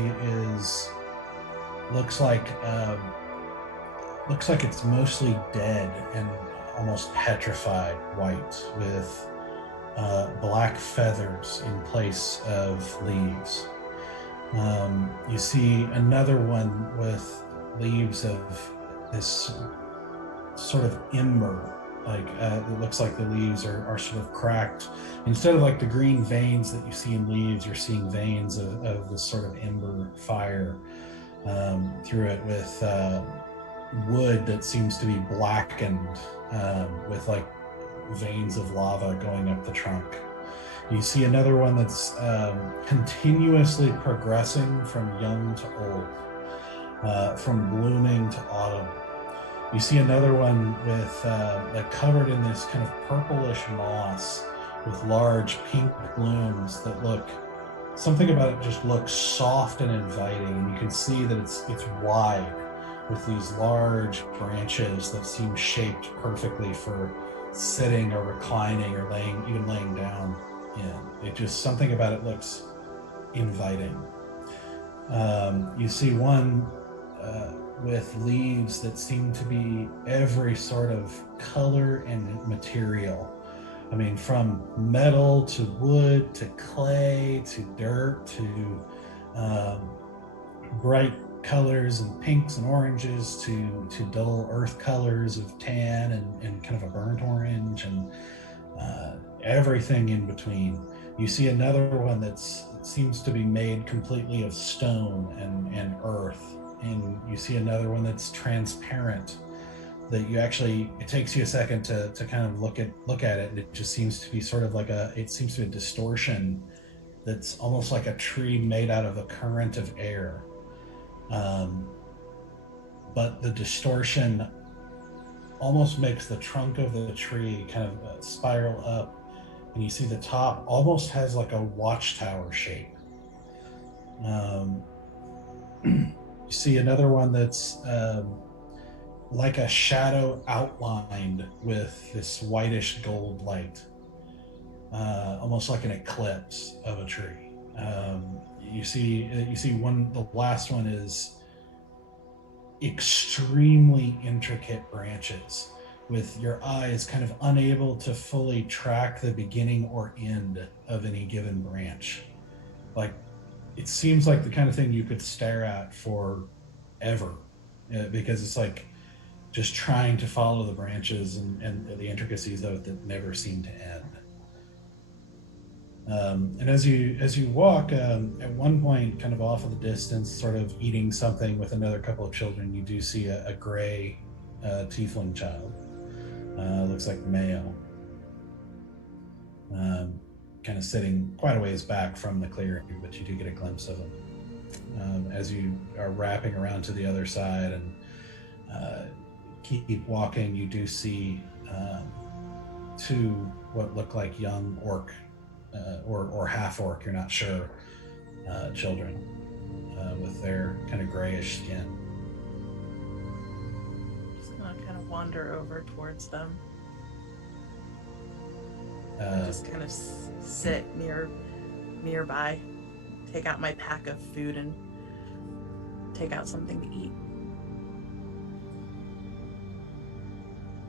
looks like it's mostly dead and almost petrified white with black feathers in place of leaves. You see another one with leaves of this sort of ember. Like it looks like the leaves are sort of cracked. Instead of like the green veins that you see in leaves, you're seeing veins of this sort of ember fire through it with wood that seems to be blackened with like veins of lava going up the trunk. You see another one that's continuously progressing from young to old, from blooming to autumn. You see another one with like covered in this kind of purplish moss with large pink blooms that look, something about it just looks soft and inviting, and you can see that it's wide with these large branches that seem shaped perfectly for sitting or reclining or laying down in. It just, something about it looks inviting. You see one with leaves that seem to be every sort of color and material. I mean, from metal to wood to clay to dirt to bright colors and pinks and oranges to dull earth colors of tan and kind of a burnt orange and everything in between. You see another one that seems to be made completely of stone and earth. And you see another one that's transparent, that you actually, it takes you a second to kind of look at it, and it just seems to be sort of like it seems to be a distortion that's almost like a tree made out of a current of air. But the distortion almost makes the trunk of the tree kind of spiral up, and you see the top almost has like a watchtower shape. You see another one that's like a shadow outlined with this whitish gold light, almost like an eclipse of a tree. You see one. The last one is extremely intricate branches, with your eyes kind of unable to fully track the beginning or end of any given branch. Like, it seems like the kind of thing you could stare at for ever, because it's like just trying to follow the branches and the intricacies of it that never seem to end. And as you walk, at one point, kind of off in the distance, sort of eating something with another couple of children, you do see a gray tiefling child. Looks like male. Kind of sitting quite a ways back from the clearing, but you do get a glimpse of him. As you are wrapping around to the other side and keep walking, you do see two what look like young orc or half orc, you're not sure, children with their kind of grayish skin. Just gonna kind of wander over towards them. Just kind of sit nearby, take out my pack of food and take out something to eat.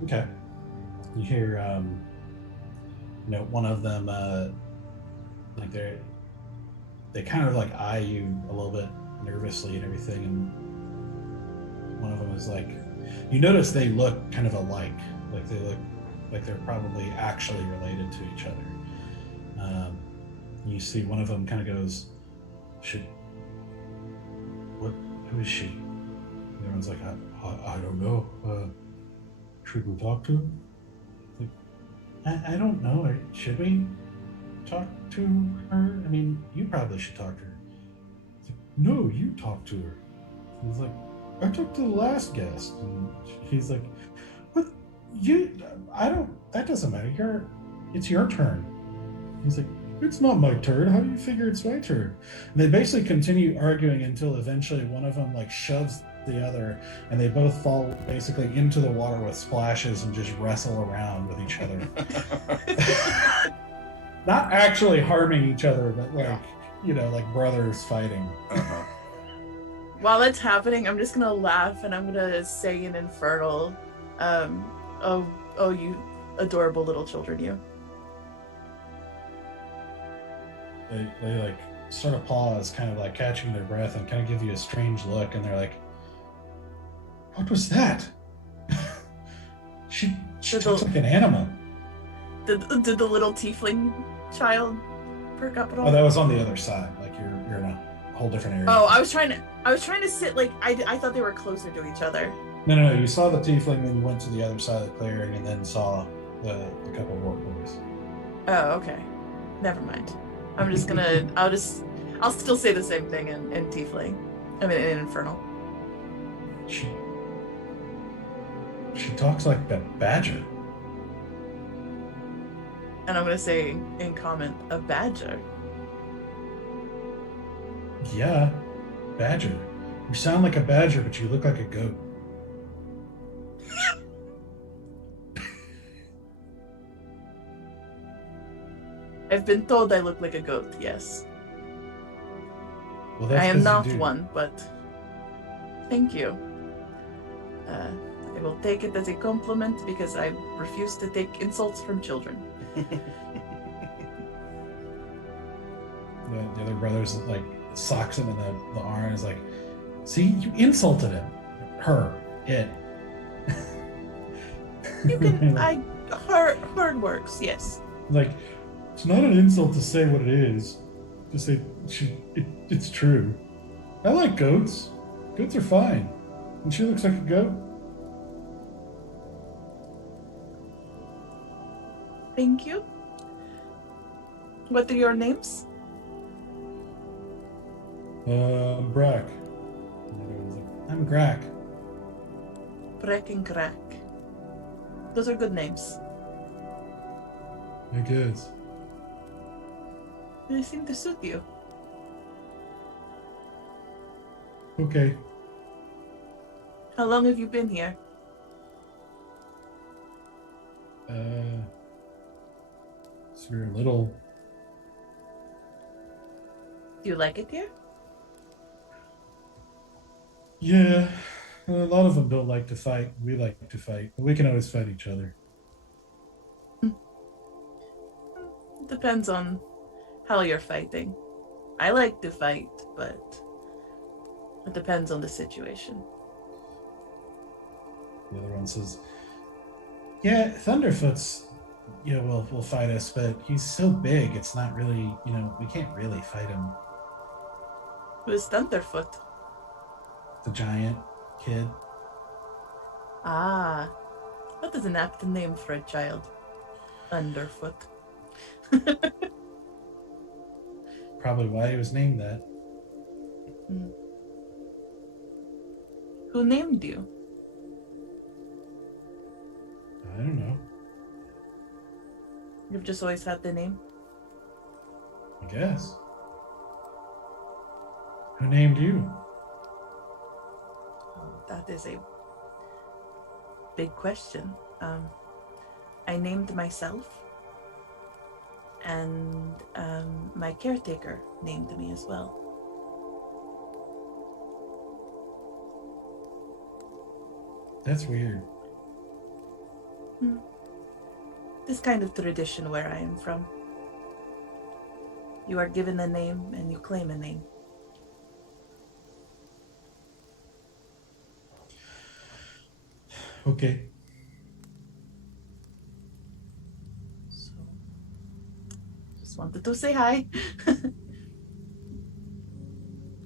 Okay. You hear, one of them, like they kind of like eye you a little bit nervously and everything, and one of them is like, you notice they look kind of alike, like they look like they're probably actually related to each other. You see one of them kind of goes, who is she? And everyone's like, I don't know. Should we talk to her? I don't know. Should we talk to her? I mean, you probably should talk to her. It's like, no, you talk to her. He's like, I talked to the last guest. And he's like, what? That doesn't matter. It's your turn. He's like, it's not my turn. How do you figure it's my turn? And they basically continue arguing until eventually one of them like shoves the other, and they both fall basically into the water with splashes and just wrestle around with each other. Not actually harming each other, but like brothers fighting. Uh-huh. While that's happening, I'm just gonna laugh and I'm gonna say in Infernal, oh, you adorable little children, you. They like sort of pause, kind of like catching their breath, and kind of give you a strange look, and they're like, what was that? She talks like an animal. Did the little tiefling child perk up at all? Oh, that was on the other side. Like you're in a whole different area. Oh, I was trying to sit like I thought they were closer to each other. No. You saw the tiefling, then you went to the other side of the clearing, and then saw the couple of orc boys. Oh, okay. Never mind. I'm just gonna. I'll still say the same thing in tiefling. I mean, in Infernal. She talks like a badger. And I'm gonna say in comment, a badger. Yeah, badger. You sound like a badger, but you look like a goat. I've been told I look like a goat, yes. Well, that's I am 'cause not you do. one, but thank you. I will take it as a compliment because I refuse to take insults from children. The other brother's like socks him in the arm and is like, see, you insulted him. It. You can, hard works, yes. Like, it's not an insult to say what it is. To say it's true. I like goats. Goats are fine. And she looks like a goat. Thank you. What are your names? Brack. And everyone's like, I'm Grack. Breck and Crack. Those are good names. I guess. They seem to suit you. Okay. How long have you been here? So you're little. Do you like it here? Yeah. A lot of them don't like to fight. We like to fight. But we can always fight each other. Depends on how you're fighting. I like to fight, but it depends on the situation. The other one says, yeah, Thunderfoot's, will fight us, but he's so big, it's not really, we can't really fight him. Who's Thunderfoot? The giant kid. Ah, that is an apt name for a child. Thunderfoot. Probably why he was named that. Who named you? I don't know. You've just always had the name? I guess. Who named you? That is a big question. I named myself, and my caretaker named me as well. That's weird. This kind of tradition where I am from. You are given a name and you claim a name. Okay. So, just wanted to say hi.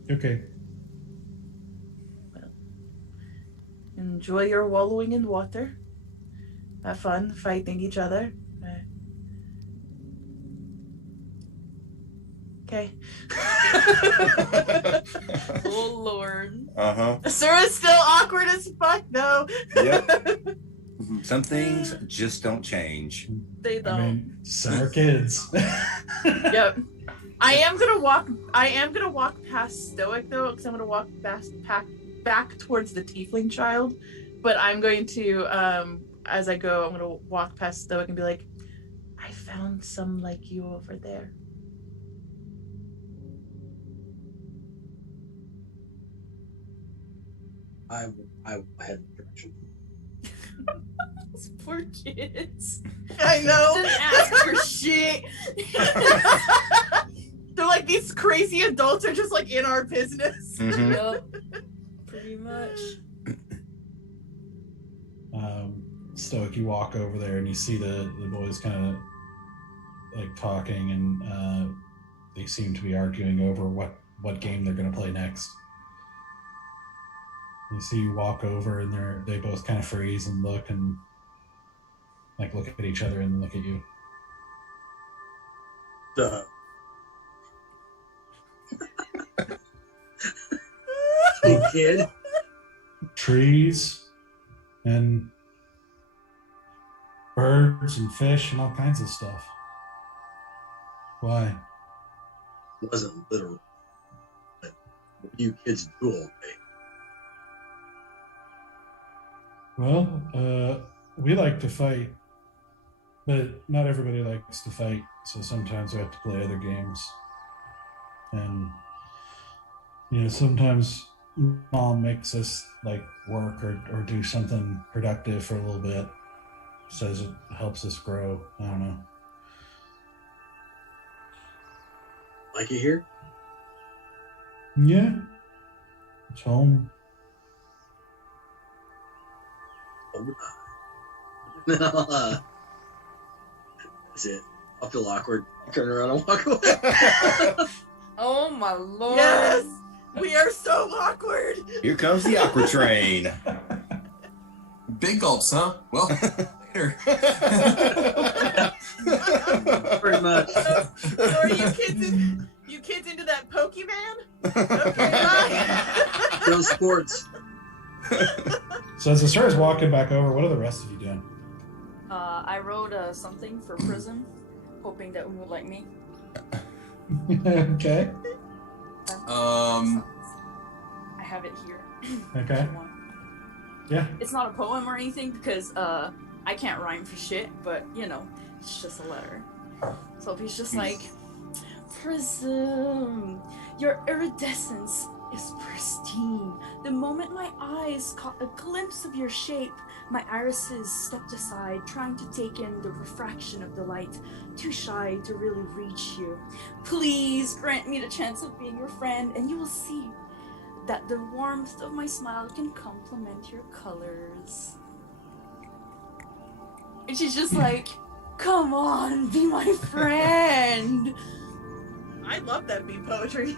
Okay. Well, enjoy your wallowing in water. Have fun fighting each other. Okay. Oh Lord. Sura's still awkward as fuck, though. Yep. Some things just don't change. They don't. I mean, some are kids. Yep. I am gonna walk past Stoic though, because I'm gonna walk back towards the tiefling child. But I'm going to, as I go, I'm gonna walk past Stoic and be like, I found some like you over there. I will head in the direction. Those poor kids. I know. Didn't ask for shit. They're like, these crazy adults are just like in our business. Yep. Pretty much. Stoic, you walk over there and you see the boys kind of like talking, and they seem to be arguing over what game they're going to play next. You see you walk over and they both kind of freeze and look at each other and then look at you. Duh. Hey, kid. Trees and birds and fish and all kinds of stuff. Why? It wasn't literal. But what do you kids do all day? Well, we like to fight, but not everybody likes to fight, so sometimes we have to play other games. And, sometimes Mom makes us, like, work or do something productive for a little bit, says it helps us grow. I don't know. Like it here? Yeah. It's home. That's it. I'll feel awkward. I'll turn around and walk away. Oh my Lord. Yes, we are so awkward. Here comes the aqua train. Big gulps, huh? Well, later. Pretty much. So are you kids into that Pokemon? Okay, bye. Those sports. So as the star is walking back over, what are the rest of you doing? I wrote something for prison, hoping that it would like me. Okay. I have it here. Okay. If you want. Yeah. It's not a poem or anything because I can't rhyme for shit, but you know, it's just a letter. So he's just like, Prism, your iridescence is pristine. The moment my eyes caught a glimpse of your shape, my irises stepped aside, trying to take in the refraction of the light, too shy to really reach you. Please grant me the chance of being your friend, and you will see that the warmth of my smile can complement your colors. And she's just like, come on, be my friend. I love that beat poetry.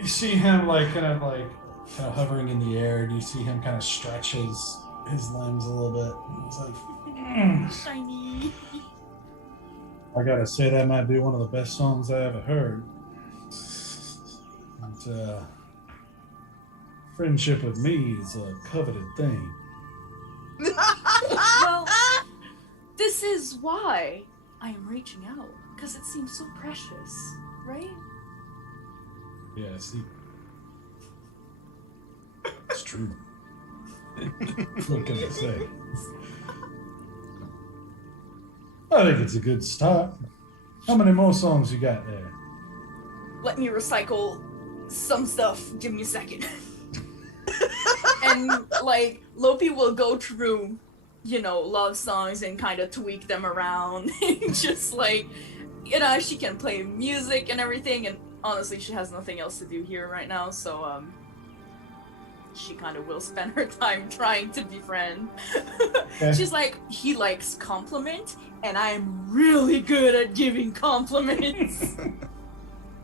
You see him kind of hovering in the air, and you see him kind of stretch his limbs a little bit. It's like, Shiny. I gotta say that might be one of the best songs I ever heard. And, friendship with me is a coveted thing. Well, this is why I am reaching out, because it seems so precious, right? Yeah, see. It's true. What can I say? I think it's a good start. How many more songs you got there? Let me recycle some stuff. Give me a second. And like Lopi will go through, love songs and kind of tweak them around. Just like, she can play music and everything. And honestly, she has nothing else to do here right now. So, she kind of will spend her time trying to befriend. Okay. She's like, he likes compliment, and I'm really good at giving compliments.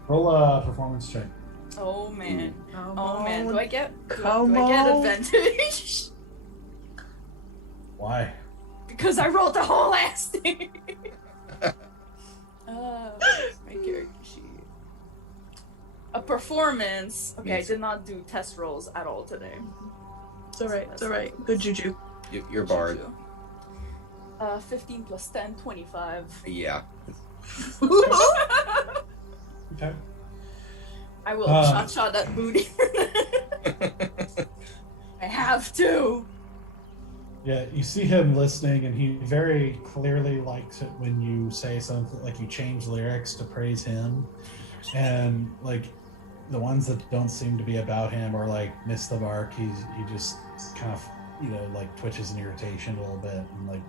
Roll a performance check. Oh man. Come Oh man. on. Do I get Come advantage? Why? Because I rolled the whole ass thing. My character sheet. A performance. Okay, I did not do test rolls at all today. It's alright, it's alright. Good juju. You're barred. 15 plus 10, 25. Yeah. Okay. I will cha-cha that booty. I have to. Yeah, you see him listening, and he very clearly likes it when you say something, like you change lyrics to praise him. And like the ones that don't seem to be about him or like miss the mark, he just kind of like twitches in irritation a little bit and like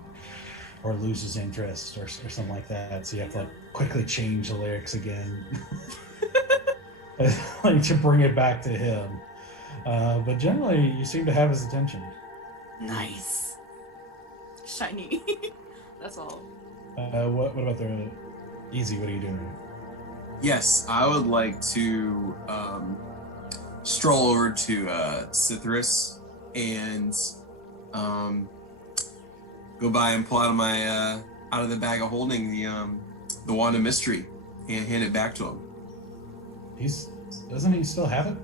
or loses interest or something like that. So you have to like quickly change the lyrics again, like to bring it back to him. But generally, you seem to have his attention. Nice. Shiny. That's all. What about the easy? What are you doing? Yes, I would like to stroll over to Cythrus and go by and pull out of my out of the bag of holding the wand of mystery and hand it back to him. Doesn't he still have it?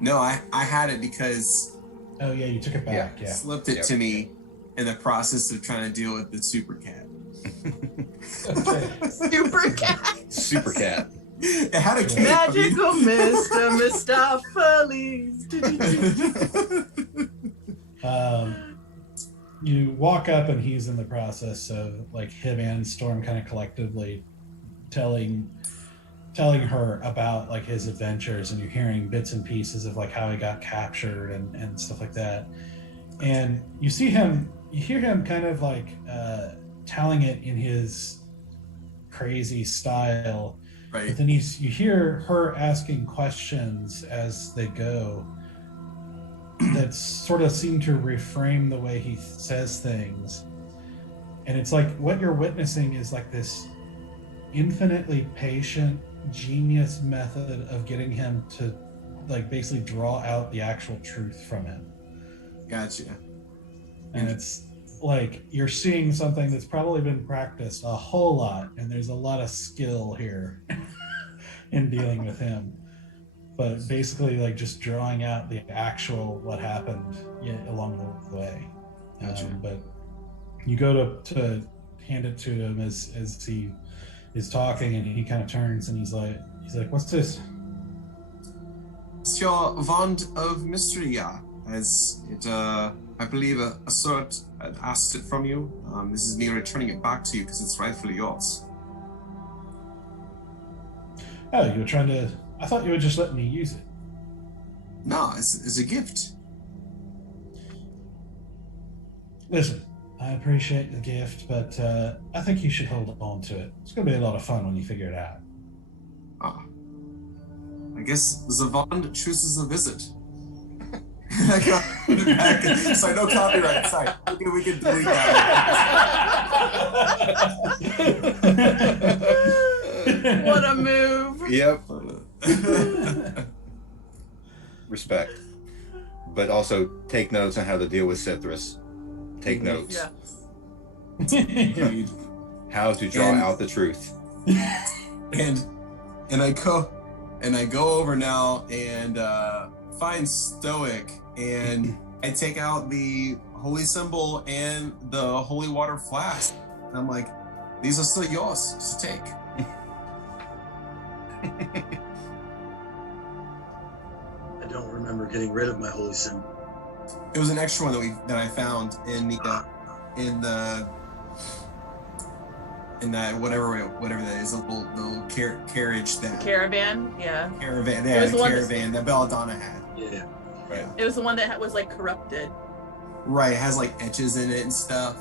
No, I had it because Oh yeah, you took it back. Yeah. slipped it to me in the process of trying to deal with the super cat. Okay. Super cat. Super cat. It had a cape. Magical Mr. Folly. You walk up and he's in the process of like him and Storm kind of collectively telling her about like his adventures, and you're hearing bits and pieces of like how he got captured and stuff like that. And you hear him kind of like telling it in his crazy style. Right. But then you hear her asking questions as they go that sort of seem to reframe the way he says things. And it's like what you're witnessing is like this infinitely patient, genius method of getting him to like basically draw out the actual truth from him. Gotcha. And it's like you're seeing something that's probably been practiced a whole lot, and there's a lot of skill here in dealing with him. but basically like just drawing out the actual what happened along the way. Gotcha. But you go to hand it to him as he is talking, and he kind of turns and he's like, "What's this?" It's your wand of mystery, yeah. As it, I believe a sort had asked it from you. This is me returning it back to you because it's rightfully yours. Oh, you were trying to. I thought you were just letting me use it. No, it's a gift. Listen, I appreciate the gift, but I think you should hold on to it. It's going to be a lot of fun when you figure it out. Ah. I guess Zavand chooses a visit. I can put it back. Sorry, no copyright. Sorry. We can delete that. What a move. Yep. Respect. But also take notes on how to deal with Cithrus. Take notes. Yeah. How to draw out the truth. And I go over now and find Stoic, and I take out the holy symbol and the holy water flask. And I'm like, these are still yours to take. I don't remember getting rid of my holy symbol. It was an extra one that I found in that whatever that is, a little carriage that Caravan, yeah. caravan It was the one that Belladonna had. Yeah. Right. It was the one that was like corrupted. Right, it has like etches in it and stuff.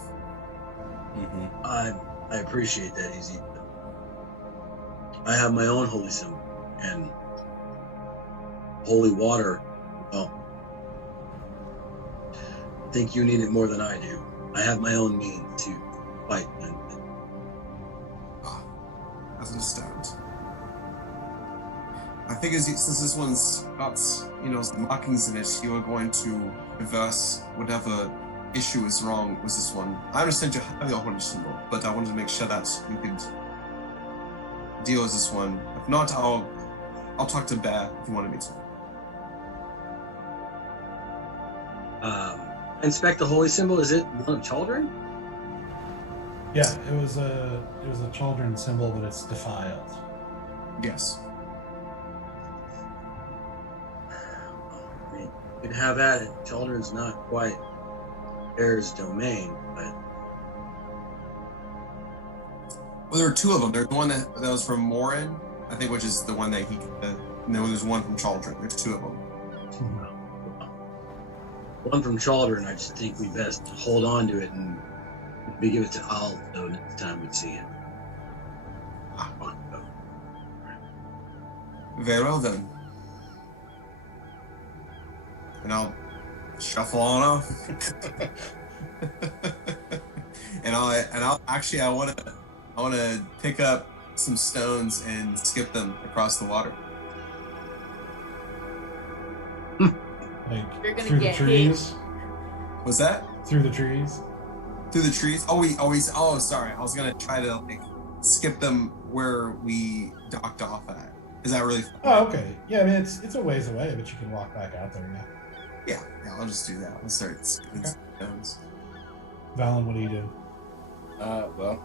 Mm-hmm. I appreciate that, Easy. I have my own holy symbol and holy water. Oh, I think you need it more than I do. I have my own means to fight. As an astound. I think since this one's got, markings in it, you are going to reverse whatever issue is wrong with this one. I understand you have your holy symbol, but I wanted to make sure that you could deal with this one. If not, I'll talk to Bear if you wanted me to. Inspect the holy symbol. Is it one of children? Yeah, it was a children's symbol, but it's defiled. Yes. I mean, you can have at it. Children's not quite Bear's domain, but Well, there were two of them. There's one that was from Morin, I think, which is the one that and then there's one from Chaldron. There's two of them. one from Chaldron. I just think we best hold on to it and maybe give it to Aldo next time we see him. Very well then. And I'll shuffle on off. and I'll actually I wanna pick up some stones and skip them across the water. Like You're gonna through get the trees. Was that? Through the trees. Through the trees? Oh, sorry. I was gonna try to skip them where we docked off at. Is that really fun? Oh, okay. Yeah, I mean it's a ways away, but you can walk back out there. Yeah. Yeah, I'll just do that. I'll start skipping stones. Valen, what do you do? Well,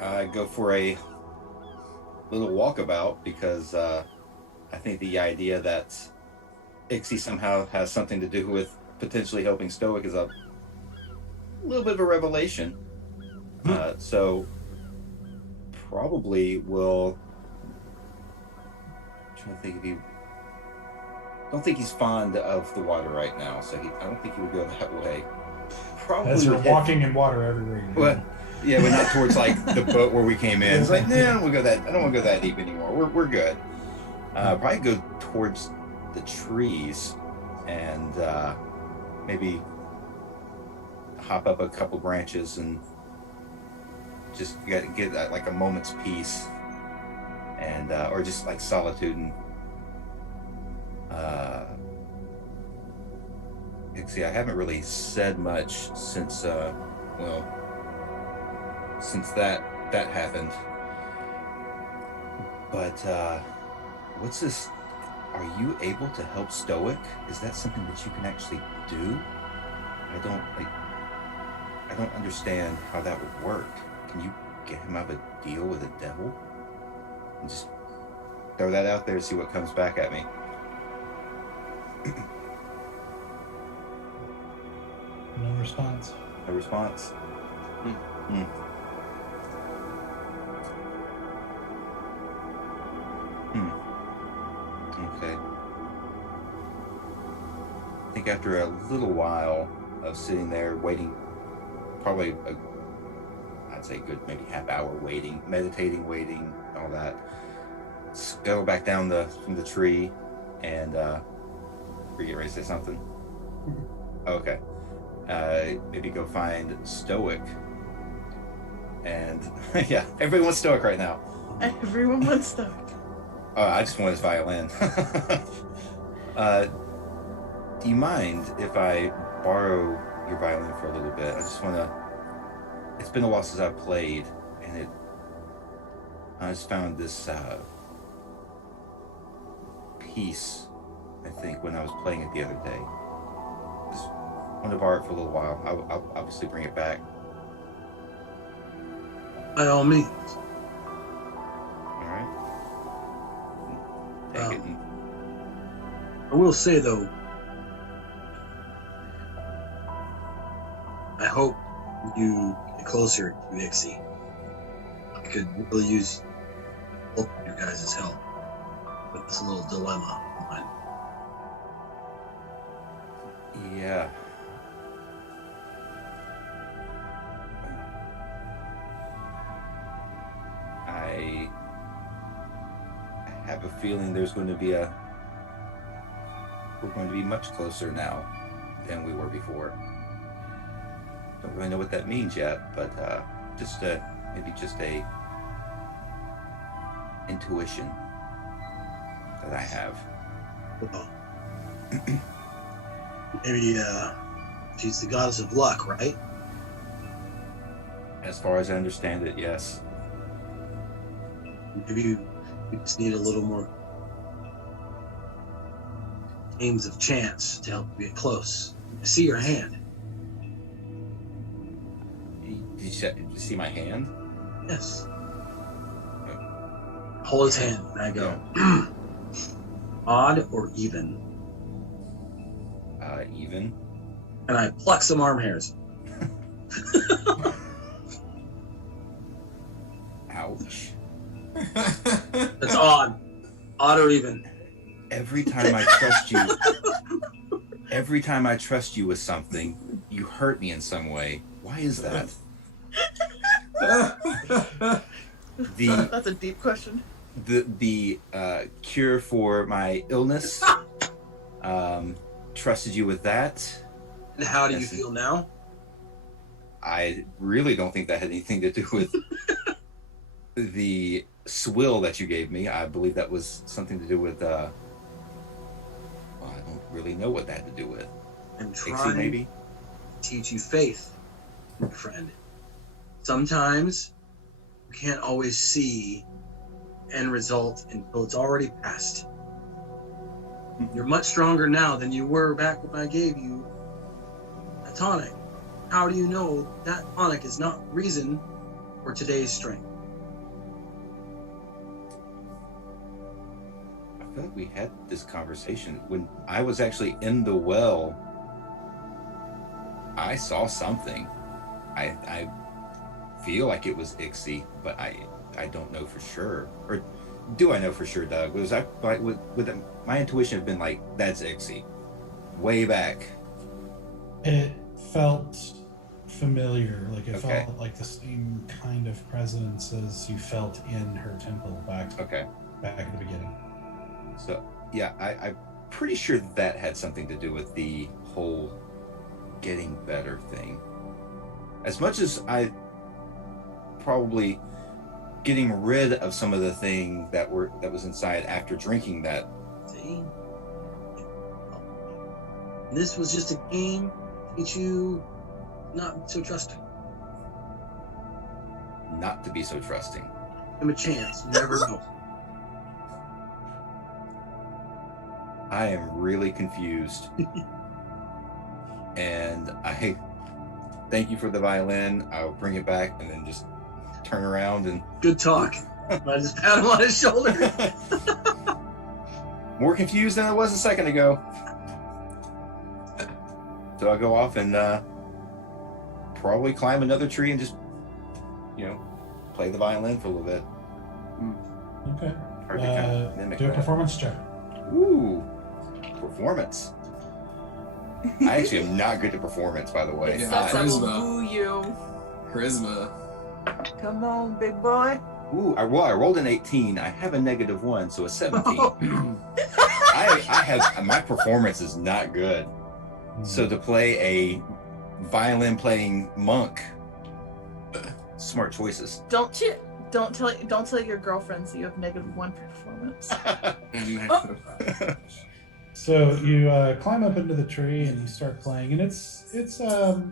I go for a little walkabout because I think the idea that Ixie somehow has something to do with potentially helping Stoic is a little bit of a revelation. So probably will. I'm trying to think if he. Don't think he's fond of the water right now, so I don't think he would go that way. Probably As you're would head- walking in water everywhere you go. Well, yeah, but not towards the boat where we came in. It's like, no, I don't want to go that. I don't want to go that deep anymore. We're good. Probably go towards the trees and maybe hop up a couple branches and just get like a moment's peace and or just like solitude and see, I haven't really said much since since that happened. But what's this? Are you able to help Stoic? Is that something that you can actually do? I don't understand how that would work. Can you get him out of a deal with the devil? And just throw that out there and see what comes back at me. No response. No response. Okay. I think after a little while of sitting there waiting, probably I'd say good maybe half hour waiting, meditating, waiting, all that. Scuttle back down from the tree and were you ready to say something? Okay. Maybe go find Stoic. And yeah, everybody wants Stoic right now. Everyone wants Stoic. Oh, I just want his violin. Do you mind if I borrow your violin for a little bit? I just want to. It's been a while since I've played, and I just found this piece, I think, when I was playing it the other day. Just want to borrow it for a little while. I'll obviously bring it back. By all means. All right. Take it. And, I will say though, I hope you get closer to Ixie. I could really use both of your guys' help with this little dilemma of mine. yeah. I have a feeling we're going to be much closer now than we were before. Don't really know what that means yet, but maybe just a intuition that I have. Well, maybe she's the goddess of luck, right? As far as I understand it, yes. Maybe you just need a little more games of chance to help you get close. I see your hand. Did you see my hand? Yes. Hold his hand and I go, odd or even? Even. And I pluck some arm hairs. Ouch. That's odd. Odd or even? Every time I trust you with something, you hurt me in some way. Why is that? That's a deep question. The cure for my illness, trusted you with that. And how do you feel now? I really don't think that had anything to do with the swill that you gave me. I believe that was something to do with well, I don't really know what that had to do with. I'm Pixie, trying maybe? to teach you faith, my friend. Sometimes you can't always see end result until it's already passed. You're much stronger now than you were back when I gave you a tonic. How do you know that tonic is not reason for today's strength? I feel like we had this conversation when I was actually in the well. I saw something. I feel like it was Ixie, but I don't know for sure. Or do I know for sure, Doug? Was I like with my intuition had been like that's Ixie, way back. It felt familiar, like it Okay. felt like the same kind of presence as you felt in her temple back Okay. at the beginning. So yeah, I'm pretty sure that had something to do with the whole getting better thing. As much as I probably getting rid of some of the thing that was inside after drinking that. See? This was just a game to teach you not so trusting. Not to be so trusting. Give him a chance. You never know. I am really confused. And I thank you for the violin. I'll bring it back and then just turn around and Good talk. I just pat him on his shoulder. more confused than I was a second ago. So I'll go off and probably climb another tree and just, play the violin for a little bit. Okay. Hard to kind of mimic Do a that. performance check. Ooh, performance. I actually am not good at performance, by the way. Yeah. Stuff that will Charisma. woo you. Charisma. Come on, big boy. I rolled an 18. I have a -1, so a 17. I have my performance is not good. So to play a violin playing monk, smart choices. Don't tell your girlfriends that you have -1 performance. So you climb up into the tree and you start playing, and it's a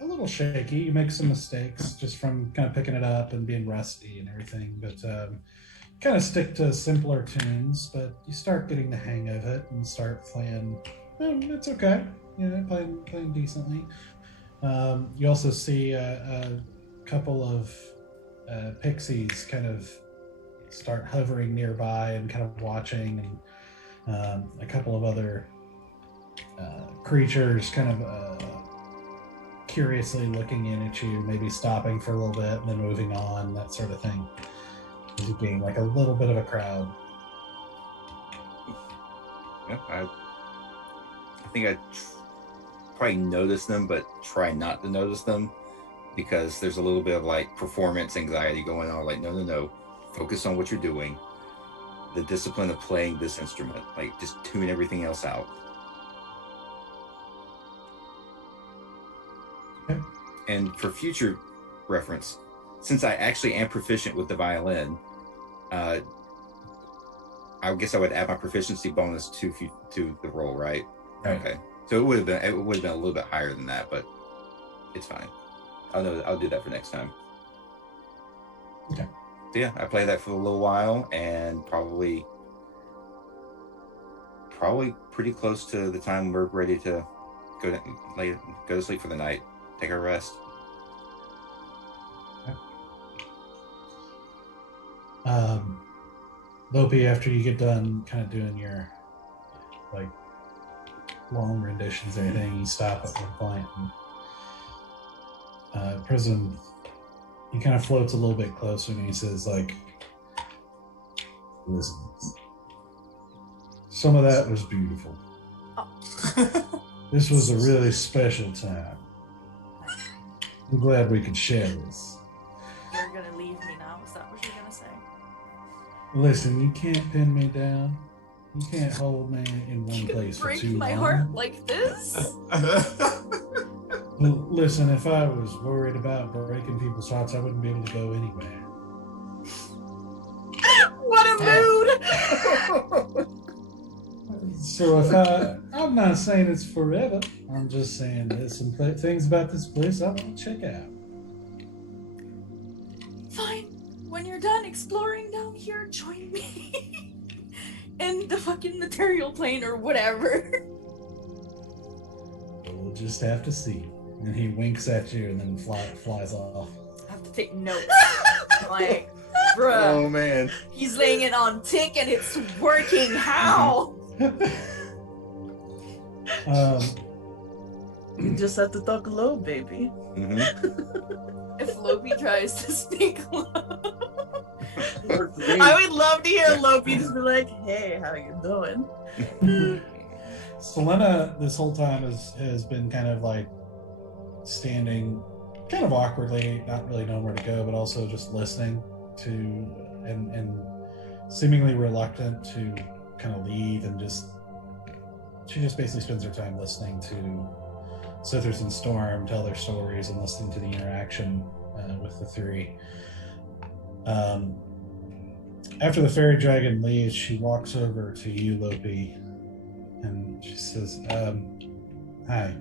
little shaky. You make some mistakes just from kind of picking it up and being rusty and everything, but kind of stick to simpler tunes. But you start getting the hang of it and start playing. It's okay, playing decently. You also see a couple of pixies kind of start hovering nearby and kind of watching, and a couple of other creatures kind of curiously looking in at you, maybe stopping for a little bit and then moving on, that sort of thing. As you gain like a little bit of a crowd. Yeah, I think I probably notice them, but try not to notice them because there's a little bit of like performance anxiety going on. Like, no, focus on what you're doing. The discipline of playing this instrument, like just tune everything else out. Okay. And for future reference, since I actually am proficient with the violin, I guess I would add my proficiency bonus to the roll, right? Right. Okay. So it would have been a little bit higher than that, but it's fine. I'll do that for next time. Okay. So yeah, I play that for a little while, and probably pretty close to the time we're ready to go to sleep for the night, take our rest. Lopi, after you get done kind of doing your like long renditions and everything, you stop at one point and Prism, he kind of floats a little bit closer and he says, like, listen, some of that was beautiful. This was a really special time. I'm glad we could share this. You're gonna leave me now. Is that what you're gonna say? Listen, you can't pin me down. You can't hold me in one place for Break too my long. heart like this? Well, listen, if I was worried about breaking people's hearts, I wouldn't be able to go anywhere. What a mood! So I'm not saying it's forever. I'm just saying there's some things about this place I want to check out. Fine. When you're done exploring down here, join me in the fucking material plane or whatever. We'll just have to see. And he winks at you and then flies off. I have to take notes. Like, bruh, Oh man. he's laying it on tick and it's working. How? You just have to talk low, baby. Mm-hmm. If Lopi tries to speak low. I would love to hear Lopi just be like, hey, how you doing? Sylenna this whole time has been kind of like standing kind of awkwardly, not really knowing where to go, but also just listening to and seemingly reluctant to kind of leave, and she just basically spends her time listening to Sithers and Storm tell their stories and listening to the interaction with the three. After the fairy dragon leaves, she walks over to you, Lopi, and she says, hi.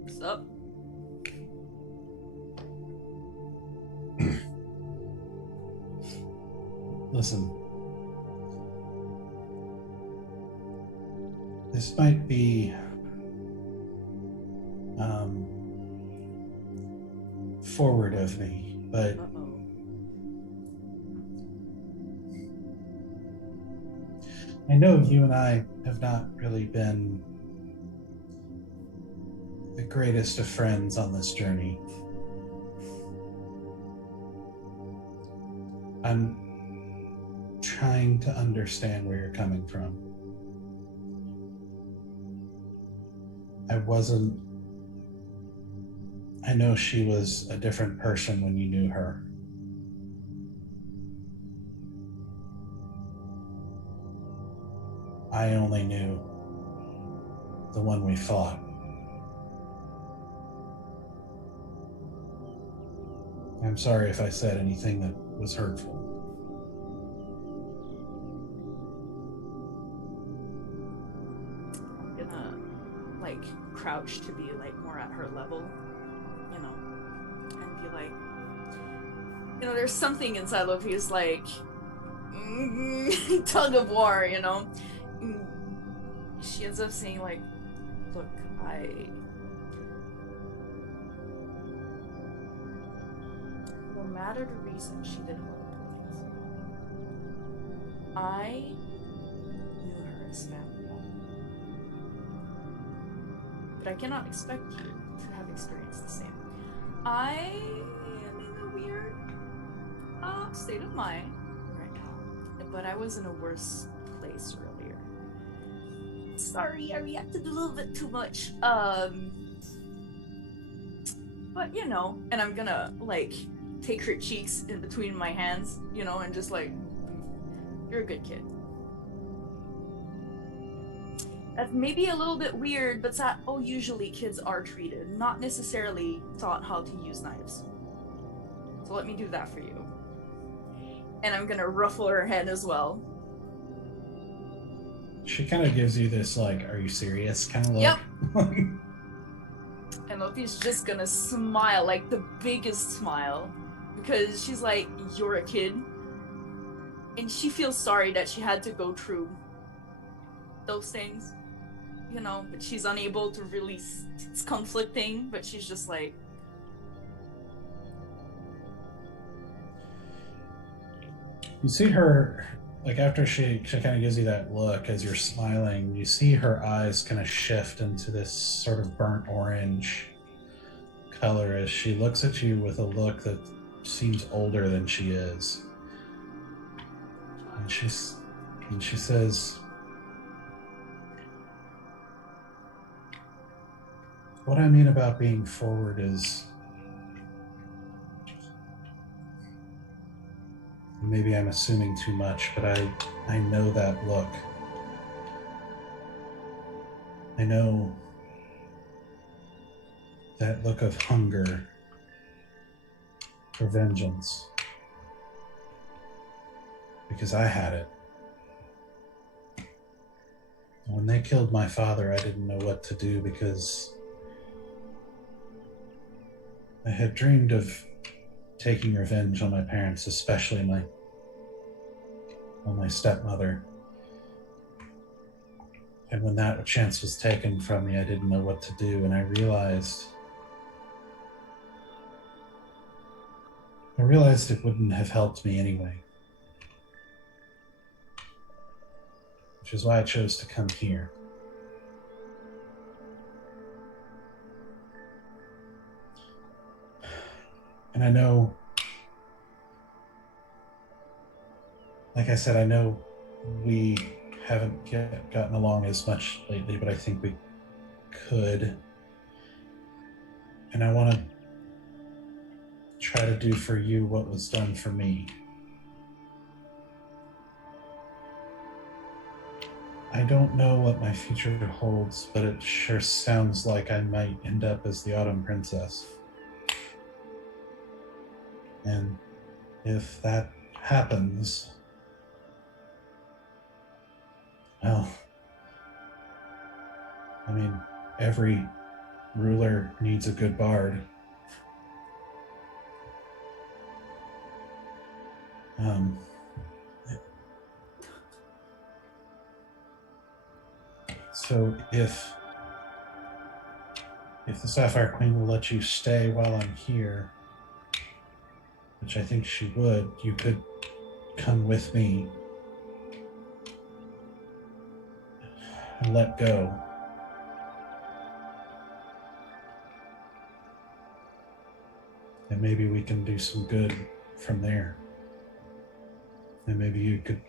What's up? Listen, This might be forward of me, but Uh-oh. I know you and I have not really been the greatest of friends on this journey. I'm trying to understand where you're coming from. I know she was a different person when you knew her. I only knew the one we fought. I'm sorry if I said anything that was hurtful. I'm gonna like crouch to be like more at her level, you know, and be like, you know, there's something inside of he's like tug of war, you know. She ends up saying like, look, no matter the reason she did horrible things, I knew her as family. But I cannot expect you to have experienced the same. I am in a weird state of mind right now, but I was in a worse place earlier. Sorry, I reacted a little bit too much. But you know, and I'm gonna like take her cheeks in between my hands, you know, and just like, you're a good kid. That's maybe a little bit weird, but that's how usually kids are treated, not necessarily taught how to use knives. So let me do that for you. And I'm gonna ruffle her head as well. She kind of gives you this, like, are you serious kind of look. Yep. And Loki's just gonna smile, like the biggest smile, because she's like, you're a kid. And she feels sorry that she had to go through those things, you know, but she's unable to really, it's conflicting, but she's just like, You see her, like, after she kind of gives you that look as you're smiling, you see her eyes kind of shift into this sort of burnt orange color as she looks at you with a look that seems older than she is. And she says, what I mean about being forward is, maybe I'm assuming too much, but I know that look. I know that look of hunger for vengeance. Because I had it. When they killed my father, I didn't know what to do because I had dreamed of taking revenge on my parents, especially on my stepmother. And when that chance was taken from me, I didn't know what to do, and I realized it wouldn't have helped me anyway. Which is why I chose to come here. And I know, like I said, I know we haven't gotten along as much lately, but I think we could. And I want to try to do for you what was done for me. I don't know what my future holds, but it sure sounds like I might end up as the Autumn Princess. And if that happens, well, I mean, every ruler needs a good bard. So if the Sapphire Queen will let you stay while I'm here, which I think she would, you could come with me and let go. And maybe we can do some good from there. And maybe you could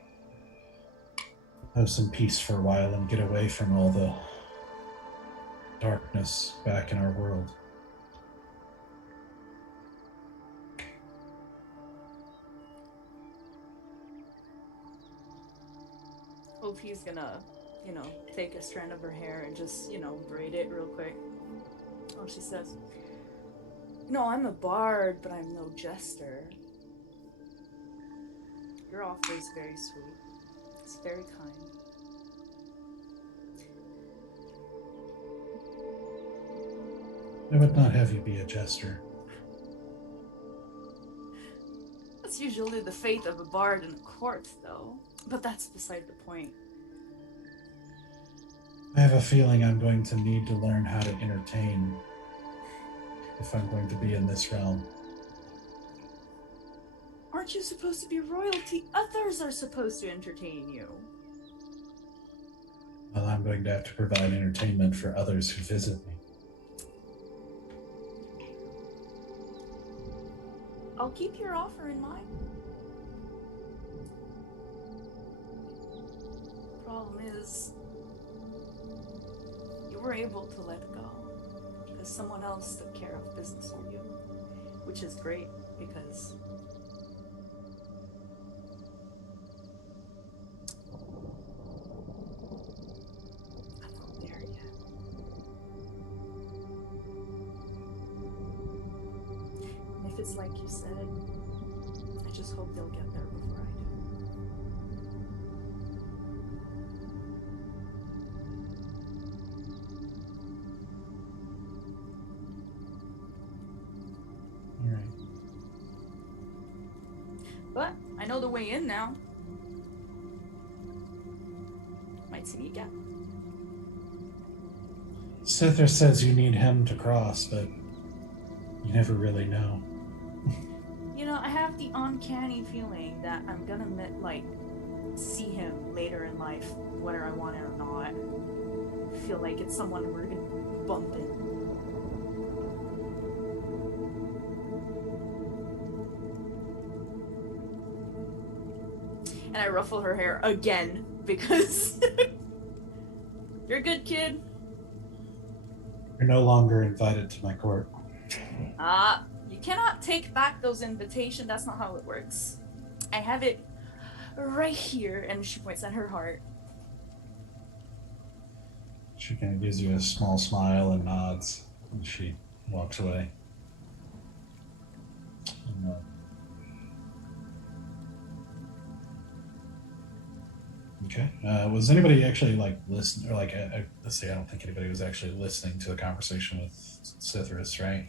have some peace for a while and get away from all the darkness back in our world. Opie's gonna, take a strand of her hair and just, braid it real quick. Oh, she says, "No, I'm a bard, but I'm no jester. Your offer is very sweet. It's very kind. I would not have you be a jester. That's usually the fate of a bard in a court, though. But that's beside the point. I have a feeling I'm going to need to learn how to entertain if I'm going to be in this realm. Aren't you supposed to be royalty? Others are supposed to entertain you." Well, I'm going to have to provide entertainment for others who visit me. I'll keep your offer in mind. Problem is, you were able to let go because someone else took care of business for you, which is great because I'm not there yet. And if it's like you said, I just hope they'll get there before I do. All right. But I know the way in now. Might see me again. Sithra says you need him to cross, but you never really know. I have the uncanny feeling that I'm gonna see him later in life, whether I want it or not. I feel like it's someone we're gonna bump in. And I ruffle her hair again because you're a good kid. You're no longer invited to my court. You cannot take back those invitations. That's not how it works. I have it right here, and she points at her heart. She kind of gives you a small smile and nods, and she walks away. Okay. Was anybody actually listening, or let's see, I don't think anybody was actually listening to the conversation with Sithris, right?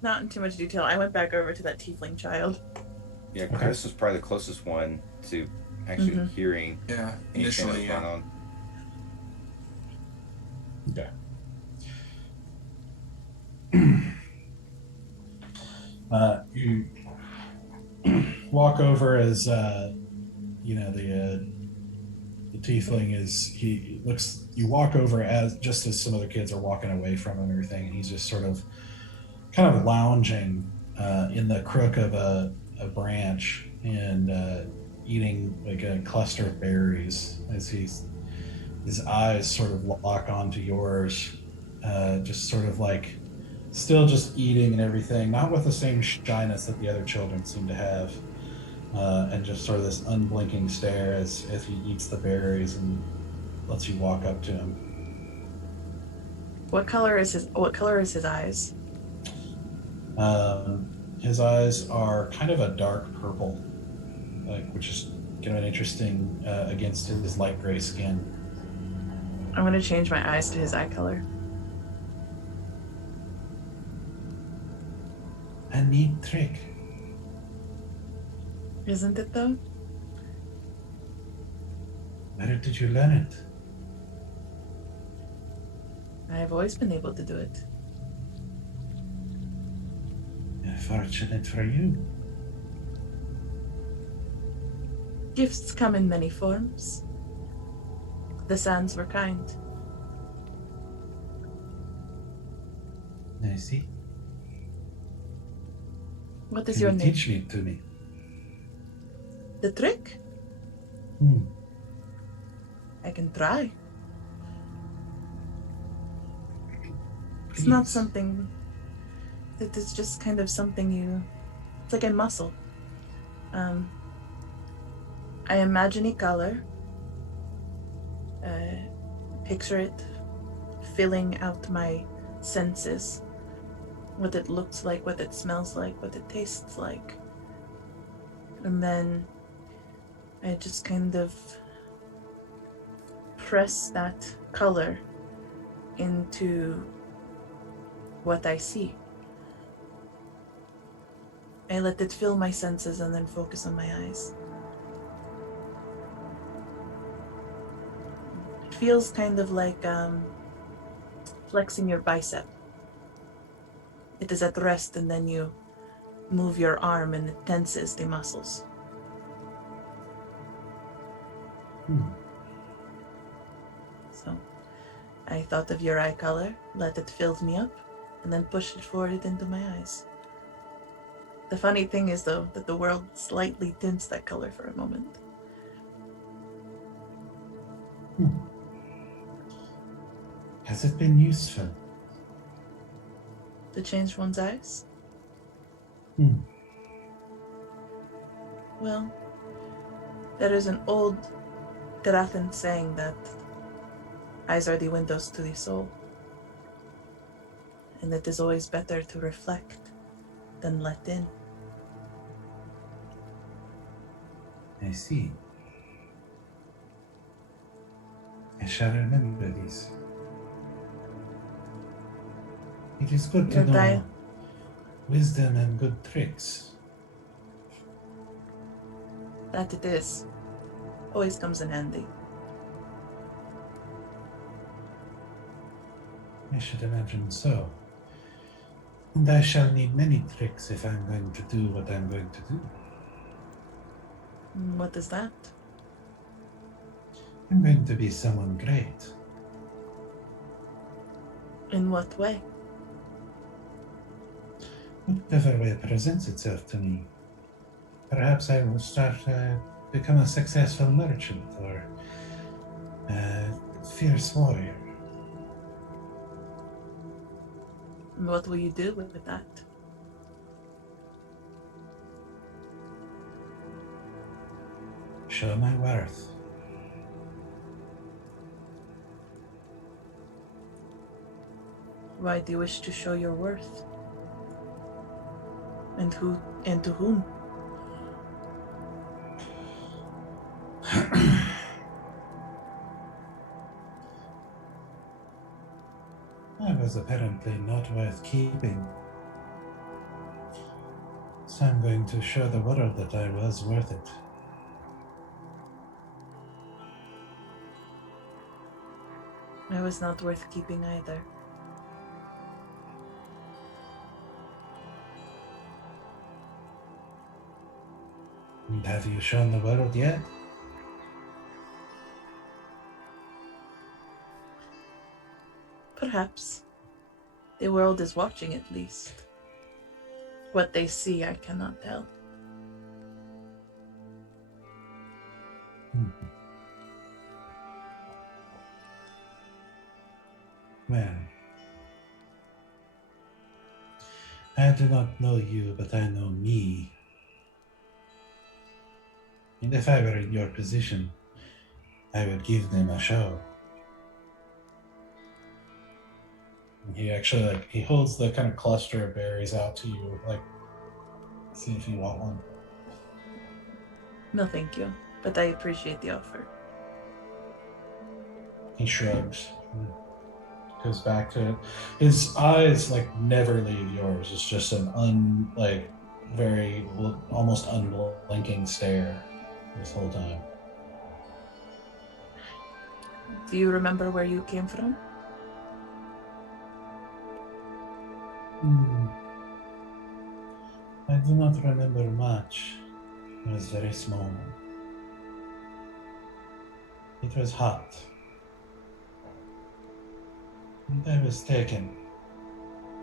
Not in too much detail. I went back over to that tiefling child. Yeah, Chris was probably the closest one to actually hearing Yeah, anything initially, that's going on. Okay. You walk over as the tiefling you walk over just as some other kids are walking away from him and everything, and he's just sort of kind of lounging in the crook of a branch and eating like a cluster of berries as his eyes sort of lock onto yours, just sort of still just eating and everything, not with the same shyness that the other children seem to have, and just sort of this unblinking stare as he eats the berries and lets you walk up to him. What color is his eyes? His eyes are kind of a dark purple, which is kind of interesting against his light gray skin. I'm going to change my eyes to his eye color. A neat trick. Isn't it, though? Where did you learn it? I've always been able to do it. Fortunate for you. Gifts come in many forms. The sands were kind. I see. What is Can your you name? teach me to me? The trick? Hmm. I can try. It's not Please. something that is just kind of something it's like a muscle. I imagine a color, picture it filling out my senses, what it looks like, what it smells like, what it tastes like. And then I just kind of press that color into what I see. I let it fill my senses and then focus on my eyes. It feels kind of like flexing your bicep. It is at rest and then you move your arm and it tenses the muscles. So I thought of your eye color, let it fill me up, and then pushed it forward into my eyes. The funny thing is, though, that the world slightly tints that color for a moment. Has it been useful? To change one's eyes? Well, there is an old Grathan saying that eyes are the windows to the soul. And it is always better to reflect than let in. I see. I shall remember these. It is good to Your know wisdom and good tricks. That it is. Always comes in handy. I should imagine so. And I shall need many tricks if I'm going to do what I'm going to do. What is that? I'm going to be someone great. In what way? Whatever way it presents itself to me. Perhaps I will start become a successful merchant or a fierce warrior. What will you do with that? Show my worth. Why do you wish to show your worth? And to whom? I was apparently not worth keeping. So I'm going to show the world that I was worth it. I was not worth keeping either. And have you shown the world yet? Perhaps. The world is watching at least. What they see, I cannot tell. Well, I do not know you, but I know me. And if I were in your position, I would give them a show. And he actually, he holds the kind of cluster of berries out to you, see if you want one. No, thank you. But I appreciate the offer. He shrugs. Goes back to it. His eyes never leave yours. It's just an very almost unblinking stare this whole time. Do you remember where you came from? Hmm. I do not remember much. I was very small. It was hot. And I was taken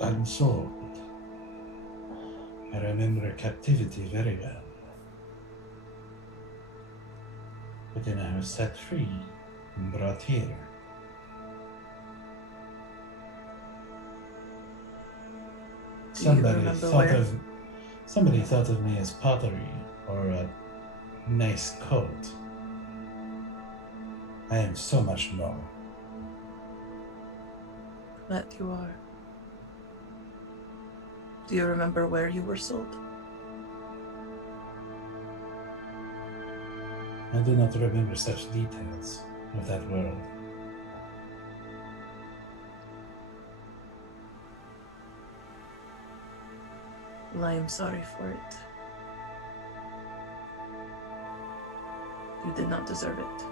and sold. I remember captivity very well. But then I was set free and brought here. Somebody thought of me as pottery or a nice coat. I am so much more. That you are. Do you remember where you were sold? I do not remember such details of that world. Well, I am sorry for it. You did not deserve it.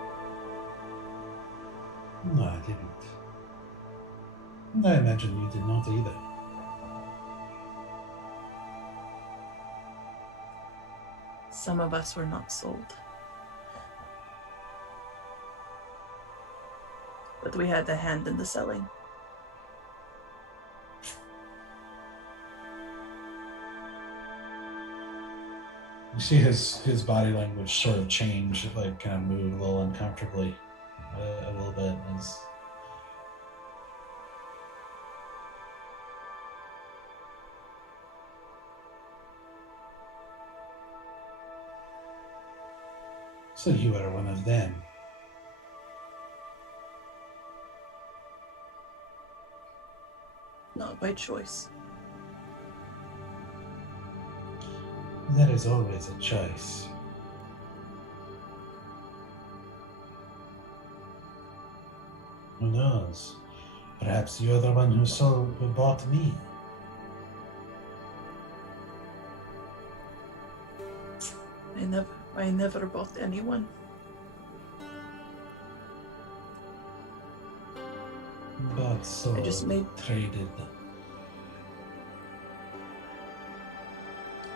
No, I didn't. And I imagine you did not either. Some of us were not sold. But we had a hand in the selling. You see his body language sort of change, like kind of move a little uncomfortably, a little bit. As so you are one of them. Not by choice. There is always a choice. Who knows? Perhaps you're the one who bought me. I never bought anyone. But so I just made- traded.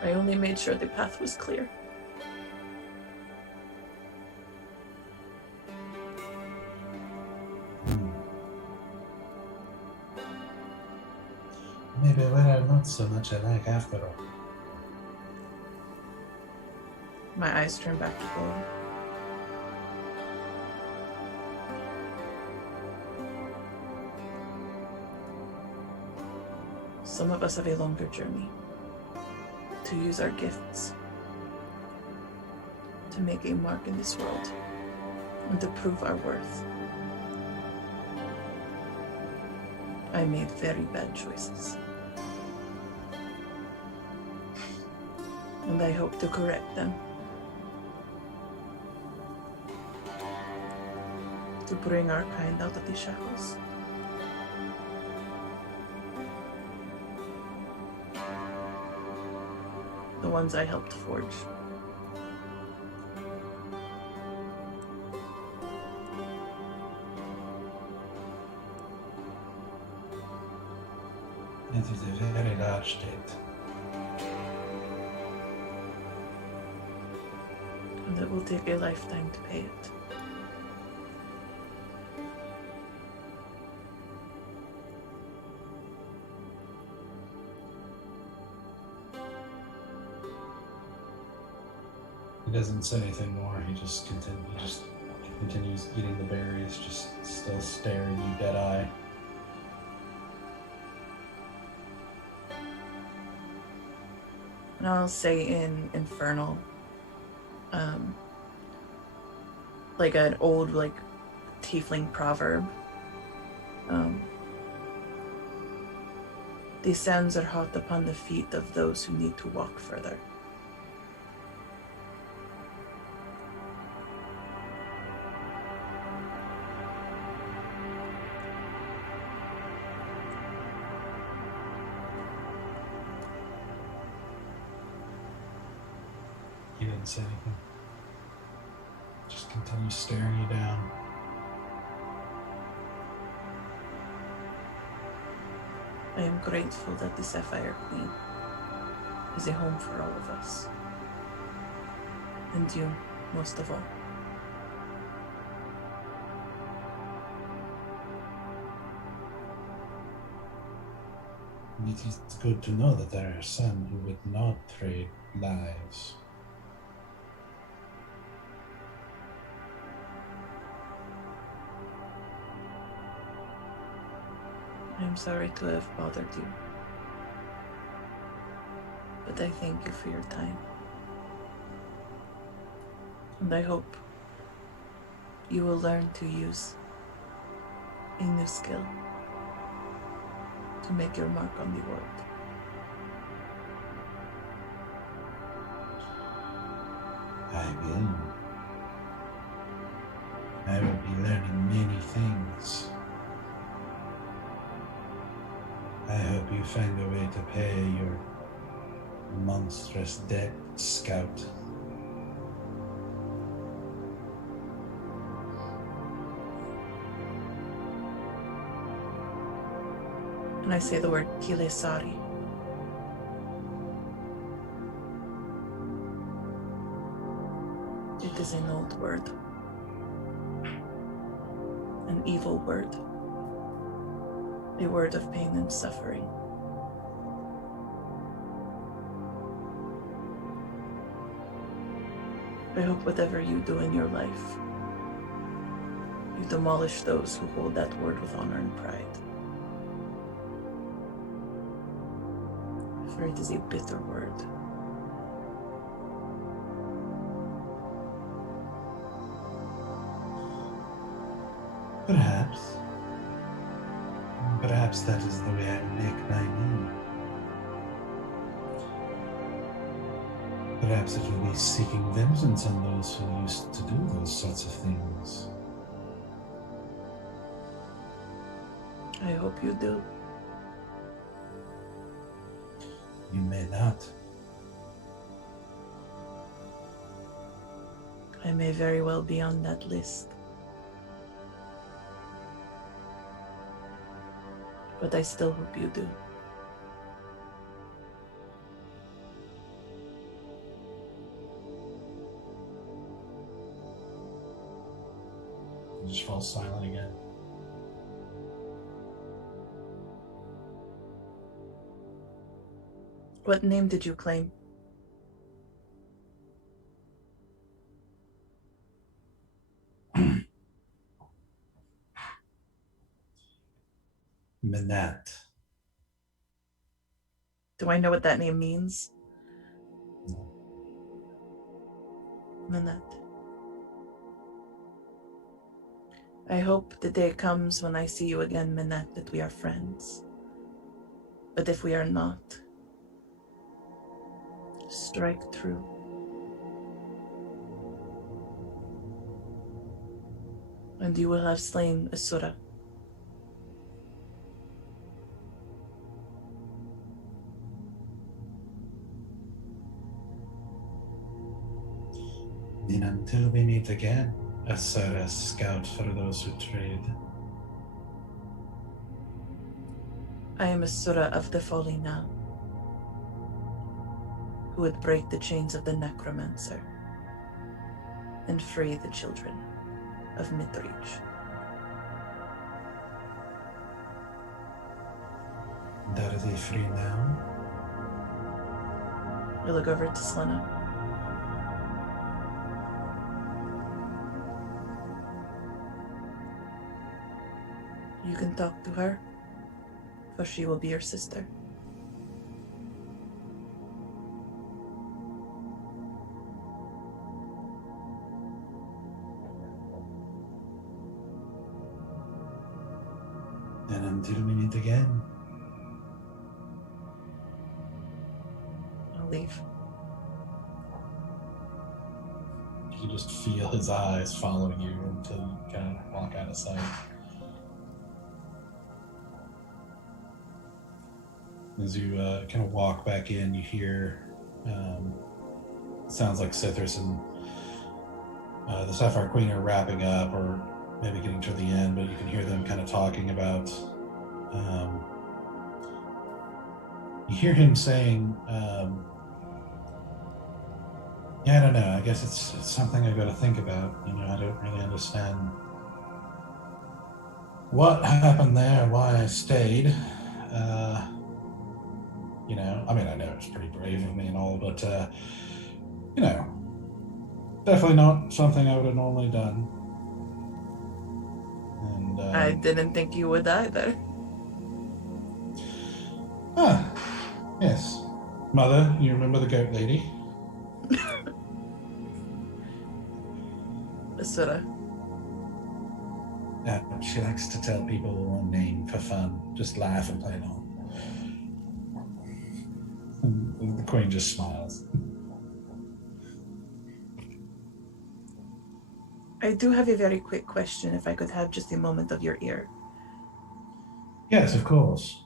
I only made sure the path was clear. Maybe we are not so much alike after all. My eyes turned back to gold. Some of us have a longer journey to use our gifts to make a mark in this world and to prove our worth. I made very bad choices. And I hope to correct them. To bring our kind out of the shackles. The ones I helped forge. It is a very large debt. And it will take a lifetime to pay it. He doesn't say anything more. He just continues eating the berries, just still staring you dead eye. And I'll say in Infernal, like an old tiefling proverb. These sands are hot upon the feet of those who need to walk further. He didn't say anything. Just continues staring you down. I am grateful that the Sapphire Queen is a home for all of us. And you, most of all. It is good to know that there are some who would not trade lives. I am sorry to have bothered you. But I thank you for your time. And I hope you will learn to use a new skill to make your mark on the world. I will. I will be learning many things. I hope you find a way to pay your monstrous debt, Scout. And I say the word Kilesari. It is an old word. An evil word. A word of pain and suffering. I hope whatever you do in your life, you demolish those who hold that word with honor and pride. For it is a bitter word. Perhaps. Perhaps that is the way I make my name. Perhaps it will be seeking vengeance on those who used to do those sorts of things. I hope you do. You may not. I may very well be on that list. But I still hope you do. You just fall silent again. What name did you claim? Bennett. Do I know what that name means? No. Bennett. I hope the day comes when I see you again, Bennett, that we are friends. But if we are not, strike true. And you will have slain Asura. Then until we meet again, Asura Scout for those who trade. I am Asura of the Folly now, who would break the chains of the necromancer and free the children of Mithrich. And are they free now? You look over to Sylenna. You can talk to her, for she will be your sister. And until we meet again, I'll leave. you can just feel his eyes following you until you kind of walk out of sight. As you kind of walk back in, you hear sounds like Cithras and the Sapphire Queen are wrapping up, or maybe getting to the end, but you can hear them kind of talking about you hear him saying, yeah, I don't know. I guess it's something I've got to think about. I don't really understand what happened there, why I stayed. I mean, I know it's pretty brave of me and all, but, definitely not something I would have normally done. And I didn't think you would either. Yes. Mother, you remember the goat lady? Sort of. She likes to tell people her own name for fun. Just laugh and play along. And the queen just smiles. I do have a very quick question, if I could have just a moment of your ear. Yes, of course.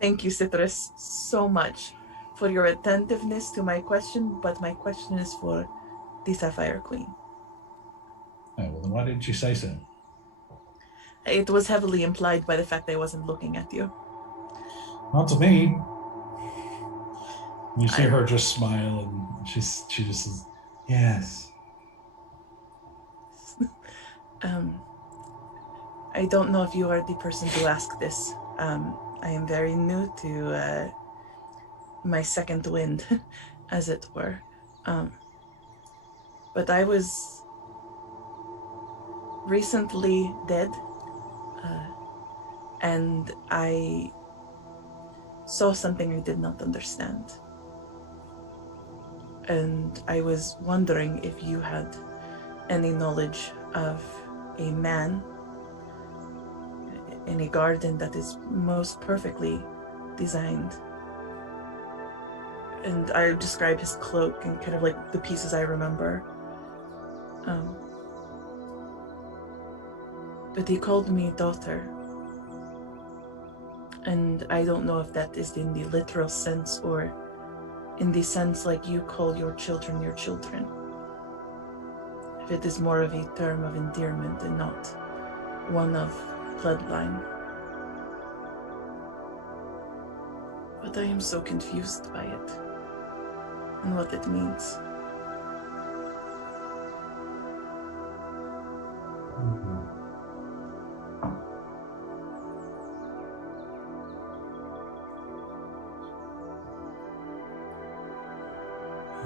Thank you, Citrus, so much for your attentiveness to my question, but my question is for the Sapphire Queen. Oh, well, then why didn't you say so? It was heavily implied by the fact I wasn't looking at you. Not to me. You see her just smile, and she just says, yes. I don't know if you are the person to ask this. I am very new to my second wind, as it were. But I was recently dead, and I saw something I did not understand. And I was wondering if you had any knowledge of a man in a garden that is most perfectly designed. And I describe his cloak and kind of like the pieces I remember. But he called me daughter. And I don't know if that is in the literal sense or in the sense like you call your children your children. If it is more of a term of endearment and not one of bloodline. But I am so confused by it and what it means.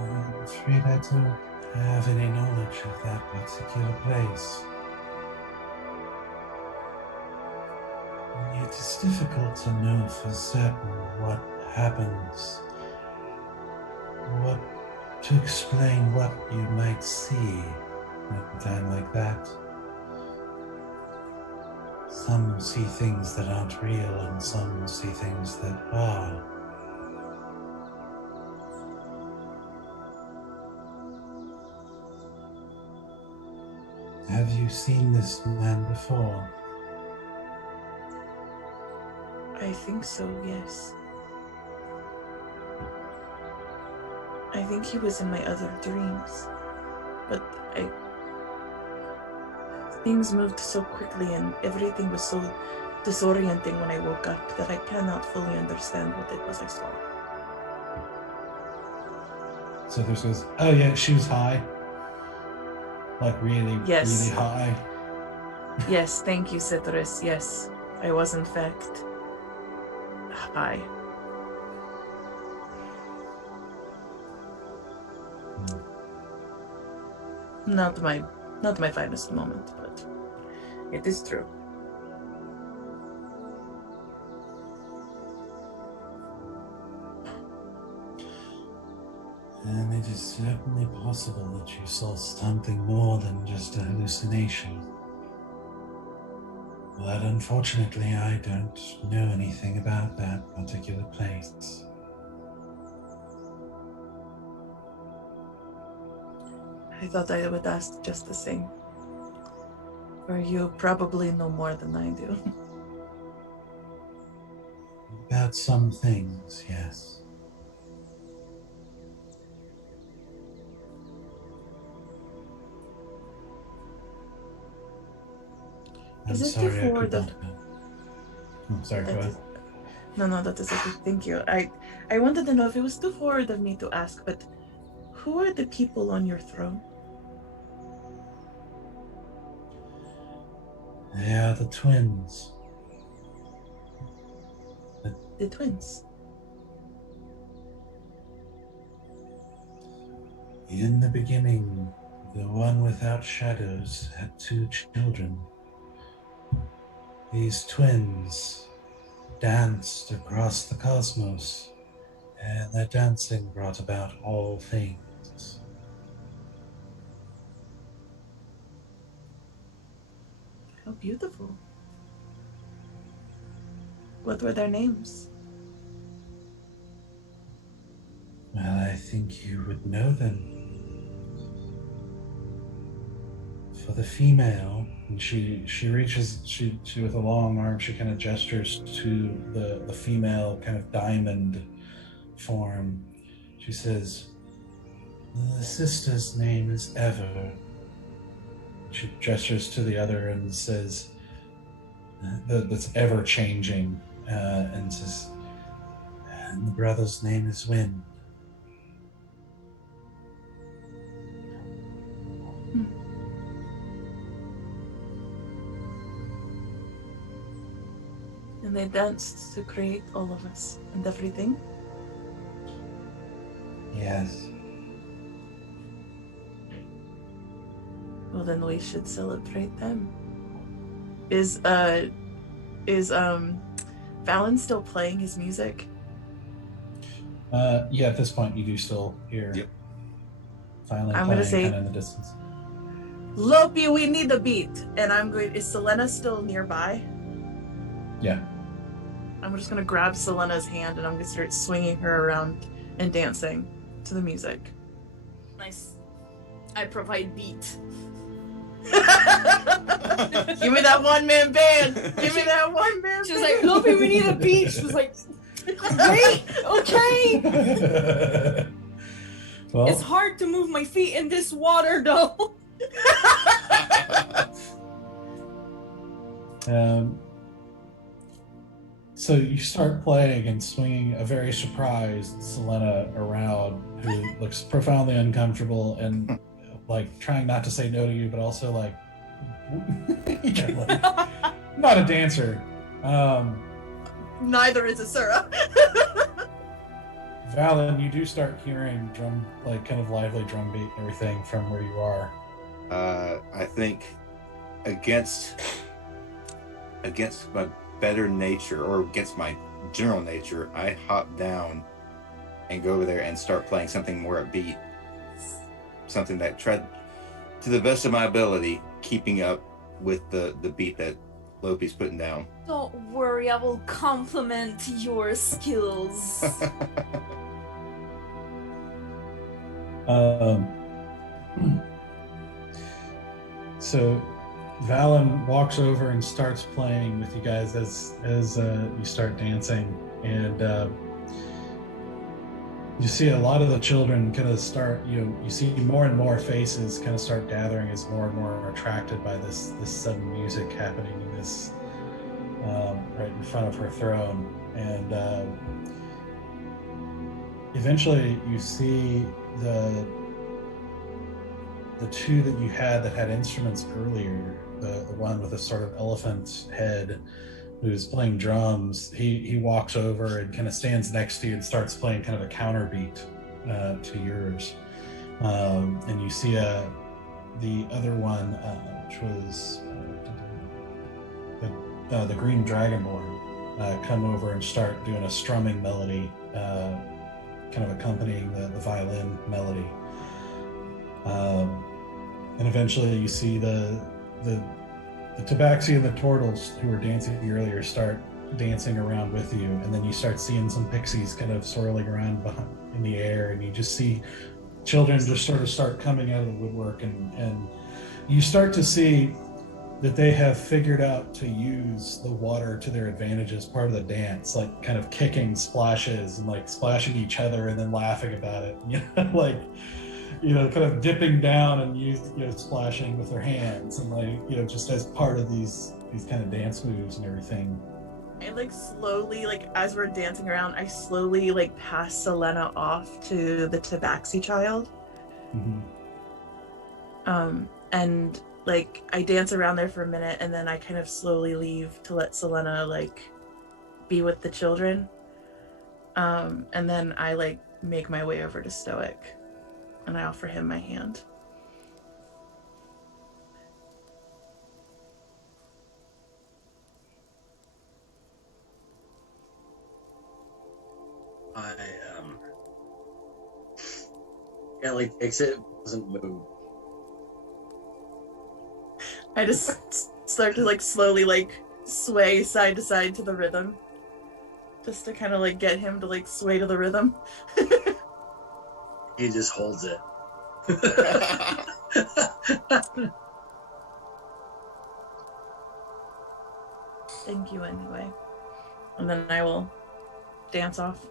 I'm afraid I don't have any knowledge of that particular place. It is difficult to know for certain what happens, to explain what you might see at a time like that. Some see things that aren't real, and some see things that are. Have you seen this man before? I think so, yes. I think he was in my other dreams, but things moved so quickly and everything was so disorienting when I woke up that I cannot fully understand what it was I saw. So this goes, oh yeah, she was high. Like really, Yes. really high. Yes, thank you, Citrus. Yes, I was in fact high. Not my finest moment, but it is true. And it is certainly possible that you saw something more than just a hallucination. But unfortunately, I don't know anything about that particular place. I thought I would ask just the same. For you probably know more than I do. About some things, yes. I'm Is it sorry I before could the... not know. Oh, sorry, go ahead. No, that is okay. Thank you. I wanted to know if it was too forward of me to ask, but who are the people on your throne? They are the twins. The twins. In the beginning, the one without shadows had 2 children. These twins danced across the cosmos, and their dancing brought about all things. How beautiful. What were their names? Well, I think you would know them. For the female, and she reaches, she with a long arm, she kind of gestures to the female kind of diamond form. She says, the sister's name is Ever. She gestures to the other and says, that's ever changing, and says, and the brother's name is Wind. And they danced to create all of us and everything. Yes. Well, then we should celebrate them. Is Valen still playing his music? Yeah, at this point you do still hear violin I'm playing gonna say, kind of in the distance. Lopi, we need a beat. And I'm going, is Sylenna still nearby? Yeah. I'm just gonna grab Sylenna's hand and I'm gonna start swinging her around and dancing to the music. Nice. I provide beat. Give me that one-man band! Give me that one-man She was band! like, Lopi, we need a beat. She was like, great, okay. Well, It's hard to move my feet in this water, though. so you start playing and swinging a very surprised Sylenna around, who looks profoundly uncomfortable and like trying not to say no to you, but also like, like not a dancer. Neither is Asura. Valen, you do start hearing drum, like kind of lively drum beat and everything from where you are. I think against my better nature, or against my general nature, I hop down and go over there and start playing something more upbeat, something that tried to the best of my ability, keeping up with the beat that Lopi's putting down. Don't worry, I will compliment your skills. So Valen walks over and starts playing with you guys as you start dancing, and you see a lot of the children kind of start, you see more and more faces kind of start gathering as more and more are attracted by this sudden music happening in this right in front of her throne. And eventually you see the two that you had that had instruments earlier, the one with a sort of elephant head who's playing drums, he walks over and kind of stands next to you and starts playing kind of a counter beat to yours. And you see the other one, which was the Green Dragonborn, come over and start doing a strumming melody, kind of accompanying the violin melody. And eventually you see the Tabaxi and the Turtles, who were dancing earlier, start dancing around with you, and then you start seeing some pixies kind of swirling around in the air, and you just see children just sort of start coming out of the woodwork, and you start to see that they have figured out to use the water to their advantage as part of the dance, like kind of kicking splashes and like splashing each other and then laughing about it, like, kind of dipping down and splashing with their hands, and like, just as part of these kind of dance moves and everything. I like slowly, like as we're dancing around, I slowly like pass Sylenna off to the Tabaxi child. Mm-hmm. And like I dance around there for a minute, and then I kind of slowly leave to let Sylenna like be with the children. And then I like make my way over to Stoic, and I offer him my hand. Kelly takes it, doesn't move. I just start to like slowly like sway side to side to the rhythm, just to kind of like get him to like sway to the rhythm. He just holds it. Thank you anyway. And then I will dance off.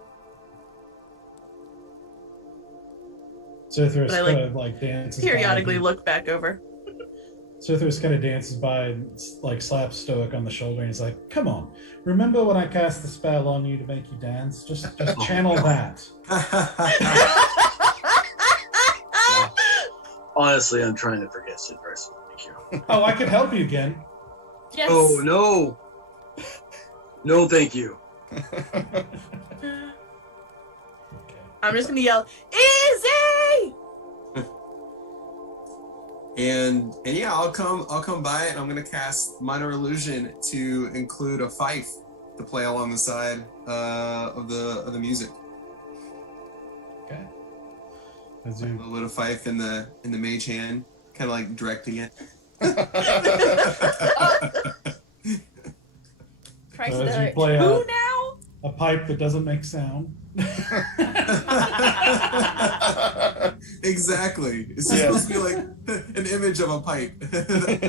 Sithris But I, kind like, of like dances Periodically by. look back over. Sithris kind of dances by and like slaps Stoic on the shoulder, and he's like, "Come on, remember when I cast the spell on you to make you dance? Just channel that." Honestly, I'm trying to forget Sithris. Thank you. Oh, I could help you again. Yes. Oh no. No, thank you. I'm just gonna yell, "Easy!" And yeah, I'll come by it, and I'm gonna cast Minor Illusion to include a fife to play along the side of the music. Okay. As A you, little bit of fife in the mage hand, kind of like directing it. Christ, as you play who a now? pipe that doesn't make sound. Exactly. It's supposed to be like an image of a pipe.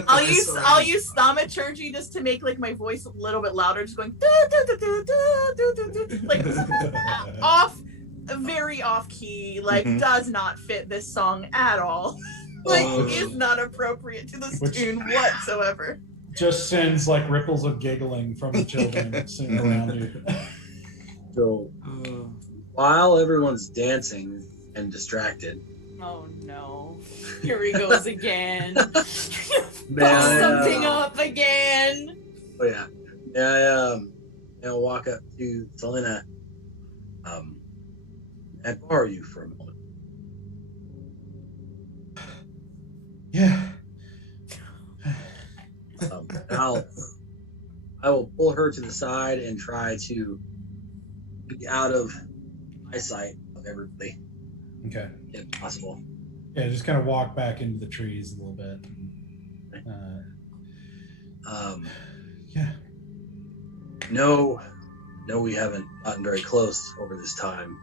I'll use thaumaturgy just to make like my voice a little bit louder, just going like off, very off key, like does not fit this song at all. Like is not appropriate to this tune whatsoever. Just sends like ripples of giggling from the children sitting around you. So while everyone's dancing and distracted, Oh no. Here he goes again. Fuck something up again. Oh yeah. I'll walk up to Sylenna. And borrow you for a moment. Yeah. I will pull her to the side and try to be out of eyesight of everybody, Okay. if possible. Yeah, just kind of walk back into the trees a little bit. Yeah. No, we haven't gotten very close over this time,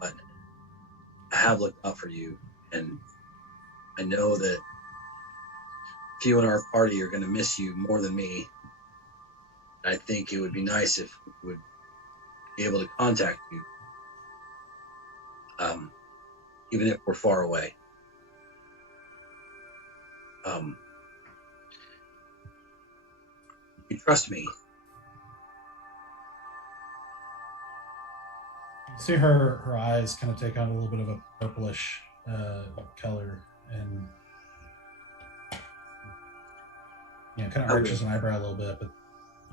but I have looked out for you, and I know that few in our party are going to miss you more than me. I think it would be nice if we would be able to contact you, even if we're far away. You trust me. You see her eyes kind of take on a little bit of a purplish color, and kind of arches an eyebrow a little bit, but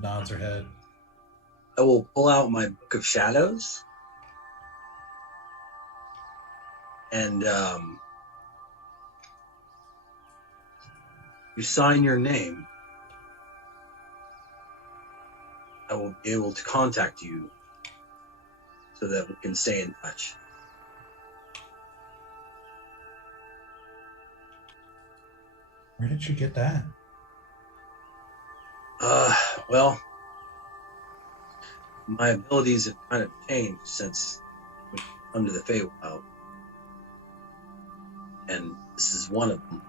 nods her head. I will pull out my Book of Shadows, and you sign your name. I will be able to contact you so that we can stay in touch. Where did you get that? Well, my abilities have kind of changed since we come to the Feywild, and this is one of them.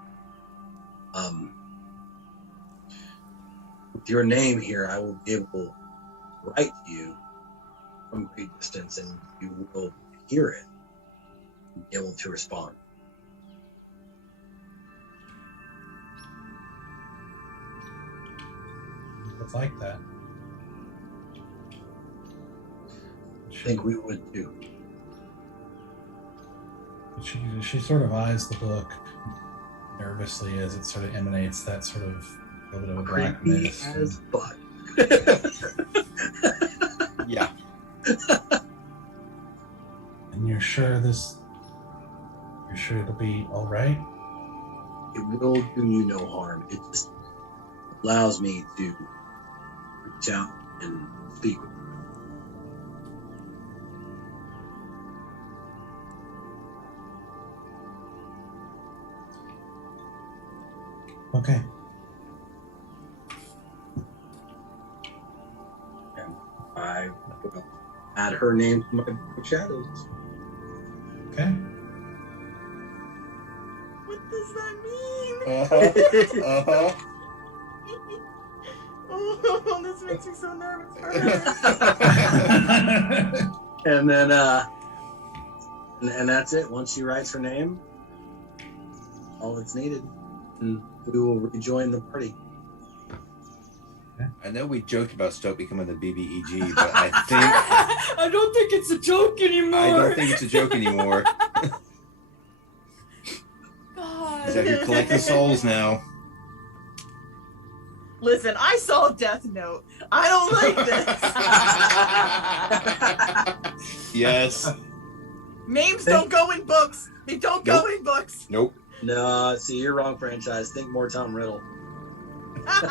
With your name here, I will be able to write to you from great distance, and you will hear it and be able to respond. It's like that. think we would too. She sort of eyes the book nervously as it sort of emanates that sort of a little bit of a black Creepy mist. as fuck. Yeah. And you're sure it'll be all right? It will do you no harm. It just allows me to reach out and speak with you. Okay. And I will add her name to my book of shadows. Okay. What does that mean? Uh-huh. Oh, this makes me so nervous for her. And then and that's it. Once she writes her name, all that's needed, and we will rejoin the party. I know we joked about Stoke becoming the BBEG, but I I don't think it's a joke anymore. don't think it's a joke anymore. God. So you're collecting souls now. Listen, I saw Death Note. I don't like this. Yes. Names don't go in books. They don't go in books. Nope. No, see, you're wrong, franchise. Think more Tom Riddle. I'm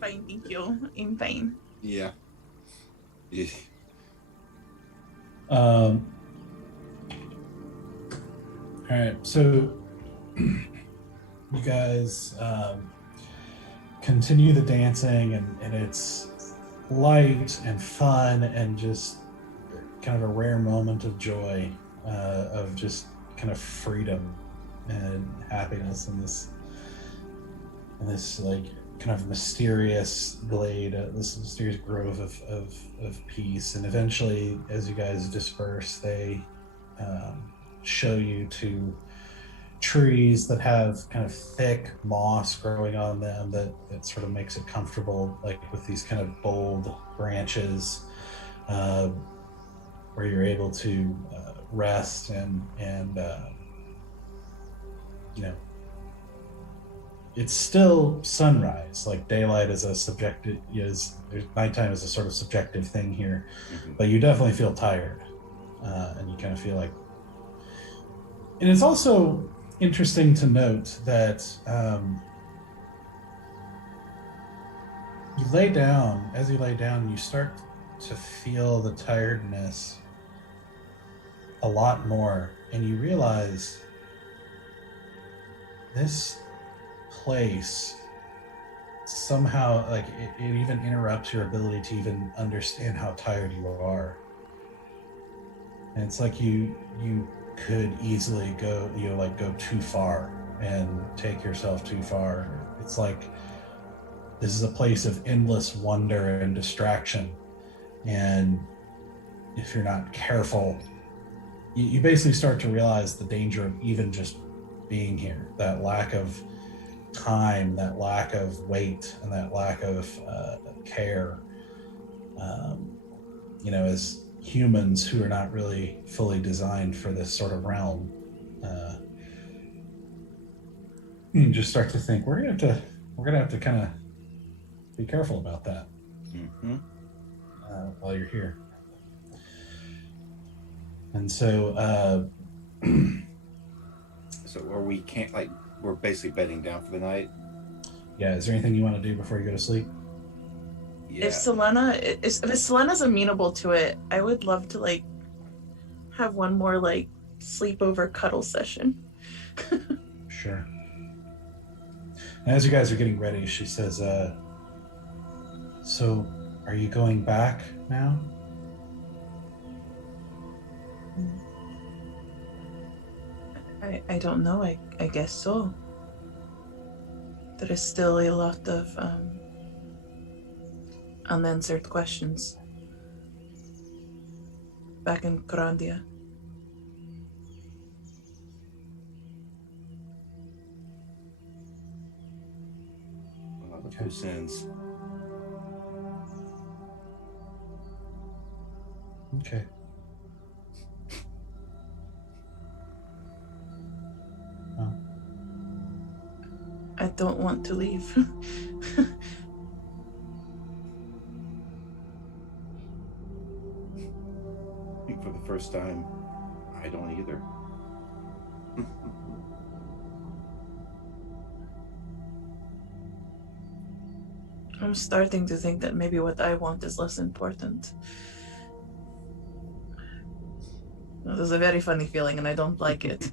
fine, thank you. I'm fine. Yeah. Yeah. All right, so you guys continue the dancing, and it's light and fun and just kind of a rare moment of joy, of just kind of freedom and happiness in this like kind of mysterious glade, this mysterious grove of peace. And eventually, as you guys disperse, they show you to trees that have kind of thick moss growing on them that sort of makes it comfortable, like with these kind of bold branches, where you're able to rest and you know, it's still sunrise. Like daylight is a subjective, nighttime is a sort of subjective thing here, but you definitely feel tired, and you kind of feel like. And it's also interesting to note that as you lay down, you start to feel the tiredness a lot more, and you realize this place somehow, like it even interrupts your ability to even understand how tired you are. And it's like you could easily go too far and take yourself too far. It's like this is a place of endless wonder and distraction, and if you're not careful, you basically start to realize the danger of even just being here, that lack of time, that lack of weight, and that lack of care, as humans who are not really fully designed for this sort of realm. You just start to think we're gonna have to kind of be careful about that while you're here. And so So we're basically bedding down for the night. yeah, is there anything you want to do before you go to sleep? Yeah. If Sylenna's amenable to it, I would love to have one more sleepover cuddle session. Sure. And as you guys are getting ready, she says, so are you going back now? I don't know. I guess so. There is still a lot of unanswered questions back in Grandia. Two sins. Okay. I don't want to leave. I think for the first time, I don't either. I'm starting to think that maybe what I want is less important. This is a very funny feeling, and I don't like it.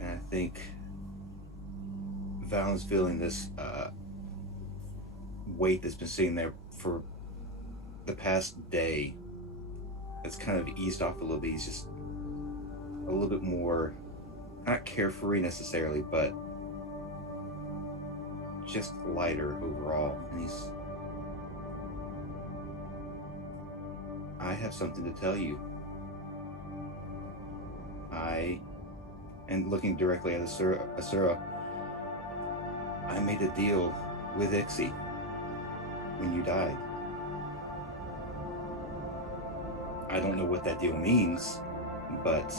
And I think Valen's feeling this weight that's been sitting there for the past day. It's kind of eased off a little bit. He's just a little bit more, not carefree necessarily, but just lighter overall. And I have something to tell you. And looking directly at Asura, I made a deal with Ixie when you died. I don't know what that deal means, but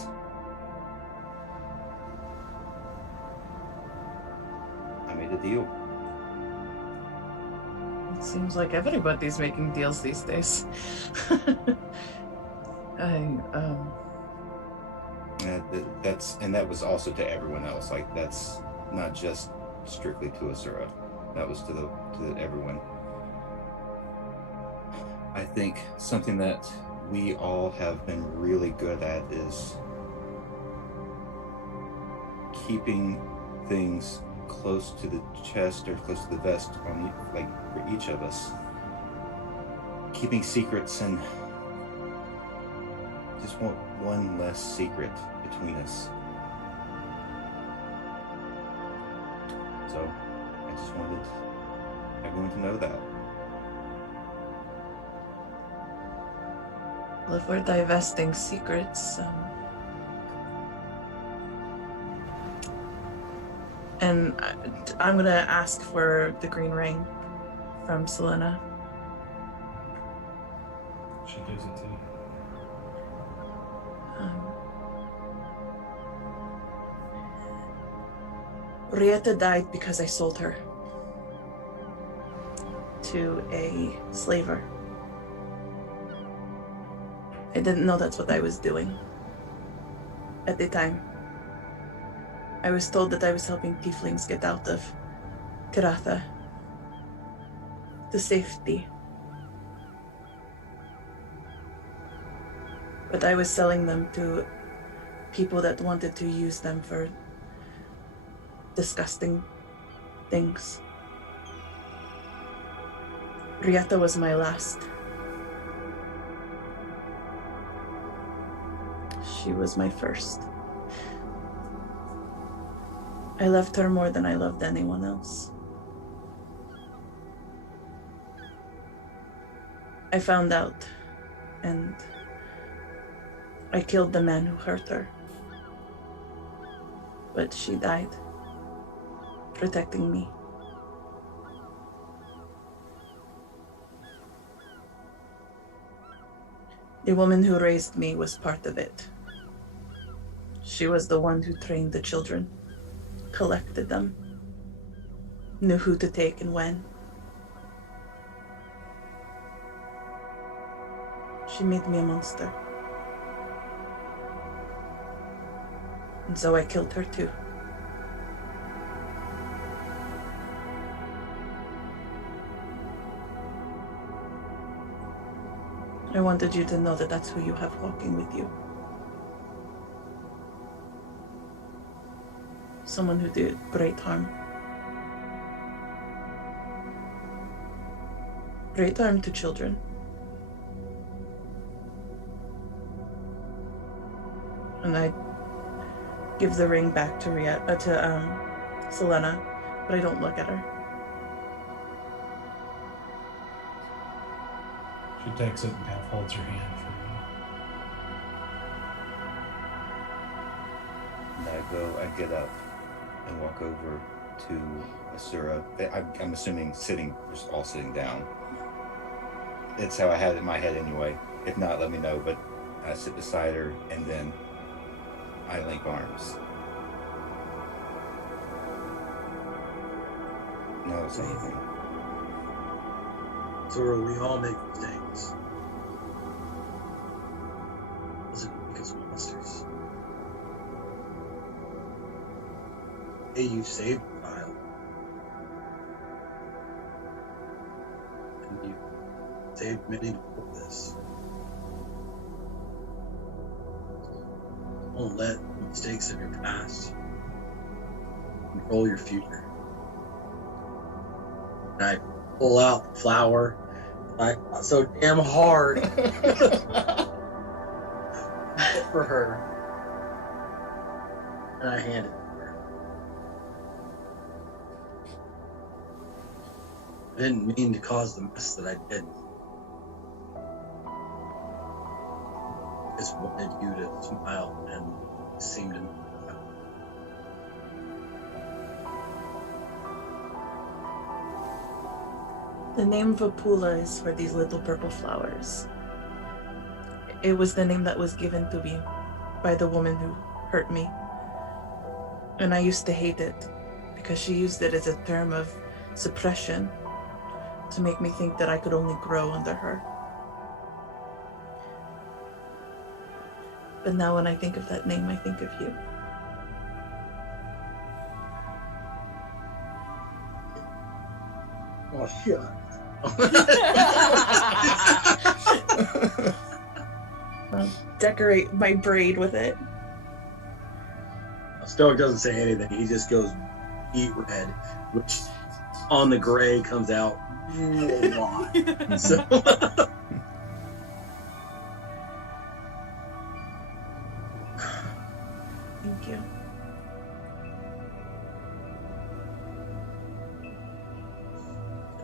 I made a deal. It seems like everybody's making deals these days. And that was also to everyone else. Like, that's not just strictly to Asura. That was to everyone. I think something that we all have been really good at is keeping things close to the chest or close to the vest for each of us. Keeping secrets, and just want one less secret between us. So I just wanted everyone to know that. Well, if we're divesting secrets, and I'm gonna ask for the green ring from Sylenna. She gives it to you. Rieta died because I sold her to a slaver. I didn't know that's what I was doing at the time. I was told that I was helping tieflings get out of Karatha to safety. But I was selling them to people that wanted to use them for disgusting things. Rieta was my last. She was my first. I loved her more than I loved anyone else. I found out, and I killed the man who hurt her. But she died, protecting me. The woman who raised me was part of it. She was the one who trained the children, collected them, knew who to take and when. She made me a monster. And so I killed her too. I wanted you to know that that's who you have walking with you. Someone who did great harm. Great harm to children. And I give the ring back to Sylenna, but I don't look at her. She takes it and kind of holds her hand for I get up and walk over to Asura. I'm assuming sitting, just all sitting down. It's how I had it in my head anyway. If not, let me know. But I sit beside her, and then I link arms. No, it's anything. So we all make mistakes. Doesn't make us monsters. Hey, you saved a child. And you saved many before this. Don't let the mistakes of your past control your future. And I pull out the flower. I fought so damn hard for her. And I hand it to her. I didn't mean to cause the mess that I did. I just wanted you to smile and it seemed to. The name Vapula is for these little purple flowers. It was the name that was given to me by the woman who hurt me. And I used to hate it because she used it as a term of suppression to make me think that I could only grow under her. But now when I think of that name, I think of you. Oh, shit. I'll decorate my braid with it. Stoic doesn't say anything. He just goes beet red, which on the gray comes out a lot. So Thank you.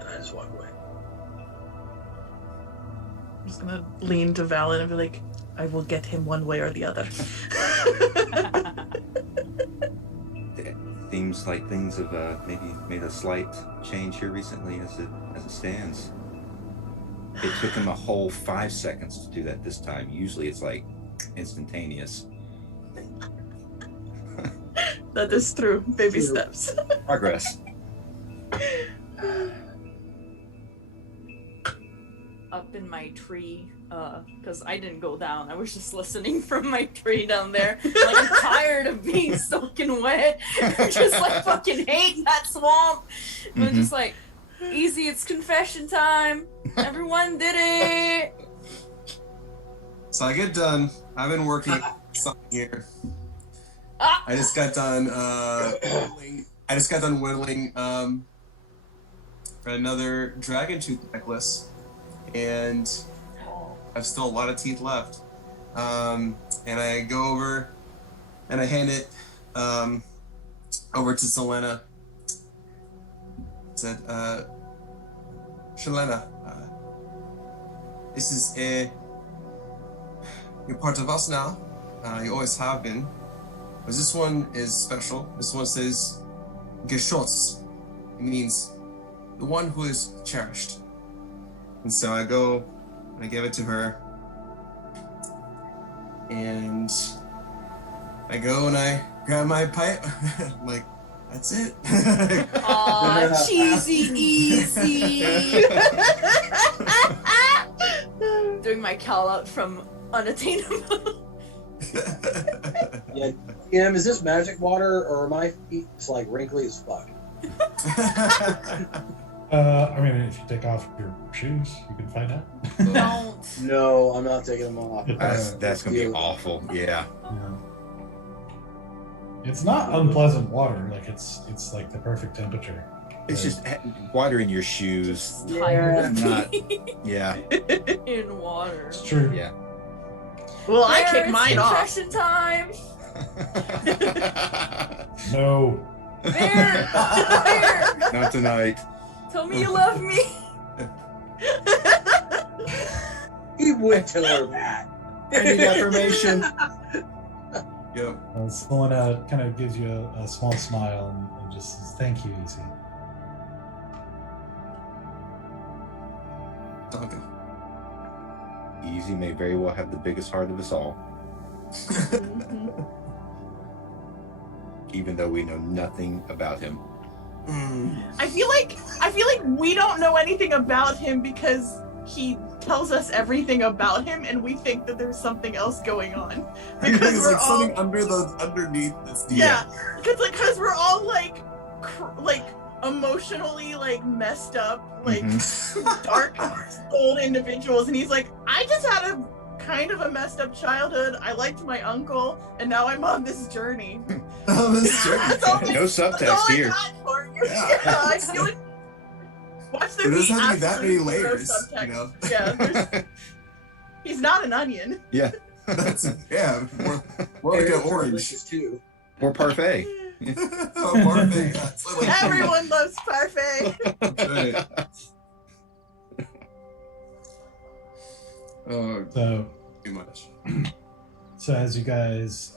and I just walk away. I'm just gonna lean to Valen and be like, I will get him one way or the other. It seems like things have maybe made a slight change here recently as it stands. It took him a whole 5 seconds to do that this time. Usually it's like instantaneous. That is true. Baby True. steps. Progress. Up in my tree, because I didn't go down. I was just listening from my tree down there. Like, I'm tired of being soaking wet. I'm just like fucking hating that swamp. I'm just like, easy, it's confession time. Everyone did it. So I get done. I've been working something here. I just got done whittling. For another dragon tooth necklace, and I've still a lot of teeth left. And I go over and I hand it over to Sylenna. Said, Sylenna, this is you're part of us now. You always have been. But this one is special. This one says Geschoss. It means the one who is cherished. And so I go and I give it to her. And I go and I grab my pipe. I'm like, that's it. Aw, cheesy easy. Doing my call out from unattainable. Yeah, Tim, is this magic water or are my feet just like wrinkly as fuck? I mean, if you take off your shoes, you can find out. Don't. No, I'm not taking them off. That's gonna be awful. Yeah. Yeah. It's not unpleasant water. Like it's like the perfect temperature. It's just water in your shoes. Tired of Not- being Yeah. in water. It's true. Yeah. Well, I There, kick it's mine off. confession time. No. Bear, Bear, Not tonight. tell me you love me. He would tell her that. I need affirmation. Yep. Sylenna kind of gives you a small smile and just says, "Thank you, Easy." Okay. Easy may very well have the biggest heart of us all, even though we know nothing about him. I feel like we don't know anything about him because he tells us everything about him, and we think that there's something else going on because It's we're like all something underneath this. because we're all like emotionally like messed up, like dark old individuals, and he's like, I just had a kind of a messed up childhood. I liked my uncle, and now I'm on this journey. That's all No subtext here. I got for you. Yeah, I feel like watch there There doesn't have to be that many absolutely zero layers, subtext. you know? Yeah, he's not an onion. Yeah. That's more like an orange. too. Or parfait. Oh, parfait. Yeah, it's like Everyone loves parfait. That's right. Oh, So, too much. so as you guys,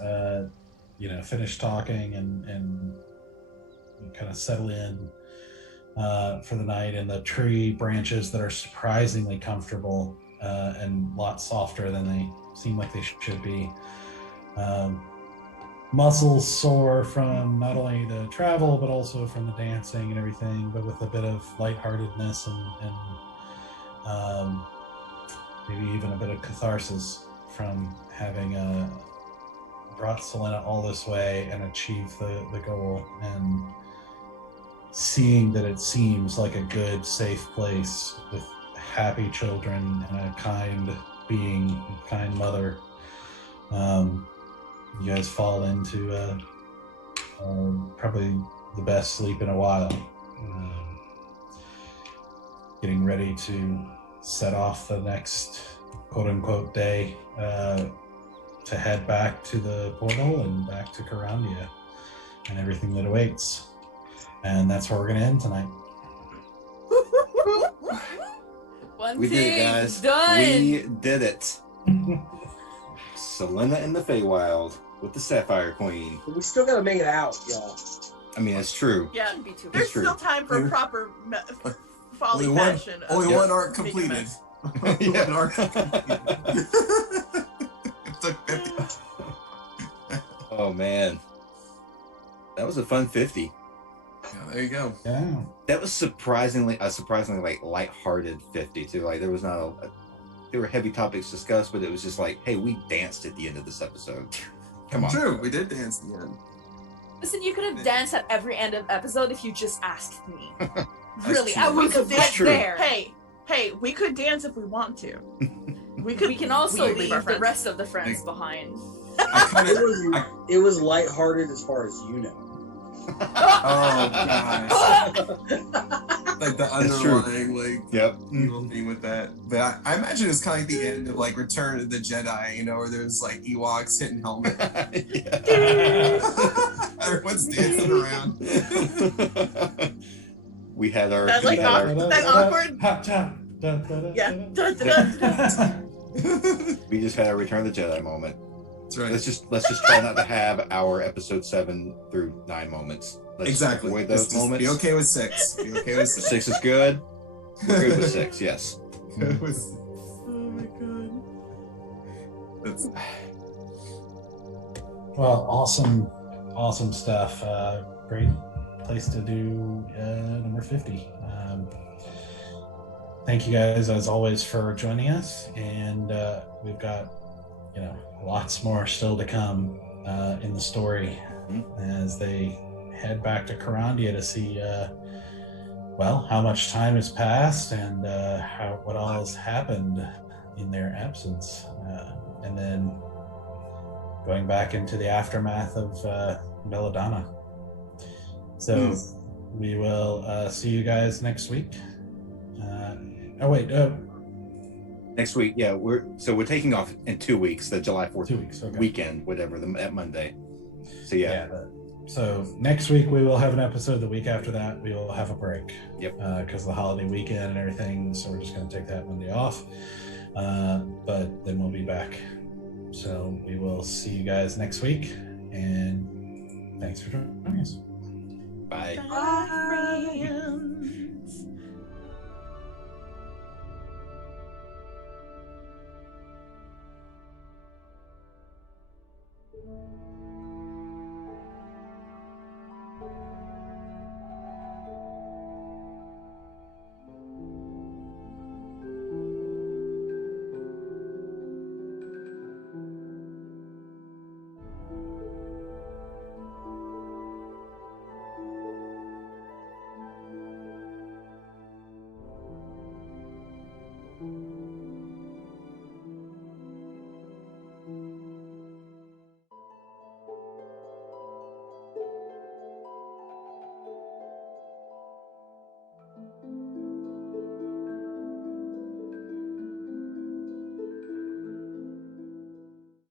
finish talking and kind of settle in for the night in the tree branches that are surprisingly comfortable and a lot softer than they seem like they should be. Muscles sore from not only the travel but also from the dancing and everything, but with a bit of lightheartedness and maybe even a bit of catharsis from having brought Sylenna all this way and achieved the goal, and seeing that it seems like a good, safe place with happy children and a kind being, a kind mother. You guys fall into probably the best sleep in a while. Getting ready to set off the next quote-unquote day to head back to the portal and back to Carandia and everything that awaits. And that's where we're going to end tonight. We did it, guys. Done. We did it. Sylenna in the Feywild with the Sapphire Queen. But we still gotta make it out, y'all. I mean, that's true. Yeah, Shouldn't be too there's true. still time for Yeah. proper folly Only one- fashion. of Only just one arc making completed. mess. Only one arc completed. It took 50. Oh man, that was a fun 50. Yeah, there you go. Yeah. That was surprisingly like lighthearted 50 too. Like there was not there were heavy topics discussed, but it was just like, hey, we danced at the end of this episode. Come on. True, we did dance at the end. Listen, you could have danced at every end of episode if you just asked me. Really, true. I would have That's dance true. there. Hey, we could dance if we want to. We We can also could leave our the friends. rest of the friends behind. It was lighthearted as far as you know. Oh gosh. Like the That's true. underlying like Yep. evil thing with that. But I imagine it's kind of like the end of like Return of the Jedi, you know, where there's like Ewoks hitting helmet. Everyone's dancing around. We had our That, we like, had our- that awkward- Hot tap. Da, da, da, Yeah. da, Dun, dun, dun. we just had our Return of the Jedi moment. That's right. Let's just try not to have our episode 7 through 9 moments. Let's Exactly. avoid those Just moments. Be okay with 6. Be okay with 6. 6 is good. We're good with 6. Yes. Good with- Oh my god. That's Well, awesome stuff. Great place to do number 50. Thank you guys, as always, for joining us, and we've got lots more still to come in the story as they head back to Carandia to see how much time has passed and what all has happened in their absence, and then going back into the aftermath of Belladonna. So we will see you guys next week. Next week, yeah, we're taking off in 2 weeks, the July 4th 2 weeks. Okay. weekend, whatever, that Monday. So yeah. So next week we will have an episode. The week after that we will have a break. Yep. Because the holiday weekend and everything. So we're just going to take that Monday off. But then we'll be back. So we will see you guys next week. And thanks for joining us. Bye. Bye.